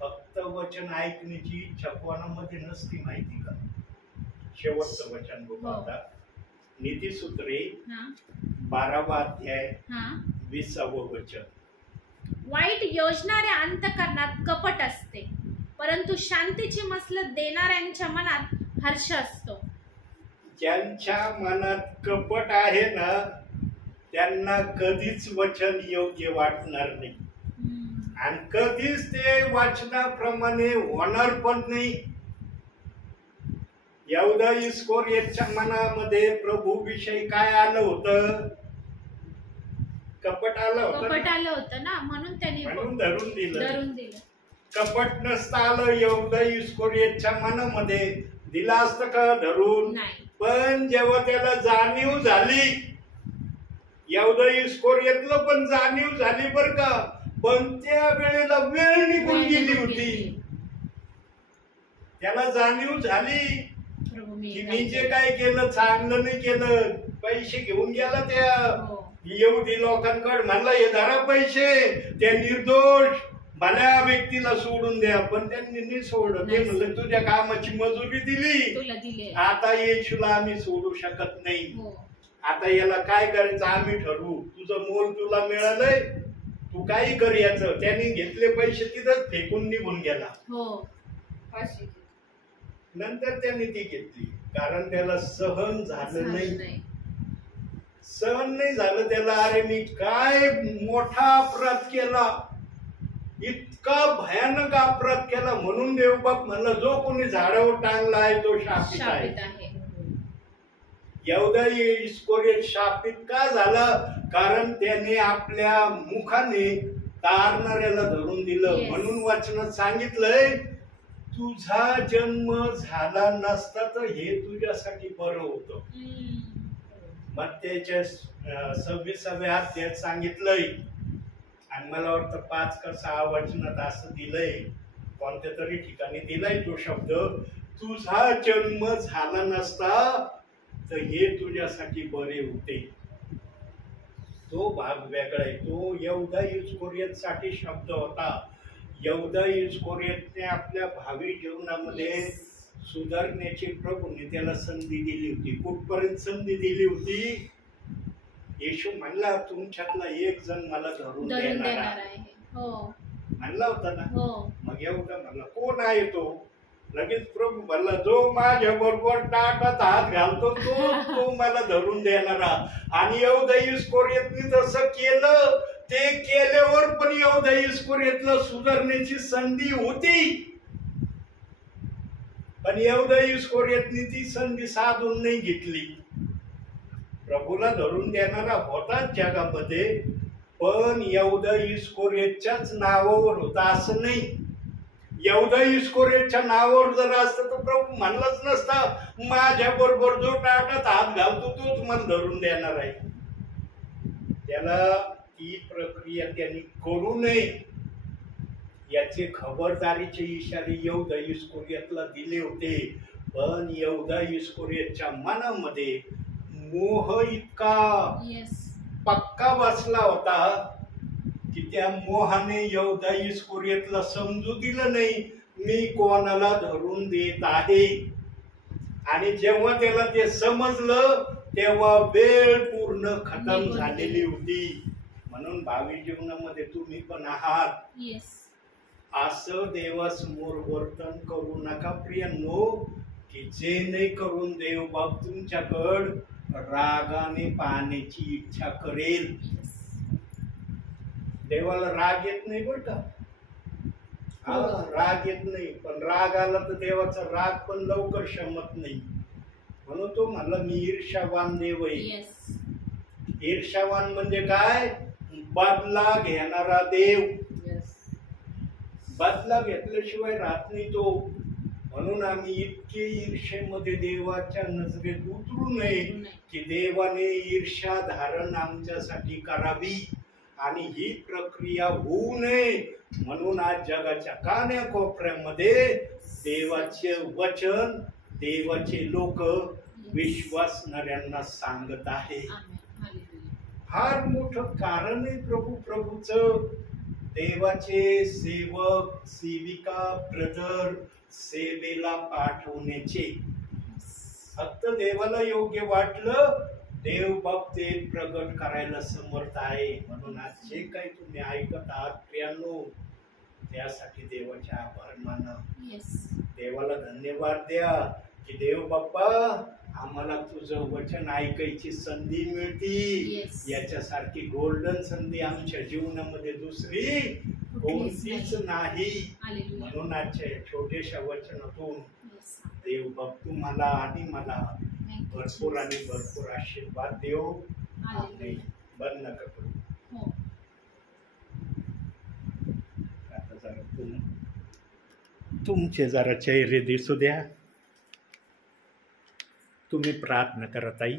फक्त वचन ऐकण्याची इच्छा कोणामध्ये नसती माहिती का? शेवटचं वचन बघू आता. नीतिसूत्रे 12वा अध्याय 20वे वचन. वाईट योजणाऱ्या अंतःकरणात कपट असते, परंतु शांतीची मसलत देणाऱ्यांच्या मनात हर्ष असतो. ज्यांच्या मनात कपट आहे ना त्यांना कधीच वचन योग्य वाटणार नाही आणि कधीच ते वाचनाप्रमाणे होणार पण नाही. यहूदा इस्करियोतच्या मनामध्ये प्रभू विषयी काय आलं होतं? कपट आलं होतं ना, म्हणून त्यांनी धरून दिलं. कपट नसता आलं यहूदा इस्करियोतच्या मनामध्ये दिला असतं का धरून? पण जेव्हा त्याला जाणीव झाली, यहूदा इस्करियोतला पण जाणीव झाली बर का, पण त्या वेळेला वेळ निघून गेली होती. त्याला जाणीव झाली की मी जे काय केलं चांगलं नाही केलं. पैसे घेऊन गेला त्या यहूदी लोकांकडे, म्हणला हे धरा पैसे, त्या निर्दोष भल्या व्यक्तीला सोडून द्या. पण त्यांनी नाही सोडलं. ते म्हणलं तुझ्या कामाची मजुरी दिली, आता येशूला आम्ही सोडू शकत नाही. आता याला काय करायचं आम्ही ठरवू. तुझं मोल तुला मिळालंय, तू काही कर याचं. त्यांनी घेतले पैसे तिथंच फेकून निघून गेला. नंतर त्यांनी ती घेतली कारण त्याला सहन झालं नाही. सहन नाही झालं त्याला. अरे मी काय मोठा अपराध केला, इतका भयानक अपराध केला. म्हणून देवबाप म्हणला जो कोणी झाडावर टांगला आहे तो शापित आहे. यहूदा इस्करियोत शापित का झाला? कारण त्याने आपल्या मुखाने तारणाऱ्याला धरून दिलं. म्हणून वचनात सांगितलंय तुझा जन्म झाला नसता तर हे तुझ्यासाठी बरं होतं. मत्तेच्या 26व्या अध्यायात सांगितलंय आणि मला वाटतं 5 का 6 वचनात असं दिलंय, कोणत्या तरी ठिकाणी दिलाय तो शब्द, तुझा जन्म झाला नसता तर हे तुझ्यासाठी बरे होते. तो भाग वेगळा आहे. तो यहूदा इस्करियोत साठी शब्द होता. यहूदा इस्करियोतने आपल्या भावी जीवनामध्ये सुधारण्याची प्रभूने त्याला संधी दिली होती. कुठपर्यंत संधी दिली होती? येशू म्हणला तुमच्यातला एक जण मला धरून धरून देणार देणार आहे. हो म्हणला होता ना. हो मग एवढं म्हणला कोण आहे तो? लगेच प्रभू म्हणला जो माझ्या बरोबर ताटात हात घालतो तो मला धरून देणारा. आणि यहूदा इस्करियोतने तसं केलं. ते केल्यावर पण यहूदा इस्करियोतला सुधारण्याची संधी होती, पण यहूदा इस्करियोतने ती संधी साधून नाही घेतली. प्रभूला धरून देणारा होता जगामध्ये, पण यहूदा इस्करियोतच्याच नावावर होता असं नाही. यहूदा इस्करियोतच्या नावावर जर असतं तर प्रभू म्हणलाच नसता माझ्या बरोबर जो ताटात हात घालतो तोच मला धरून देणार आहे. त्याला ती प्रक्रिया त्यांनी करू नये याचे खबरदारीचे इशारे यहूदा इस्करियोतला दिले होते. पण यहूदा इस्करियोतच्या मनामध्ये मोह इतका येस पक्का बसला होता की त्या मोहाने यहूदा इस्करियोतला समजू दिलं नाही मी कोणाला धरून देत आहे. आणि जेव्हा त्याला ते समजलं तेव्हा वेळ पूर्ण खतम झालेली होती. म्हणून भावी जीवनामध्ये तुम्ही पण आहात. येस असं देवासमोर वर्तन करू नका प्रियांनो, की जे नाही करून देव बाप तुमच्याकडं रागाने पाहण्याची इच्छा करेल. देवाला राग येत नाही बरं का. राग येत नाही, पण राग आला तर देवाचा राग पण लवकर शमत नाही. म्हणून तो म्हणला मी ईर्ष्यावान देव आहे. येस ईर्ष्यावान म्हणजे काय? बदला घेणारा देव. बदला घेतल्याशिवाय राहत नाही तो. म्हणून आम्ही इतके ईर्ष्येमध्ये देवाच्या नजरेत उतरू नये की देवाने ईर्ष्या धारण आमच्यासाठी करावी आणि ही प्रक्रिया होऊ नये. म्हणून आज जगाच्या कानाकोपऱ्यामध्ये देवाचे वचन, देवाचे लोक विश्वासणाऱ्यांना सांगत आहे. फार मोठं कारण आहे प्रभूचं. देवाचे सेवक सेविका ब्रदर सेवेला पाठवण्याचे. फक्त देवाला योग्य वाटलं देव बाप ते प्रगट करायला समर्थ आहे. म्हणून आज जे काही तुम्ही ऐकत आहात प्रियांनो, त्यासाठी देवाचे आभार माना. देवाला धन्यवाद द्या की देव बाप्पा आम्हाला तुझं वचन ऐकायची संधी मिळती. याच्यासारखी गोल्डन संधी आमच्या जीवनामध्ये दुसरी कोणतीच नाही. म्हणून आजच्या छोट्याशा वचनातून देव बाप तुम्हाला आणि मला भरपूर आणि भरपूर आशीर्वाद देव. बंद नका करू. आता जरा तुमचे जरा चेहरे दिसू द्या. तुम्ही प्रार्थना करा ताई.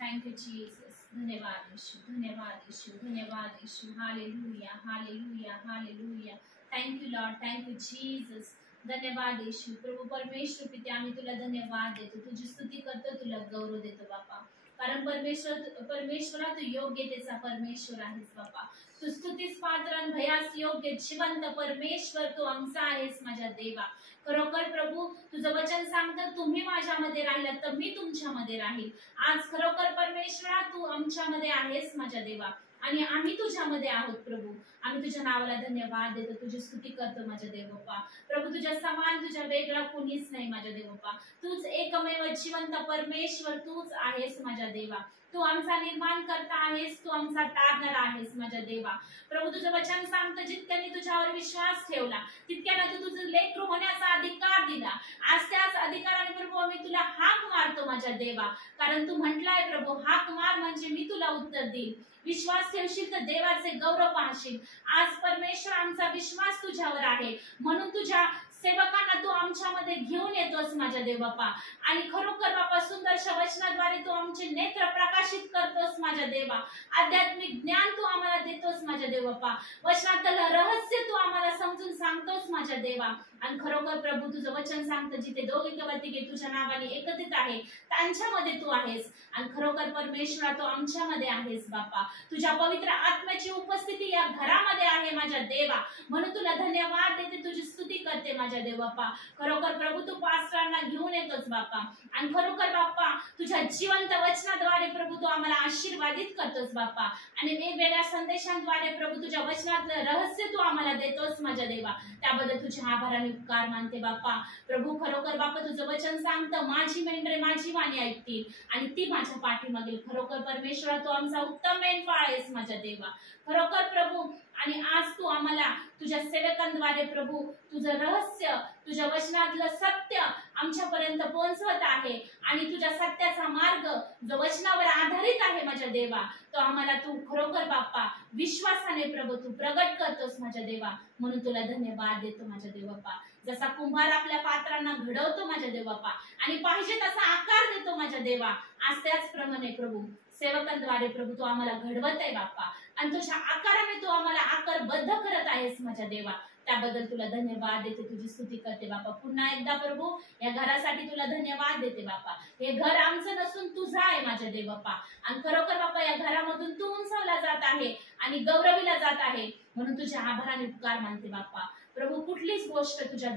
Thank you Jesus. धन्यवाद येशू, धन्यवाद येशू, धन्यवाद येशू. Hallelujah hallelujah hallelujah. Thank you lord, thank you Jesus. धन्यवाद येशू. प्रभू परमेश्वर पिते आम्ही तुला धन्यवाद देतो, तुझी स्तुती करतो, तुला गौरव देतो बापा. कारण परमेश्वरा तू योग्यतेचा परमेश्वर आहेस बापा. तू स्तुतीस पात्र आणि भयास योग्य जिवंत परमेश्वर तू आमचा आहेस माझ्या देवा. खरोखर प्रभू तुझं वचन सांगतं तुम्ही माझ्यामध्ये राहिलात तर मी तुमच्यामध्ये राहील. आज खरोखर परमेश्वरा तू आमच्यामध्ये आहेस माझ्या देवा आणि आम्ही तुझ्यामध्ये आहोत प्रभू. आम्ही तुझ्या नावाला धन्यवाद देतो, तुझी स्तुती करतो माझ्या देवप्पा. प्रभू तुझ्या समान तुझ्या वेगळा कोणीच नाही माझ्या देवप्पा. तूच एकमेव जिवंत परमेश्वर तूच आहेस माझ्या देवा. तू आमचा निर्माण करता आहेस, तू आमचा तारणारा आहेस माझ्या देवा. प्रभू तुझं वचन सांगतं जितक्याने तुझ्यावर विश्वास ठेवला तितक्याने तू तुझं लेकरू होण्याचा अधिकार दिला. आज त्याच अधिकाराने प्रभू आम्ही तुला हाक मारतो माझ्या देवा. कारण तू म्हटलाय प्रभू हाक मार म्हणजे मी तुला उत्तर देईल. विश्वास ठेवशील तर देवाचे गौरव पाहशील. आज परमेश्वर आमचा विश्वास तुझ्यावर आहे म्हणून तुझ्या सेवकांना तू आमच्यामध्ये घेऊन येतोस माझ्या देव बापा. आणि खरोखर बापा सुंदरशा वचनाद्वारे तू आमचे नेत्र प्रकाशित करतोस माझ्या देवा. आध्यात्मिक ज्ञान तू आम्हाला देतोस माझ्या देव बापा. वचनातलं रहस्य तू आम्हाला समजून सांगतोस माझ्या देवा. आणि खरोखर प्रभू तुझं वचन सांगतं जिथे दोघे किंवा तिघे तुझ्या नावाने एकत्रित आहे त्यांच्यामध्ये तू आहेस. आणि खरोखर परमेश्वरा तू आमच्यामध्ये आहेस बाप्पा. तुझ्या पवित्र आत्म्याची उपस्थिती या घरामध्ये आहे माझ्या देवा. म्हणून तुला धन्यवाद देते, तुझी स्तुती करते माझ्या देव बाप्पा. खरोखर प्रभू तू पास्टरांना घेऊन येतोस बाप्पा. आणि खरोखर बाप्पा तुझ्या जिवंत वचनाद्वारे प्रभू तू आम्हाला आशीर्वादित करतोस बाप्पा. आणि वेगवेगळ्या संदेशांद्वारे प्रभू तुझ्या वचनातलं रहस्य तू आम्हाला देतोस माझ्या देवा. त्याबद्दल तुझे आभार आणि उपकार मानते बाप्पा. प्रभू खरोखर बाप्पा तुझं वचन सांगतं माझी मेंढरे माझी वाणी ऐकतील आणि ती माझ्या पाठीमागील. खरोखर परमेश्वरा तू आमचा उत्तम मेंढपाळ आहेस माझ्या देवा. खरोखर प्रभू आणि आज तू आम्हाला तुझ्या सेवकांद्वारे प्रभू तुझं रहस्य तुझ्या वचनातलं सत्य आमच्यापर्यंत पोहोचवत आहे. आणि तुझ्या सत्याचा मार्ग जो वचनावर आधारित आहे माझ्या देवा तो आम्हाला तू खरोखर बाप्पा विश्वासाने प्रभू तू प्रगट करतोस माझ्या देवा. म्हणून तुला धन्यवाद देतो माझ्या देवप्पा. जसा कुंभार आपल्या पात्रांना घडवतो माझ्या देवप्पा आणि पाहिजे तसा आकार देतो माझ्या देवा, आज त्याचप्रमाणे प्रभू सेवकांद्वारे प्रभू तू आम्हाला घडवत आहे बाप्पा. आणि तुझ्या आकाराने तू आम्हाला आकारबद्ध करत आहेस माझ्या देवा. त्याबद्दल तुला धन्यवाद देते, तुझी स्तुती करते बाप्पा. पुन्हा एकदा प्रभू या घरासाठी तुला धन्यवाद देते बाप्पा. हे घर आमचं नसून तुझं आहे माझ्या देव बाप्पा. आणि खरोखर बाप्पा या घरामधून तू उंचावला जात आहे आणि गौरविला जात आहे. म्हणून तुझ्या आभाराने उपकार मानते बाप्पा. प्रभू कुठलीच गोष्ट तुझ्या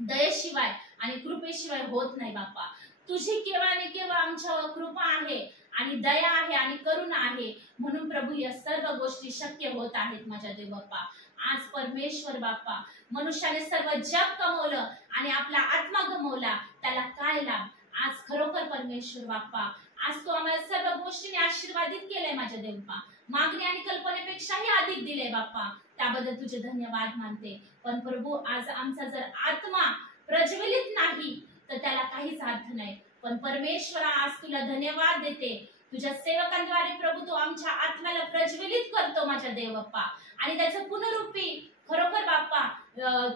दयेशिवाय आणि कृपेशिवाय होत नाही बाप्पा. तुझी केवळ आणि केवळ आमच्यावर कृपा आहे आणि दया आहे आणि करुणा आहे. म्हणून प्रभू या सर्व गोष्टी शक्य होत आहेत माझ्या देव बाप्पा. आज परमेश्वर बाप्पा मनुष्याने सर्व जग कमवलं आणि आपला आत्मा गमवला, त्याला काय लाभ. आज खरोखर परमेश्वर बाप्पा आज तू आम्हाला सर्व गोष्टीने आशीर्वादित केलंय माझ्या देव बाप्पा. मागणी आणि कल्पनेपेक्षाही अधिक दिले बाप्पा. त्याबद्दल तुझे धन्यवाद मानते. पण प्रभू आज आमचा जर आत्मा प्रज्वलित नाही तर त्याला काहीच अर्थ नाही. पण परमेश्वरा आज तुला धन्यवाद देते. तुझ्या सेवकांद्वारे प्रभू तू आमच्या आत्म्याला प्रज्वलित करतो माझ्या देव बाप्पा आणि त्याचं पुनरुपी खरोखर बाप्पा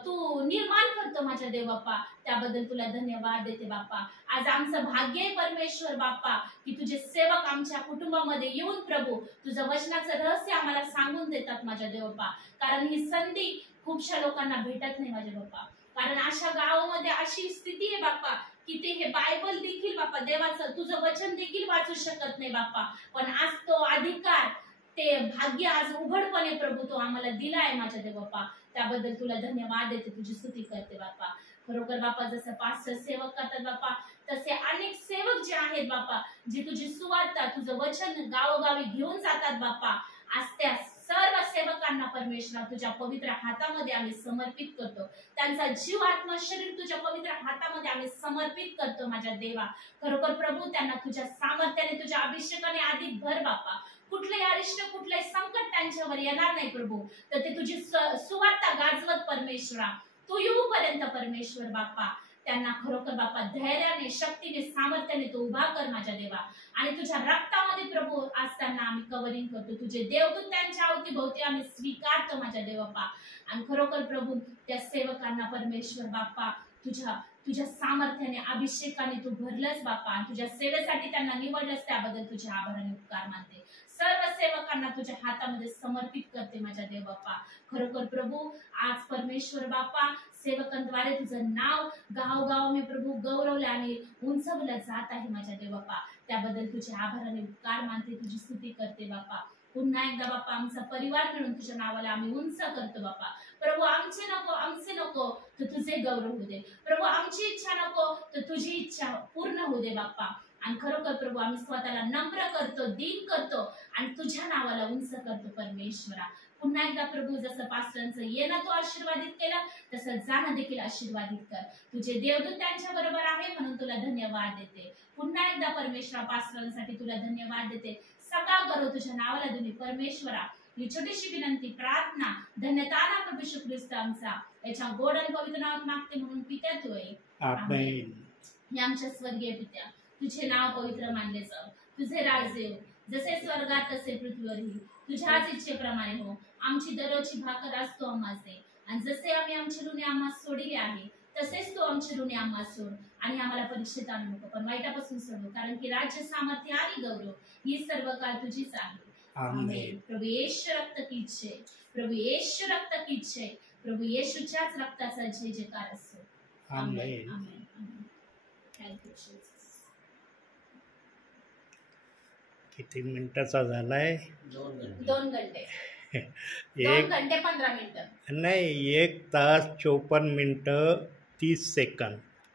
तू निर्माण करतो माझ्या देव बाप्पा. त्याबद्दल तुला धन्यवाद देते बाप्पा. आज आमचं भाग्य आहे परमेश्वर बाप्पा की तुझे सेवक आमच्या कुटुंबामध्ये येऊन प्रभू तुझं वचनाचं रहस्य आम्हाला सांगून देतात माझ्या देव बाप्पा. कारण ही संधी खूपशा लोकांना भेटत नाही माझ्या बाप्पा. कारण अशा गावामध्ये अशी स्थिती आहे बाप्पा की ते हे बायबल देखील बाप्पा देवाचं तुझं वचन देखील वाचू शकत नाही बाप्पा. पण आज तो अधिकार ते भाग्य आज उघडपणे प्रभू तो आम्हाला दिला आहे माझ्या देव बाप्पा. त्याबद्दल तुला धन्यवाद देते, तुझी स्तुती करते बाप्पा. खरोखर बाप्पा जसं पास्टर सेवक करतात बाप्पा तसे अनेक सेवक जे आहेत बाप्पा जे तुझी सुवार्ता तुझं वचन गावोगावी घेऊन जातात बाप्पा. आज त्या सर्व सेवकांना परमेश्वर तुझ्या पवित्र हातामध्ये आम्ही समर्पित करतो. त्यांचा जीव आत्मा शरीर तुझ्या पवित्र हातामध्ये आम्ही समर्पित करतो माझ्या देवा. खरोखर प्रभू त्यांना तुझ्या सामर्थ्याने तुझ्या अभिषेकाने अधिक भर बाप्पा. कुठलेही अरिष्ट कुठलेही संकट त्यांच्यावर येणार नाही प्रभू. तर ते तुझी सुवार्ता गाजवत परमेश्वरा तू येऊपर्यंत परमेश्वर बाप्पा त्यांना खरोखर बाप्पा धैर्याने शक्तीने सामर्थ्याने तू उभा कर माझ्या देवा. आणि तुझ्या रक्तामध्ये प्रभू आज त्यांना आम्ही कव्हरिंग करतो. तुझे देवदूत त्यांच्या अवतीभोवती आम्ही स्वीकारतो माझ्या देव बाप्पा. आणि खरोखर प्रभू त्या सेवकांना परमेश्वर बाप्पा तुझ्या सामर्थ्याने अभिषेकाने तू भरलंस बाप्पा आणि तुझ्या सेवेसाठी त्यांना निवडलंस. त्याबद्दल तुझे आभार आणि उपकार मानते. सर्व सेवकांना तुझ्या हातामध्ये समर्पित करते माझ्या देव बाप्पा. खरोखर प्रभू आज परमेश्वर बाप्पा सेवकांद्वारे तुझं नाव गावोगाव मी प्रभू गौरवलं आणि उंचवलं जात आहे माझ्या देव बाप्पा. त्याबद्दल तुझे आभार आणि उपकार मानते, तुझी स्तुती करते बाप्पा. पुन्हा एकदा बाप्पा आमचा परिवार मिळून तुझ्या नावाला आम्ही उंच करतो बाप्पा. प्रभू आमचे नको तर तुझे गौरव होऊ दे प्रभू. आमची इच्छा नको तर तुझी इच्छा पूर्ण होऊ दे बाप्पा. आणि खरोखर प्रभू आम्ही स्वतःला नम्र करतो, दीन करतो आणि तुझ्या नावाला उंच करतो परमेश्वरा. पुन्हा एकदा प्रभू जसं पास्टरांचं येणं तू आशीर्वादित केलं तसं जाणं देखील आशीर्वादित कर. तुझे देवदूत त्यांच्या बरोबर आहे म्हणून तुला धन्यवाद देते. पुन्हा एकदा परमेश्वरा पास्टरांसाठी तुला धन्यवाद देते. सगळा करो तुझ्या नावाला दोन्ही परमेश्वरा. ही छोटीशी विनंती प्रार्थना धन्यताना प्रभू येशू ख्रिस्त आमचा याच्या गोड आणि पवित्र नावात मागते म्हणून पित्या तू आहे. आमेन. हे आमच्या स्वर्गीय पित्या तुझे नाव पवित्र मानले जाव, तुझे राज्य येऊ जसे स्वर्गात तसे पृथ्वीवरही तुझ्याच इच्छेप्रमाणे हो. आमची दररोजची भाकर आज तू आम्हास दे आणि जसे आम्ही आमचे ऋणी आम्हास सोडिले आहे तसेच तू आमचे ऋणी आम्हास सोड आणि आम्हाला परीक्षेत आणू नको पण वाईटापासून सोडव. कारण की राज्य सामर्थ्य आणि गौरव ही सर्व काळ तुझीच आहे. आमेन. प्रभु येशू रक्त की इच्छे, प्रभु येशू रक्त की इच्छे, प्रभू येशूच्याच रक्ताचा जय जयकार असो. Amen. Amen amen. Thank you Jesus. किती मिनिटाचा झालाय? 2 घंटे. 2 एक घंटे 15 मिनिटं. नाही, 1 तास 54 मिनिटं 30 सेकंद.